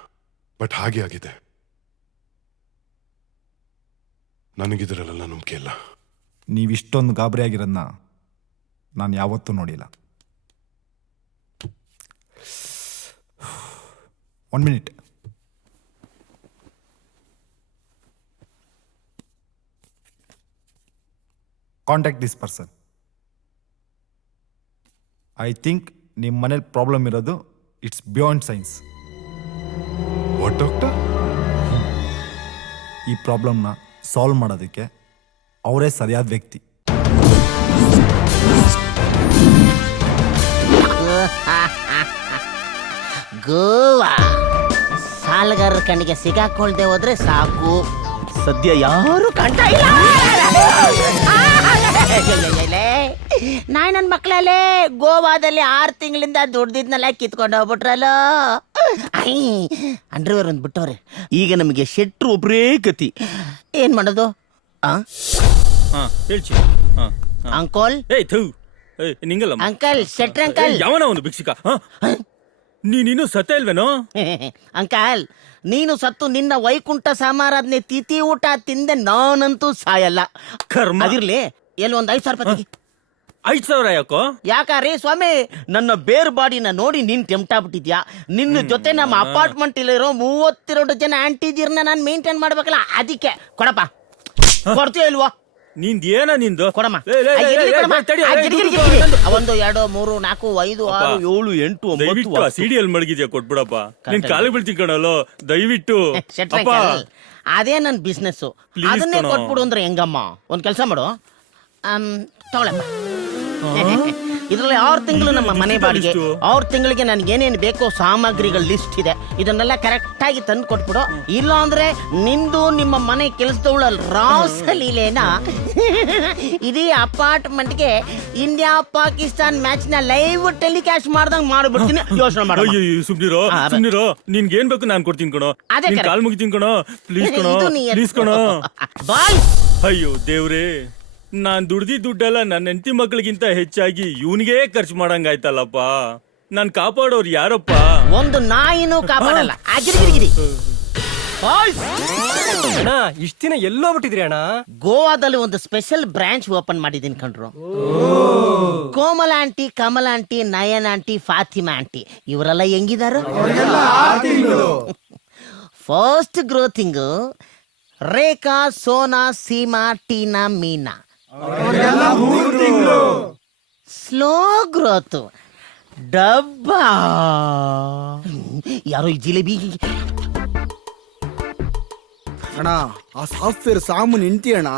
ಬಟ್ ಹಾಗೆ ಆಗಿದೆ. ನನಗಿದ್ರಲ್ಲ ನಂಬಿಕೆ ಇಲ್ಲ. ನೀವಿಷ್ಟೊಂದು ಗಾಬರಿ ಆಗಿರೋದನ್ನ ನಾನು ಯಾವತ್ತೂ ನೋಡಿಲ್ಲ. 1 minute. Contact this person. I think ನಿಮ್ಮ ಮನೇಲಿ ಪ್ರಾಬ್ಲಮ್ ಇರೋದು it's beyond science. What doctor? ಈ ಪ್ರಾಬ್ಲಮ್ನ ಸಾಲ್ವ್ ಮಾಡೋದಕ್ಕೆ ಅವರೇ ಸರಿಯಾದ ವ್ಯಕ್ತಿ. ಗೋವಾ ಸಾಲಗಾರರ ಕಣ್ಣಿಗೆ ಸಿಗಾಕೊಳ್ದೆ ಹೋದ್ರೆ ಸಾಕು. ಸದ್ಯ ಯಾರು ಕಾಣ್ತಾ ಇಲ್ಲ. ನಾಯಿ ನನ್ನ ಮಕ್ಕಳಲ್ಲೇ ಗೋವಾದಲ್ಲಿ 6 ತಿಂಗಳಿಂದ ದುಡ್ದಿದ್ನೆಲ್ಲ ಕಿತ್ಕೊಂಡು ಹೋಗ್ಬಿಟ್ರಲ್ಲ. ಅಂಡರ್ವೇರ್ ಒಂದು ಬಿಟ್ಟವ್ರೆ. ಈಗ ನಮಗೆ ಶೆಟ್ರು ಒಬ್ರೇ ಗತಿ. ಏನ್ ಮಾಡೋದು? ಅಂಕೋಲ್ ಅಂಕಲ್ ಶೆಟ್ರ್ ಅಂಕಲ್. ಯಾವನ ಒಂದು ಭಿಕ್ಷಿಕ? ನೀನು ಸತ್ತ ಇಲ್ವೇನೋ? ಅಂಕಲ್ ನೀನು ಸತ್ತು ನಿನ್ನ ವೈಕುಂಠ ಸಮಾರಾಧನೆ ತಿಥಿ ಊಟ ತಿಂದೆ ನಾನಂತೂ ಸಾಯಲ್ಲ. ಕರ್ಮ. ಅದಿರ್ಲಿ, ಎಲ್ಲಿ ಒಂದು 5,000 ರೂಪಾಯಿ. 5,000 ಯಾಕೋ? ಯಾಕಾರಿ ಸ್ವಾಮಿ, ನನ್ನ ಬೇರ್ ಬಾಡಿನ ನೋಡಿ ನೀನ್ ಟೆಂಪ್ಟಾಗ್ಬಿಟ್ಟಿದ್ಯಾ. ನಿನ್ನ ಜೊತೆ ನಮ್ಮ ಅಪಾರ್ಟ್ಮೆಂಟ್ ಇಲ್ಲಿರೋ 32 ಜನ ಆಂಟಿಜಿರ್ನ ನಾನು ಮೇಂಟೈನ್ ಮಾಡ್ಬೇಕಲ್ಲ, ಅದಕ್ಕೆ ಕೊಡಪ್ಪ. ಕೊಡ್ತೀಯ ಇಲ್ವಾ? ನಿಂದ ಏನ ನಿಂದು? ಕೊಡಮ್ಮ. 1 2 3 4 5 6 7 8 9 ಸಿಡಿಯಲ್ಲಿ ಮಡಗಿದ್ಯಾ? ಕೊಟ್ಬಿಡಪ್ಪ, ನಿನ್ ಕಾಲಿಗೆ ಬೀಳ್ತೀನಿ ಕಣಲ್ಲೋ, ದಯವಿಟ್ಟು. ಅದೇ ನನ್ ಬಿಸ್ನೆಸ್, ಅದನ್ನೇ ಕೊಟ್ಬಿಡು ಅಂದ್ರೆ ಹೆಂಗಮ್ಮ? ಒಂದ್ ಕೆಲಸ ಮಾಡು, ತಗೊಳಪ್ಪ. ಇದ್ರಲ್ಲಿ 6 ತಿಂಗಳು ನಮ್ಮ ಮನೆ ಬಾಡಿಗೆ, 6 ತಿಂಗಳಿಗೆ ನನ್ಗೆ ಏನೇನು ಬೇಕೋ ಸಾಮಗ್ರಿಗಳ ಲಿಸ್ಟ್ ಇದೆ. ಇದನ್ನೆಲ್ಲ ಕರೆಕ್ಟ್ ಆಗಿ ತಂದು ಕೊಟ್ಬಿಡು. ಇಲ್ಲ ಅಂದ್ರೆ ನಿಂದು ನಿಮ್ಮ ಮನೆ ಕೆಲಸದವಳ ರಾಸಲೀಲೆನ ಇಡೀ ಅಪಾರ್ಟ್ಮೆಂಟ್ಗೆ ಇಂಡಿಯಾ ಪಾಕಿಸ್ತಾನ್ ಮ್ಯಾಚ್ ನ ಲೈವ್ ಟೆಲಿಕಾಸ್ಟ್ ಮಾಡ್ದಂಗ್ ಮಾಡ್ಬಿಡ್ತೀನಿ. ಯೋಚನೆ ಮಾಡು. ಸುಮ್ನಿರೋ, ನಿನ್ಗೇನ್ ಬೇಕು ನಾನು ಕೊಡ್ತೀನಿ ಕಣೋ. ಕಾಲ್ ಮುಗಿತೀನಿ ಕಣೋ, ಪ್ಲೀಸ್ ಕಣೋ, ಪ್ಲೀಸ್ ಕಣೋ. ಅಯ್ಯೋ ದೇವ್ರೇ, ನಾನ್ ದುಡ್ದಿದ್ದ ದುಡ್ಡೆಲ್ಲ ನನ್ನ ಹೆಂಡತಿ ಮಕ್ಳಿಗಿಂತ ಹೆಚ್ಚಾಗಿ ಇವನಿಗೆ ಖರ್ಚು ಮಾಡಂಗಾಯ್ತಲ್ಲಪ್ಪ. ನಾನ್ ಕಾಪಾಡೋರು ಯಾರಪ್ಪ? ಒಂದು ನಾಯಿನೂ ಕಾಪಾಡಲ್ಲ. ಗಿರಿಗಿರಿ ಇಷ್ಟ ದಿನ ಎಲ್ಲೋ ಬಿಟ್ಟಿದ್ರಿ ಅಣ್ಣ? ಗೋವಾದಲ್ಲಿ ಒಂದು ಸ್ಪೆಷಲ್ ಬ್ರಾಂಚ್ ಓಪನ್ ಮಾಡಿದೀನಿ ಕಣ್ರು. Komala aunty, Kamala aunty, Nayan aunty, Fatima aunty ಇವರೆಲ್ಲ ಹೆಂಗಿದಾರ? First growthing Rekha, Sona, Seema, Teena, Meena. Slow growth ಡಬ್ಬಾ. ಯಾರೋ ಈ ಜಿಲೇಬಿ. ಅಣ್ಣ, ಆ ಸಾಫ್ಟ್ವೇರ್ ಸಾಮೂನ್ ಹೆಂಡ್ತಿ ಅಣ್ಣ,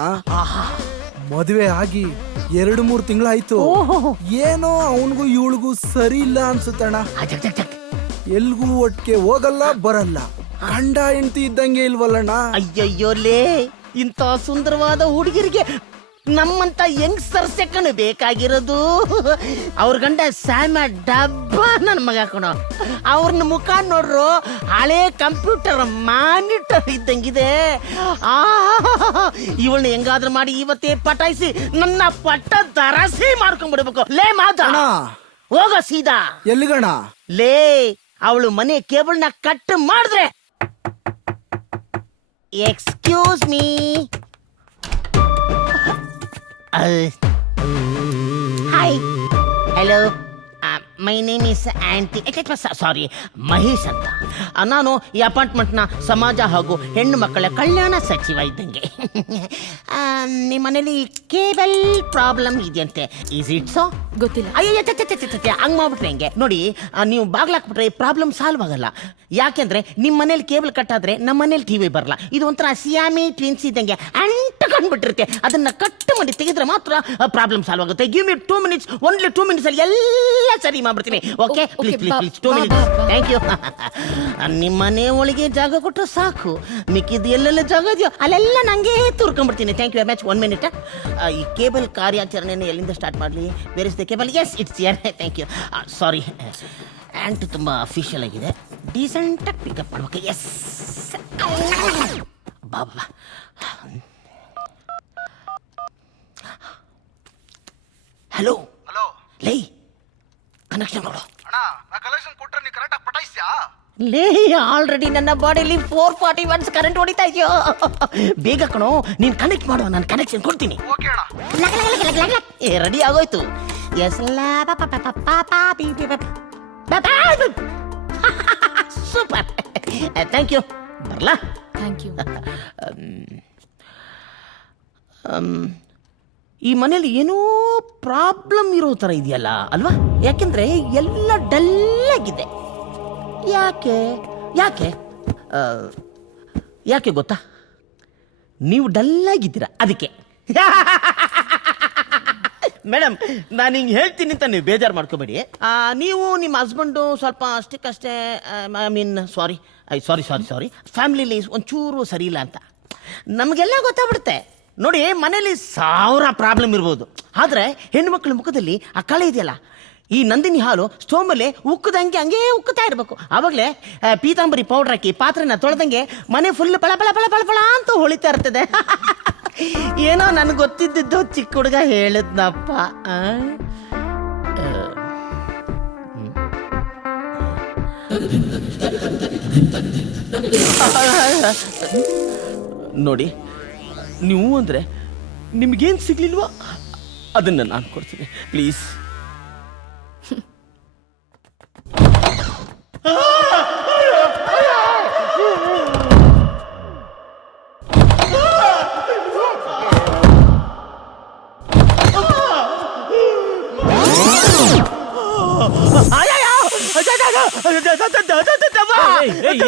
ಮದುವೆ ಆಗಿ 2-3 ತಿಂಗಳಾಯ್ತು. ಏನೋ ಅವನಿಗೂ ಇವಳಿಗೂ ಸರಿ ಇಲ್ಲ ಅನ್ಸುತ್ತಣ್ಣ. ಎಲ್ಗೂ ಒಟ್ಟಿಗೆ ಹೋಗಲ್ಲ ಬರಲ್ಲ. ಗಂಡ ಹೆಂಡತಿ ಇದ್ದಂಗೆ ಇಲ್ವಲ್ಲಣ್ಣ. ಅಯ್ಯಯ್ಯೋಲೇ, ಇಂಥ ಸುಂದರವಾದ ಹುಡುಗಿರಿಗೆ ನಮ್ಮಂತ ಯಂಗ್ಸ್ಟರ್ಸ್ ಕಣು ಬೇಕಾಗಿರೋದು. ಅವ್ರ ಗಂಡ ಸ್ಯಾಮ ಡಬ್ಬ ನನ್ನ ಮಗ ಕಣೋ. ಅವ್ರನ್ನ ಮುಖ ನೋಡ್ರು ಹಳೆ ಕಂಪ್ಯೂಟರ್ ಮಾನಿಟರ್ ಇದ್ದಂಗಿದೆ. ಇವಳನ್ನ ಹೆಂಗಾದ್ರೂ ಮಾಡಿ ಇವತ್ತೇ ಪಟಾಯಿಸಿ ನನ್ನ ಪಟ್ಟ ದರಸಿ ಮಾಡ್ಕೊಂಡ್ಬಿಡ್ಬೇಕು. ಲೇ ಮಾದ ಹೋಗ ಸೀದಾ. ಎಲ್ಲಿಗಣ? ಲೇ ಅವಳು ಮನೆ ಕೇಬಲ್ನ ಕಟ್ ಮಾಡಿದ್ರೆ. Excuse me. Hi, hello, my name is aunty, sorry Mahesh ಅಂತ. ನಾನು ಈ ಅಪಾರ್ಟ್ಮೆಂಟ್ನ ಸಮಾಜ ಹಾಗೂ ಹೆಣ್ಣು ಮಕ್ಕಳ ಕಲ್ಯಾಣ ಸಚಿವ ಇದ್ದಂಗೆ. ನಿಮ್ಮ ಮನೇಲಿ ಕೇಬಲ್ ಪ್ರಾಬ್ಲಮ್ ಇದೆಯಂತೆ, ಈಸ್ ಇಟ್ ಸೊ? ಗೊತ್ತಿಲ್ಲ. ಅಯ್ಯೋ ಹಂಗ್ ಮಾಡ್ಬಿಟ್ರೆ ಹೆಂಗೆ ನೋಡಿ, ನೀವು ಬಾಗ್ಲಾಕ್ಬಿಟ್ರೆ ಪ್ರಾಬ್ಲಮ್ ಸಾಲ್ವ್ ಆಗಲ್ಲ. ಯಾಕೆಂದ್ರೆ ನಿಮ್ಮ ಮನೇಲಿ ಕೇಬಲ್ ಕಟ್ಟಾದ್ರೆ ನಮ್ಮ ಮನೇಲಿ ಟಿವಿ ಬರಲ್ಲ. ಇದು ಒಂಥರ ಸಿಯಾಮಿ ಟ್ವಿನ್ಸ್ ಇದ್ದಂಗೆ ಅಂಟಕೊಂಡ್ಬಿಟ್ಟಿರುತ್ತೆ. ಅದನ್ನ ಕಟ್ ಮಾಡಿ ತೆಗೆದ್ರೆ ಮಾತ್ರ ಪ್ರಾಬ್ಲಮ್ ಸಾಲ್ವ್ ಆಗುತ್ತೆ. Give me 2 minutes, only 2 minutes ಅಲ್ಲಿ ಎಲ್ಲ ಸರಿ ಮಾಡ್ಬಿಡ್ತೀನಿ. Okay, please please please 2 minutes. Thank you. ನಿಮ್ಮ ಮನೆ ಒಳಗೆ ಜಾಗ ಕೊಟ್ಟರೆ ಸಾಕು, ಮಿಕ್ಕಿದ್ದು ಎಲ್ಲೆಲ್ಲ ಜಾಗ ಇದೆಯೋ ಅಲ್ಲೆಲ್ಲ ನಂಗೆ ತೂರ್ಕೊಂಡ್ಬಿಡ್ತೀನಿ. Thank you very much. 1 minute. ಈ ಕೇಬಲ್ ಕಾರ್ಯಾಚರಣೆಯನ್ನು ಎಲ್ಲಿಂದ ಸ್ಟಾರ್ಟ್ ಮಾಡಲಿ? Where is the cable? Yes, it's here. Thank you. Sorry, aunt ತುಂಬ ಅಫಿಷಿಯಲ್ ಆಗಿದೆ, ಡೀಸೆಂಟಾಗಿ ಪಿಕಪ್ ಮಾಡ್ಬೇಕು. ಎಸ್ ಬಾಬಾ. ಹಲೋ ಹಲೋ, ಲೇ ಕನೆಕ್ಷನ್ ಕೊಡು. ಅಣ್ಣ ನಾ ಕಲೆಕ್ಷನ್ ಕೊಟ್ರೆ ನೀ ಕರೆಕ್ಟಾಗಿ ಪಟಾಯಿಸ್ಯಾ? ಲೇ ಆಲ್ರೆಡಿ ನನ್ನ ಬಾಡಿಲಿ 440 watts ಕರೆಂಟ್ ಹೊಡಿತಾ ಇದೆಯೋ. ಬೇಗ ಕಣೋ, ನೀನ್ ಕನೆಕ್ಟ್ ಮಾಡೋ, ನಾನು ಕನೆಕ್ಷನ್ ಕೊಡ್ತೀನಿ. ಓಕೆ ಅಣ್ಣ. ರೆಡಿ ಆಗೋಯ್ತು. Yes super, thank you. ಬರ್ಲಾ? Thank you. ಈ ಮನೇಲಿ ಏನೋ ಪ್ರಾಬ್ಲಮ್ ಇರೋ ಥರ ಇದೆಯಲ್ಲ ಅಲ್ವಾ? ಯಾಕೆಂದ್ರೆ ಎಲ್ಲ ಡಲ್ ಆಗಿದೆ. ಯಾಕೆ ಯಾಕೆ ಯಾಕೆ ಗೊತ್ತಾ? ನೀವು ಡಲ್ ಆಗಿದ್ದೀರಾ, ಅದಕ್ಕೆ. ಮೇಡಮ್, ನಾನು ಹಿಂಗೆ ಹೇಳ್ತೀನಿ ಅಂತ ನೀವು ಬೇಜಾರು ಮಾಡ್ಕೋಬೇಡಿ. ನೀವು ನಿಮ್ಮ ಹಸ್ಬೆಂಡು ಸ್ವಲ್ಪ ಅಷ್ಟಕ್ಕಷ್ಟೇ, ಐ ಮೀನ್ ಸಾರಿ ಸಾರಿ ಸಾರಿ ಸಾರಿ ಫ್ಯಾಮಿಲಿಲಿ ಒಂಚೂರು ಸರಿ ಇಲ್ಲ ಅಂತ ನಮಗೆಲ್ಲ ಗೊತ್ತಾಗ್ಬಿಡುತ್ತೆ. ನೋಡಿ, ಮನೇಲಿ 1000 ಪ್ರಾಬ್ಲಮ್ ಇರ್ಬೋದು, ಆದರೆ ಹೆಣ್ಮಕ್ಳ ಮುಖದಲ್ಲಿ ಆ ಕಳೆ ಇದೆಯಲ್ಲ, ಈ ನಂದಿನಿ ಹಾಲು ಸ್ಟೋವ್ ಮೇಲೆ ಉಕ್ಕದಂಗೆ ಹಂಗೆ ಉಕ್ಕುತ್ತಾ ಇರಬೇಕು. ಆವಾಗಲೇ ಪೀತಾಂಬರಿ ಪೌಡ್ರ್ ಹಾಕಿ ಪಾತ್ರೆನ ತೊಳೆದಂಗೆ ಮನೆ ಫುಲ್ ಪಳ ಪಳ ಪಳ ಪಳ ಪಳ ಅಂತ ಹೊಳಿತಾ ಇರ್ತದೆ. ಏನೋ ನನಗೆ ಗೊತ್ತಿದ್ದು ಚಿಕ್ಕ ಹುಡುಗ ಹೇಳಿದ್ನಪ್ಪ. ನೋಡಿ, ನೀವು ಅಂದರೆ ನಿಮ್ಗೇನು ಸಿಗ್ಲಿಲ್ವೋ ಅದನ್ನು ನಾನು ಕೊಡ್ತೀನಿ, ಪ್ಲೀಸ್.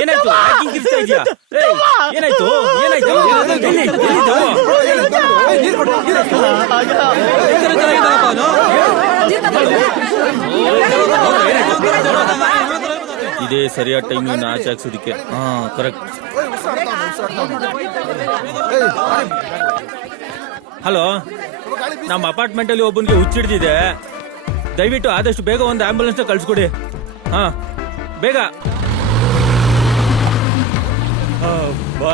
ಏನಾಯ್ತು? ಏನಾಯ್ತು? ಏನಾಯ್ತು? ಇದೇ ಸರಿಯಾದ ಟೈಮ್ ಆಚೆ ಹಾಕ್ಸೋದಿಕ್ಕೆ. ಹಾ, ಕರೆಕ್ಟ್. ಹಲೋ, ನಮ್ಮ ಅಪಾರ್ಟ್ಮೆಂಟ್ ಅಲ್ಲಿ ಒಬ್ಬನಿಗೆ ಹುಚ್ಚಿಡ್ದಿದೆ. ದಯವಿಟ್ಟು ಆದಷ್ಟು ಬೇಗ ಒಂದು ಆಂಬುಲೆನ್ಸ್ ಕಳ್ಸಿಕೊಡಿ. ಹಾ, ಬೇಗ. ಬಾ.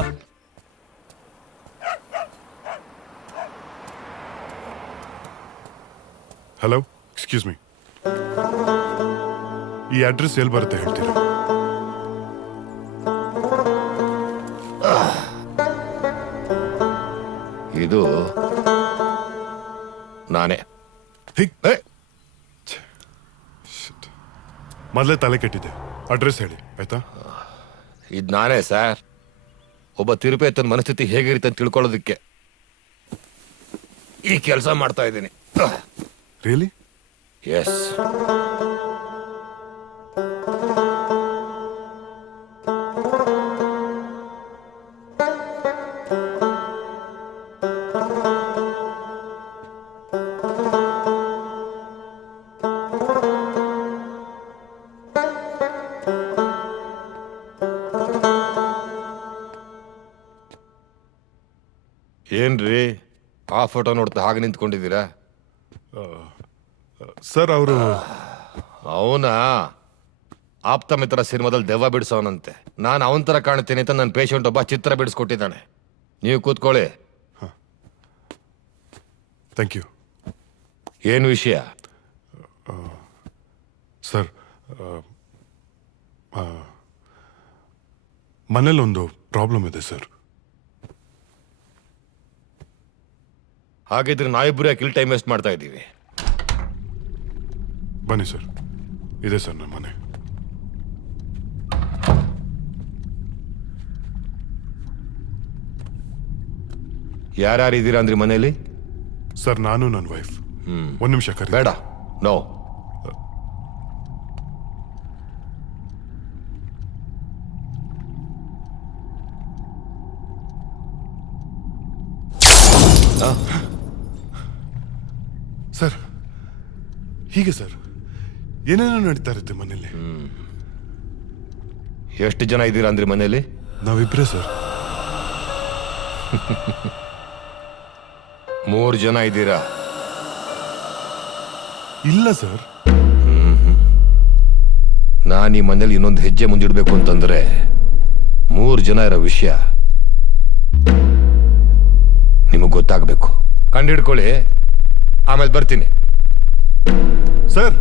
ಹಲೋ, ಎಕ್ಸ್ಕ್ಯೂಸ್ ಮೀ, ಈ ಅಡ್ರೆಸ್ ಎಲ್ಲಿ ಬರುತ್ತೆ ಹೇಳ್ತೀರಾ? ಇದು ನಾನೇ. ಮೊದಲೇ ತಲೆ ಕೆಟ್ಟಿದೆ, ಅಡ್ರೆಸ್ ಹೇಳಿ ಆಯ್ತಾ? ಇದು ನಾನೇ ಸರ್. ಒಬ್ಬ ತಿರುಪೇತನ ಮನಸ್ಥಿತಿ ಹೇಗಿರುತ್ತೆ ಅಂತ ತಿಳ್ಕೊಳ್ಳೋದಕ್ಕೆ ಈ ಕೆಲಸ ಮಾಡ್ತಾ ಇದ್ದೀನಿ. ರಿಯಲಿ? ಎಸ್. ಏನ್ರಿ ಆ ಫೋಟೋ ನೋಡ್ತಾ ಹಾಗೆ ನಿಂತ್ಕೊಂಡಿದ್ದೀರಾ? ಸರ್ ಅವರು ಅವನ ಆಪ್ತ ಮಿತ್ರ ಸಿನಿಮಾದಲ್ಲಿ ದೆವ್ವ ಬಿಡಿಸೋನಂತೆ. ನಾನು ಅವನ ಥರ ಕಾಣ್ತೀನಿ ಅಂತ ನನ್ನ ಪೇಷಂಟ್ ಒಬ್ಬ ಚಿತ್ರ ಬಿಡಿಸ್ಕೊಟ್ಟಿದ್ದಾನೆ. ನೀವು ಕೂತ್ಕೊಳ್ಳಿ. Thank you. ಏನು ವಿಷಯ? ಸರ್ ಮನೇಲೊಂದು ಪ್ರಾಬ್ಲಮ್ ಇದೆ ಸರ್. ಹಾಗಿದ್ರೆ ನಾವಿಬ್ಬರು ಯಾಕೆ ಇಲ್ಲಿ ಟೈಮ್ ವೇಸ್ಟ್ ಮಾಡ್ತಾ ಇದ್ದೀವಿ? ಬನ್ನಿ ಸರ್, ಇದೆ ಸರ್ ನಮ್ಮ ಮನೆ. ಯಾರ್ಯಾರು ಇದ್ದೀರಾ ಅಂದ್ರಿ ಮನೇಲಿ? ಸರ್ ನಾನು ನನ್ನ ವೈಫ್. ಒಂದು ನಿಮಿಷ ಕರಿ. ಬೇಡ, ನೋ. ಸರ್ ಹೀಗೆ ಸರ್ ಏನೇನೋ ನಡೀತಾ ಇರುತ್ತೆ ಮನೇಲಿ. ಎಷ್ಟು ಜನ ಇದ್ದೀರಾ ಅಂದ್ರಿ ಮನೇಲಿ? ನಾವಿಬ್ರೇ ಸರ್. 3 ಜನ ಇದ್ದೀರಾ? ಇಲ್ಲ ಸರ್. ನಾನು ಈ ಮನೇಲಿ ಇನ್ನೊಂದು ಹೆಜ್ಜೆ ಮುಂದಿಡ್ಬೇಕು ಅಂತಂದ್ರೆ 3 ಜನ ಇರೋ ವಿಷಯ ನಿಮಗೆ ಗೊತ್ತಾಗಬೇಕು. ಕಂಡಿಡ್ಕೊಳ್ಳಿ, ಆಮೇಲೆ ಬರ್ತೀನಿ. ಸರ್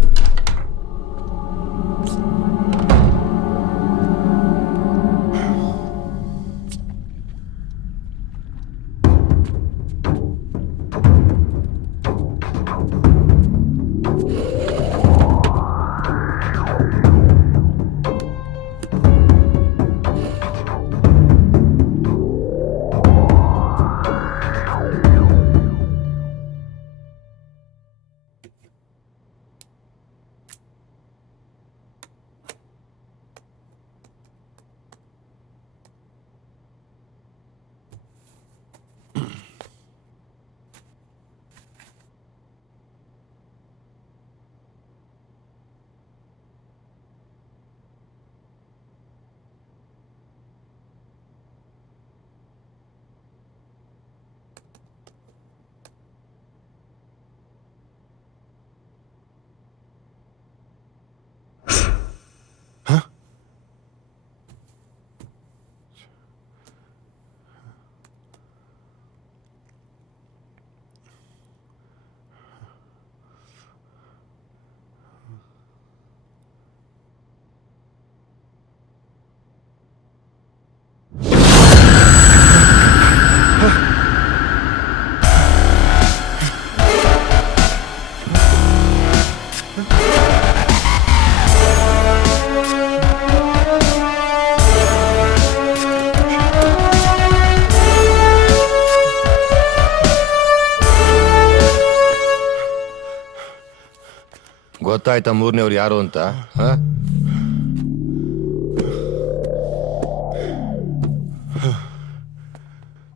ಗೊತ್ತಾಯ್ತಾ 3ನೇವ್ರು ಯಾರು ಅಂತ?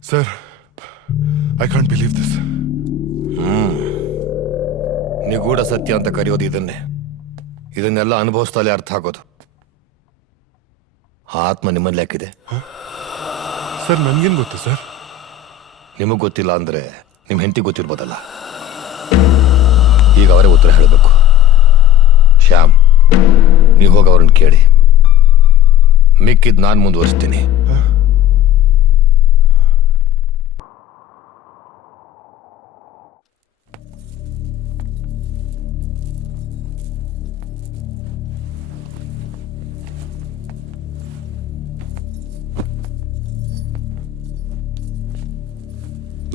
Sir I can't believe this. ನಿಗೂಢ ಸತ್ಯ ಅಂತ ಕರೆಯೋದು ಇದನ್ನೇ. ಇದನ್ನೆಲ್ಲ ಅನುಭವಿಸ್ತಲೇ ಅರ್ಥ ಆಗೋದು. ಆತ್ಮ ನಿಮ್ಮಲ್ಲಿ ಯಾಕಿದೆ? ಸರ್ ನನ್ಗೇನು ಗೊತ್ತು ಸರ್? ನಿಮಗೆ ಗೊತ್ತಿಲ್ಲ ಅಂದ್ರೆ ನಿಮ್ಮ ಹೆಂಡತಿ ಗೊತ್ತಿರ್ಬೋದಲ್ಲ. ಈಗ ಅವರೇ ಉತ್ತರ ಹೇಳಬೇಕು. ಶ್ಯಾಮ್, ನೀವು ಹೋಗಿ ಅವ್ರನ್ನ ಕೇಳಿ. ಮಿಕ್ಕಿದ್ ನಾನು ಮುಂದುವರಿಸ್ತೀನಿ.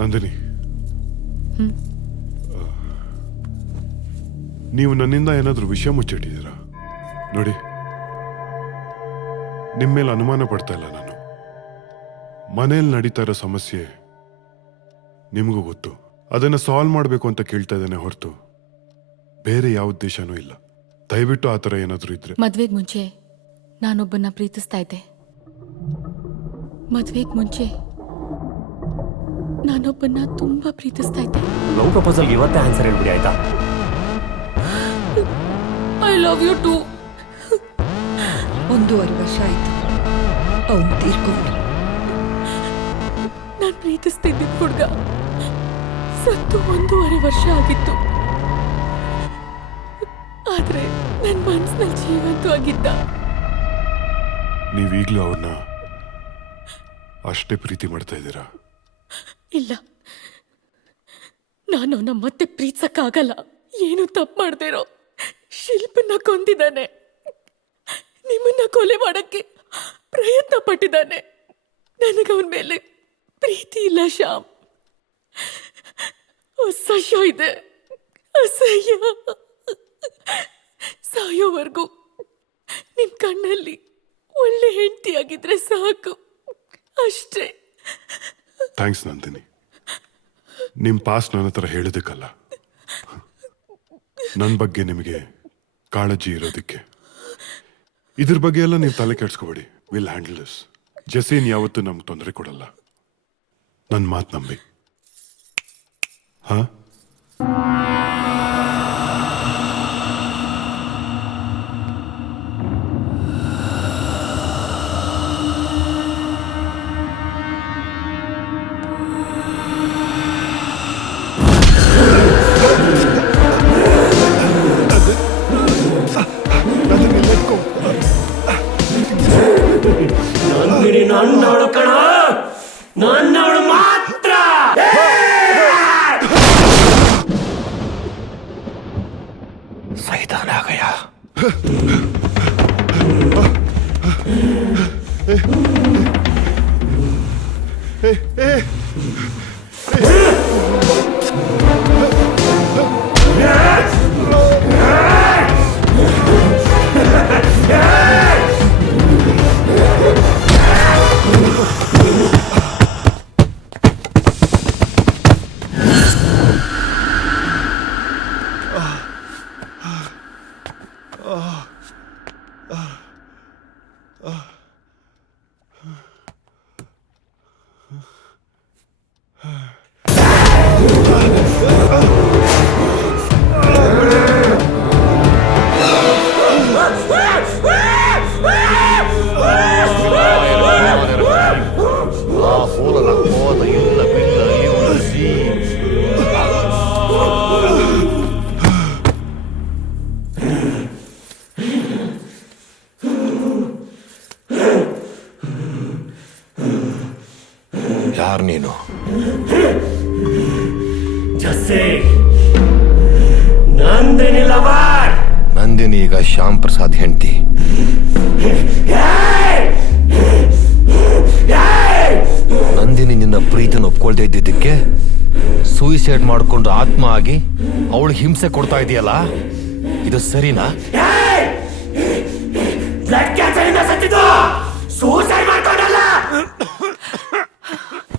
ನಂದಿನಿ, ನೀವು ನನ್ನಿಂದ ಏನಾದರೂ ವಿಷಯ ಮುಚ್ಚಿಟ್ಟಿದ್ದೀರಾ? ನೋಡಿ, ನಿಮ್ಮ ಮೇಲೆ ಅನುಮಾನ ಪಡ್ತಾ ಇಲ್ಲ ನಾನು. ಮನೇಲಿ ನಡೀತಾ ಇರೋ ಸಮಸ್ಯೆ ನಿಮಗೂ ಗೊತ್ತು. ಅದನ್ನು ಸಾಲ್ವ್ ಮಾಡಬೇಕು ಅಂತ ಕೇಳ್ತಾ ಇದ್ದೇನೆ ಹೊರತು ಬೇರೆ ಯಾವ ಉದ್ದೇಶನೂ ಇಲ್ಲ. ದಯವಿಟ್ಟು ಆ ಥರ ಏನಾದರೂ ಇದ್ರೆ. ಮದ್ವೆಗೆ ಮುಂಚೆ ನಾನೊಬ್ಬನ್ನ ಪ್ರೀತಿಸ್ತಾ ಇದ್ದೆ. ಮದ್ವೆಗೆ ಮುಂಚೆ ನಾನೊಬ್ಬನ್ನ ತುಂಬಾ ಪ್ರೀತಿಸ್ತಾ ಇದ್ದೆ. ಲವ್ ಪ್ರಪೋಸಲ್ ಇವತ್ತೇ ಆನ್ಸರ್ ಹೇಳ್ಬಿಡಿ ಆಯ್ತಾ? I love you too. 1.5 ವರ್ಷ ಆಯ್ತು ಅವನು ತೀರ್ಕೊಂಡು. ನಾನು ಪ್ರೀತಿಸ್ತಿದ್ದ ಹುಡುಗ ಸತ್ತು 1.5 ವರ್ಷ ಆಗಿತ್ತು. ಆದ್ರೆ ನನ್ನ ಮನಸ್ಸಿನಲ್ಲಿ ಜೀವಂತವಾಗಿದ್ದ. ನೀವೀಗ್ಲೂ ಅವ್ರನ್ನ ಅಷ್ಟೇ ಪ್ರೀತಿ ಮಾಡ್ತಾ ಇದ್ದೀರಾ? ಇಲ್ಲ, ನಾನು ಅವನ ಮತ್ತೆ ಪ್ರೀತಿಸಕ್ಕಾಗಲ್ಲ. ಏನು ತಪ್ಪು ಮಾಡ್ದೇರೋ ಶಿಲ್ಪನ್ನ ಕೊಂದಿದ್ದಾನೆ, ನಿಮ್ಮನ್ನ ಕೊಲೆ ಮಾಡಕ್ಕೆ ಪ್ರಯತ್ನ ಪಟ್ಟಿದ್ದಾನೆ. ನನಗವನ ಮೇಲೆ ಪ್ರೀತಿ ಇಲ್ಲ ಶ್ಯಾಮ್, ಅಸಹ್ಯ ಇದೆ, ಅಸಹ್ಯ. ಸಾಯೋವರೆಗೂ ನಿಮ್ ಕಣ್ಣಲ್ಲಿ ಒಳ್ಳೆ ಹೆಂಡತಿಯಾಗಿದ್ರೆ ಸಾಕು, ಅಷ್ಟೇ. ಥ್ಯಾಂಕ್ಸ್ ನಂದಿನಿ, ನಿಮ್ ಪಾಸ್ ನನ್ನ ಹತ್ರ ಹೇಳೋದಕ್ಕಲ್ಲ, ನನ್ನ ಬಗ್ಗೆ ನಿಮಗೆ ಕಾಳಜಿ ಇರೋದಕ್ಕೆ. ಇದ್ರ ಬಗ್ಗೆ ಎಲ್ಲ ನೀವು ತಲೆ ಕೆಡ್ಸ್ಕೋಬೇಡಿ. Will handle this. ಜೆಸಿನ್ ಯಾವತ್ತೂ ನಮ್ಗೆ ತೊಂದರೆ ಕೊಡಲ್ಲ. ನನ್ನ ಮಾತು ನಂಬಿ. ಹಾ, ನನ್ನವಳು ಕಣ, ನನ್ನವಳು ಮಾತ್ರ. ಸೈತಾನ ಆ ಗಯಾ. ಯಾರು ನೀನು? ನಂದಿನಿ ಈಗ ಶ್ಯಾಮ್ ಪ್ರಸಾದ್ ಹೆಂಡತಿ. ನಂದಿನಿ ನಿನ್ನ ಪ್ರೀತಿನ ಒಪ್ಕೊಳ್ದೇ ಇದ್ದಿದ್ದಕ್ಕೆ ಸೂಯಿಸೈಡ್ ಮಾಡ್ಕೊಂಡು ಆತ್ಮ ಆಗಿ ಅವಳು ಹಿಂಸೆ ಕೊಡ್ತಾ ಇದೆಯಲ್ಲ, ಇದು ಸರಿನಾ?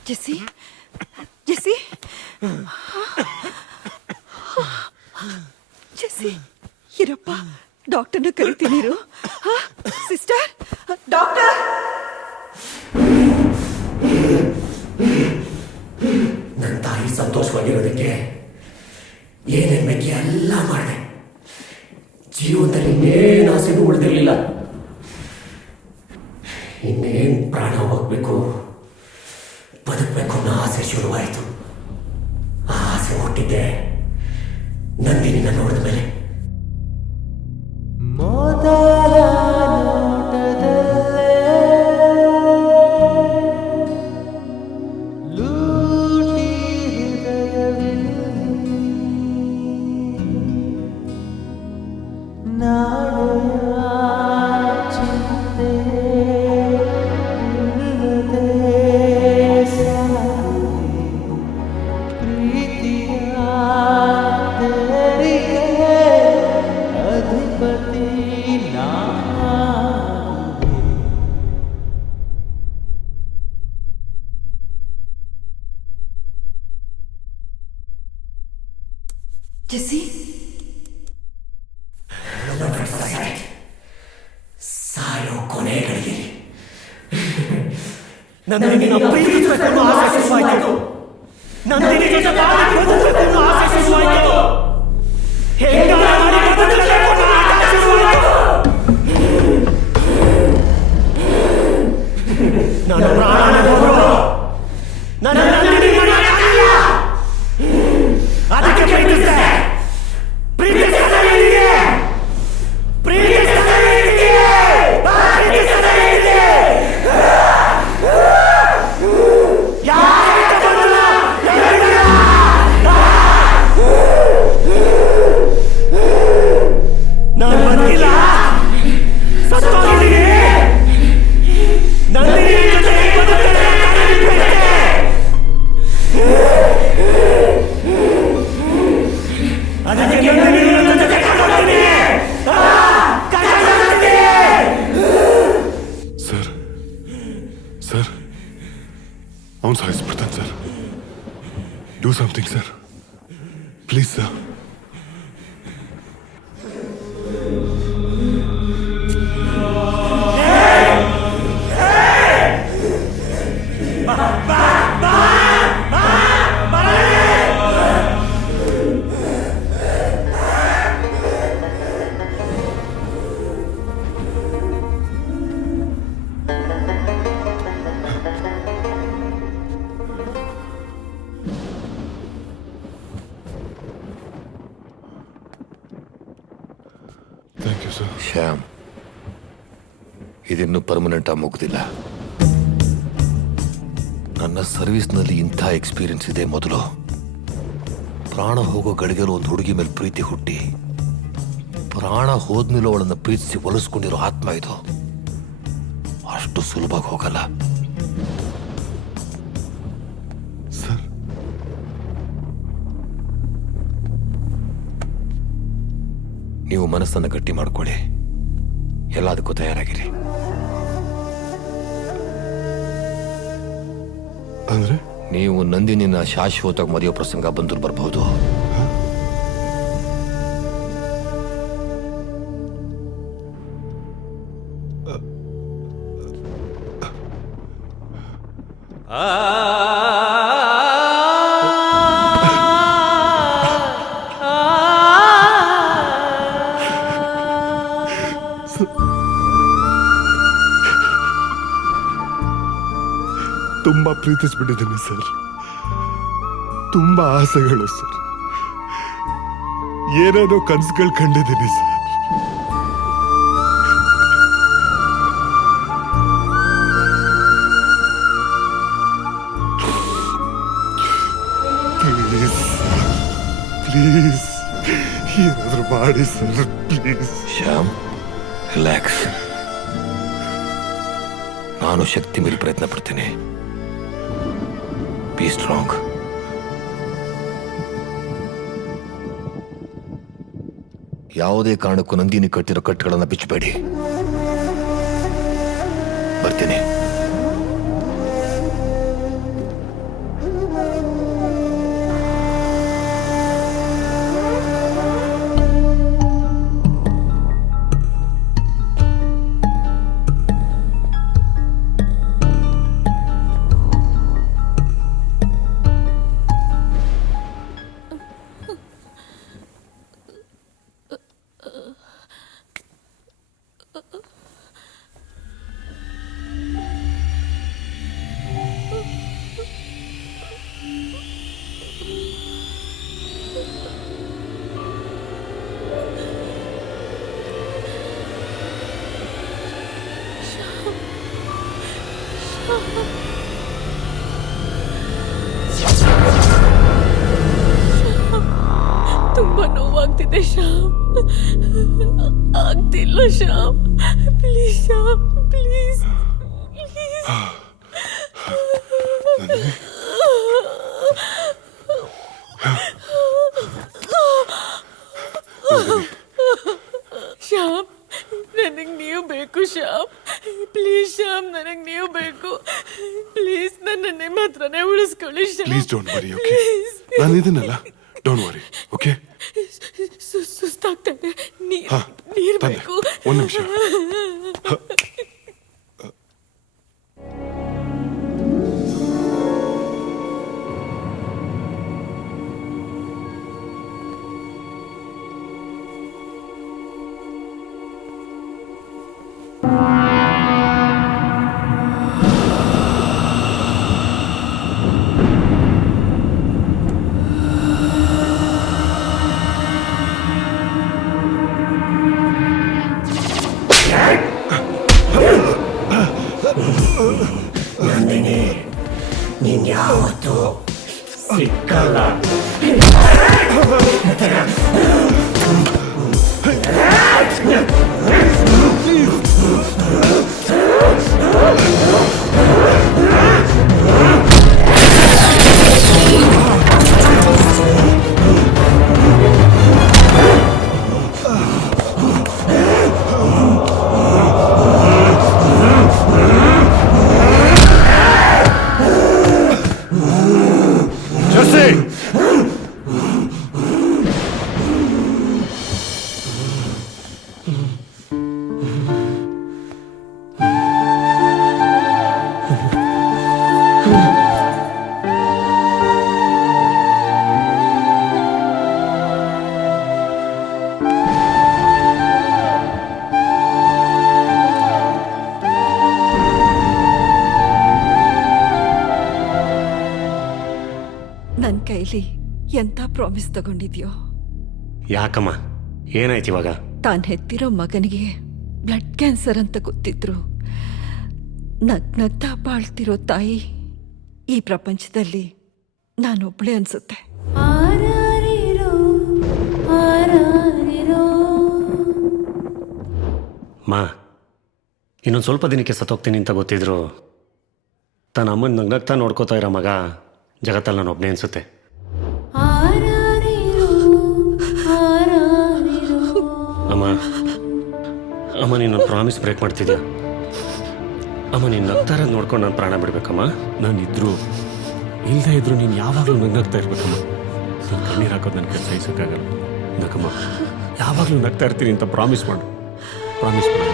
ಜೆಸ್ಸಿ, ಜೆಸ್ಸಿ, ಜೆಸ್ಸಿ, ಇರಪ್ಪ, ಡಾಕ್ಟರ್ನ ಕರಿತೀನಿ. Sister, doctor. ನನ್ನ ತಾಯಿ ಸಂತೋಷವಾಗಿರೋದಕ್ಕೆ ಏನೇನ್ ಬೇಕಿ ಎಲ್ಲ ಮಾಡಿದೆ. ಜೀವನದಲ್ಲಿ ಇನ್ನೇನು ಆಸೆನೂ ಉಳಿದಿರಲಿಲ್ಲ. ಇನ್ನೇನು ಪ್ರಾಣ ಹೋಗ್ಬೇಕು, ಬದುಕಬೇಕು ಅನ್ನೋ ಆಸೆ ಶುರುವಾಯಿತು. ಆ ಆಸೆ ಹುಟ್ಟಿದ್ದೆ ನಂದಿನಿನ ನೋಡಿದ ಮೇಲೆ. ಜೆಸ್ಸಿ, ಸಾಯೋ ಕೊನೆಗಳಿಗೆ ನಂದಿನಿನ ಪ್ರೀತಿಸಬೇಕು ಅನ್ನೋ ಆಸೆ ಶುರುವಾಯಿತು. ನಂದಿನಿ ಜೊತೆ ಬದುಕಬೇಕು ಅನ್ನೋ ಆಸೆ ಶುರುವಾಯಿತು. ಹೆಂಗಾರ ಮಾಡಿ ಬದುಕಬೇಕು ಅನ್ನೋ ಆಸೆ ಶುರುವಾಯಿತು. ನನ್ನ ಪ್ರಾಣ ಹೋದ್ರು ನನ್ನ ನಂದಿನಿ ಮನೆಯಾಗಿಲ್ಲ. Do something sir, please sir. Thank you sir. Shyam, ಇದಿನ್ನೂ ಪರ್ಮನೆಂಟ್ ಆಗಿ ಮುಗ್ದಿಲ್ಲ. ನನ್ನ ಸರ್ವಿಸ್ನಲ್ಲಿ ಇಂಥ ಎಕ್ಸ್ಪೀರಿಯನ್ಸ್ ಇದೆ. ಮೊದಲು ಪ್ರಾಣ ಹೋಗೋ ಗಳಿಗೆಲು ಒಂದು ಹುಡುಗಿ ಮೇಲೆ ಪ್ರೀತಿ ಹುಟ್ಟಿ, ಪ್ರಾಣ ಹೋದ್ಮೇಲೆ ಅವಳನ್ನು ಪ್ರೀತಿಸಿ ಒಲಿಸ್ಕೊಂಡಿರೋ ಆತ್ಮ ಇದು. ಅಷ್ಟು ಸುಲಭವಾಗಿ ಹೋಗಲ್ಲ. ಸರ್, ನೀವು ಮನಸ್ಸನ್ನು ಗಟ್ಟಿ ಮಾಡ್ಕೊಳ್ಳಿ, ಎಲ್ಲದಕ್ಕೂ ತಯಾರಾಗಿರಿ. ಅಂದ್ರೆ ನೀವು ನಂದಿನಿನ ಶಾಶ್ವತವಾಗಿ ಮರೆಯೋ ಪ್ರಸಂಗ ಬಂದರೂ ಬರಬಹುದು. ತುಂಬಾ ಪ್ರೀತಿಸ್ಬಿಟ್ಟಿದ್ದೀನಿ ಸರ್. ತುಂಬಾ ಆಸೆಗಳು ಸರ್. ಏನೇನೋ ಕನಸುಗಳು ಕಂಡಿದ್ದೀನಿ ಸರ್. ಪ್ಲೀಸ್ ಪ್ಲೀಸ್ ಏನಾದ್ರೂ ಮಾಡಿ ಸರ್, ಪ್ಲೀಸ್. ಶ್ಯಾಮ್, ರಿಲ್ಯಾಕ್ಸ್. ನಾನು ಶಕ್ತಿ ಮೀರಿ ಪ್ರಯತ್ನ ಪಡ್ತೀನಿ. Be strong. ಯಾವುದೇ ಕಾರಣಕ್ಕೂ ನಂದಿನಿ ಕಟ್ಟಿರೋ ಕಟ್ಟುಗಳನ್ನು ಬಿಚ್ಚಬೇಡಿ. ಬರ್ತೀನಿ. ತುಂಬಾ ನೋವಾಗ್ತಿದೆ ಶ್ಯಾಮ್. ಆಗ್ತಿಲ್ಲ Shyam. Please Shyam, please please. Shyam, ನನಗ್ ನೀವು ಬೇಕು ಶ್ಯಾಮ್. ಪ್ಲೀಸ್ ಶ್ಯಾಮ್, ನನಗ್ ನೀವು ಬೇಕು. ಪ್ಲೀಸ್ ನನ್ನ ನಿಮ್ಮ ಹತ್ರನೇ ಉಳಿಸ್ಕೊಳ್ಳಿ Shyam. Please don't worry, okay? ನಾನು ಇದನ್ನಲ್ಲ, ಡೋಂಟ್ ವರಿ, ಓಕೆ? ಸುಸ್ತಾಗ್ತಾ ಇದೆ. ನೀರು ಬೇಕು. ಒಂದು ನಿಮಿಷ. ನಂದಿನಿ, ನೀನ್ ಯಾವತ್ತೂ ಸಿಕ್ಕಲ್ಲ. Jesse! ಕೈಲಿ ಎಂತ ಪ್ರಾಮಿಸ್ ತಗೊಂಡಿದ್ಯೋ. ಯಾಕಮ್ಮ, ಏನಾಯ್ತು ಇವಾಗ? ತಾನ್ ಹೆತ್ತಿರೋ ಮಗನಿಗೆ ಬ್ಲಡ್ ಕ್ಯಾನ್ಸರ್ ಅಂತ ಗೊತ್ತಿದ್ರು ನಗ್ನಗ್ತಾ ಬಾಳ್ತಿರೋ ತಾಯಿ ಈ ಪ್ರಪಂಚದಲ್ಲಿ ನಾನೊಬ್ಳೆ ಅನ್ಸುತ್ತೆ. ಮಾ, ಇನ್ನೊಂದು ಸ್ವಲ್ಪ ದಿನಕ್ಕೆ ಸತ್ತೋಗ್ತೀನಿ ಅಂತ ಗೊತ್ತಿದ್ರು ತನ್ನ ಅಮ್ಮನ ನಗ್ನಗ್ತಾ ನೋಡ್ಕೋತಾ ಇರೋ ಮಗ ಜಗತ್ತಲ್ಲಿ ನಾನು ಒಬ್ಬನೇ ಅನ್ಸುತ್ತೆ. ಅಮ್ಮ, ಅಮ್ಮ ನೀನು ಪ್ರಾಮಿಸ್ ಬ್ರೇಕ್ ಮಾಡ್ತಿದ್ಯಾ? ಅಮ್ಮ ನೀನು ನಗ್ತಾರ ನೋಡ್ಕೊಂಡು ನಾನು ಪ್ರಾಣ ಬಿಡ್ಬೇಕಮ್ಮ. ನಾನು ಇದ್ರು ಇಲ್ಲದೆ ಇದ್ರು ನೀನು ಯಾವಾಗಲೂ ನಗ್ನಗ್ತಾ ಇರ್ಬೇಕಮ್ಮ. ನೀನು ಕಣ್ಣೀರು ಹಾಕೋದು ನನ್ನ ಕೆಲಸ ಸಹಿಸೋಕ್ಕಾಗಲ್ಲ. ನಗಮ್ಮ, ಯಾವಾಗಲೂ ನಗ್ತಾ ಇರ್ತೀನಿ ಅಂತ ಪ್ರಾಮಿಸ್ ಮಾಡು. ಪ್ರಾಮಿಸ್ ಮಾಡು.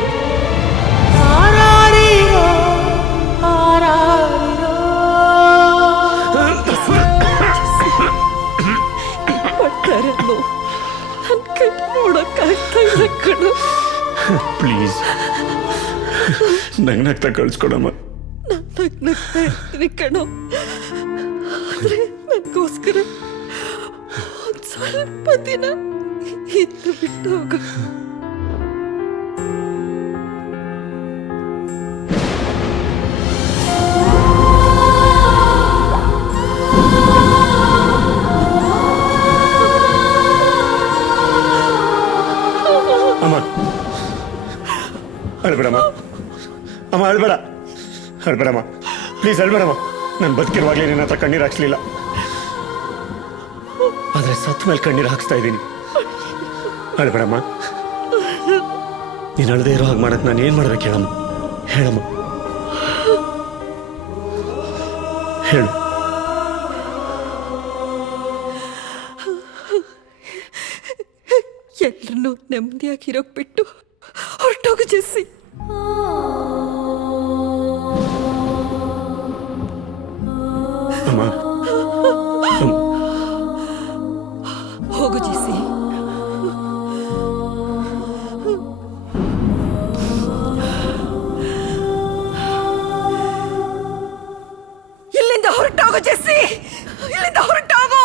ಪ್ಲೀಸ್ ನಗ್ನಗ್ತಾ ಕಳ್ಸ್ಕೊಡಮ್ಮ. ನಗ್ನಗ್ತಾ ಇರ್ತೀನಿ ಕಣೋ, ಆದ್ರೆ ನನಗೋಸ್ಕರ ಒಂದ್ ಸ್ವಲ್ಪ ದಿನ ಇದ್ದು ಬಿಟ್ಟು ಹೋಗು. ಅಮ್ಮ ಅಳ್ಬೇಡಮ್ಮ, ಅಮ್ಮ ಅಳ್ಬೇಡ, ಅಳ್ಬೇಡಮ್ಮ, ಪ್ಲೀಸ್ ಅಳ್ಬೇಡಮ್ಮ. ನಾನು ಬದುಕಿರುವಾಗಲೇ ನಿನ್ನ ಹತ್ರ ಕಣ್ಣೀರು ಹಾಕ್ಸ್ಲಿಲ್ಲ, ಆದರೆ ಸತ್ತ ಮೇಲೆ ಕಣ್ಣೀರು ಹಾಕ್ಸ್ತಾ ಇದ್ದೀನಿ. ಅಳ್ಬೇಡಮ್ಮ. ನೀನು ಅಳದೇ ಇರೋ ಹಾಗೆ ಮಾಡಕ್ಕೆ ನಾನು ಏನು ಮಾಡ್ಬೇಕು ಹೇಳಮ್ಮ? ಹೇಳಮ್ಮ, ಹೇಳು. ಎಲ್ಲರನ್ನೂ ನೆಮ್ಮದಿಯಾಗಿರೋಕ್ ಬಿಟ್ಟು ಹೊರಟೋಗು ಜೆಸ್ಸಿ. ಅಮ್ಮ, ಹೋಗು ಜೆಸ್ಸಿ. ಇಲ್ಲಿಂದ ಹೊರಟೋಗು ಜೆಸ್ಸಿ, ಇಲ್ಲಿಂದ ಹೊರಟೋಗು.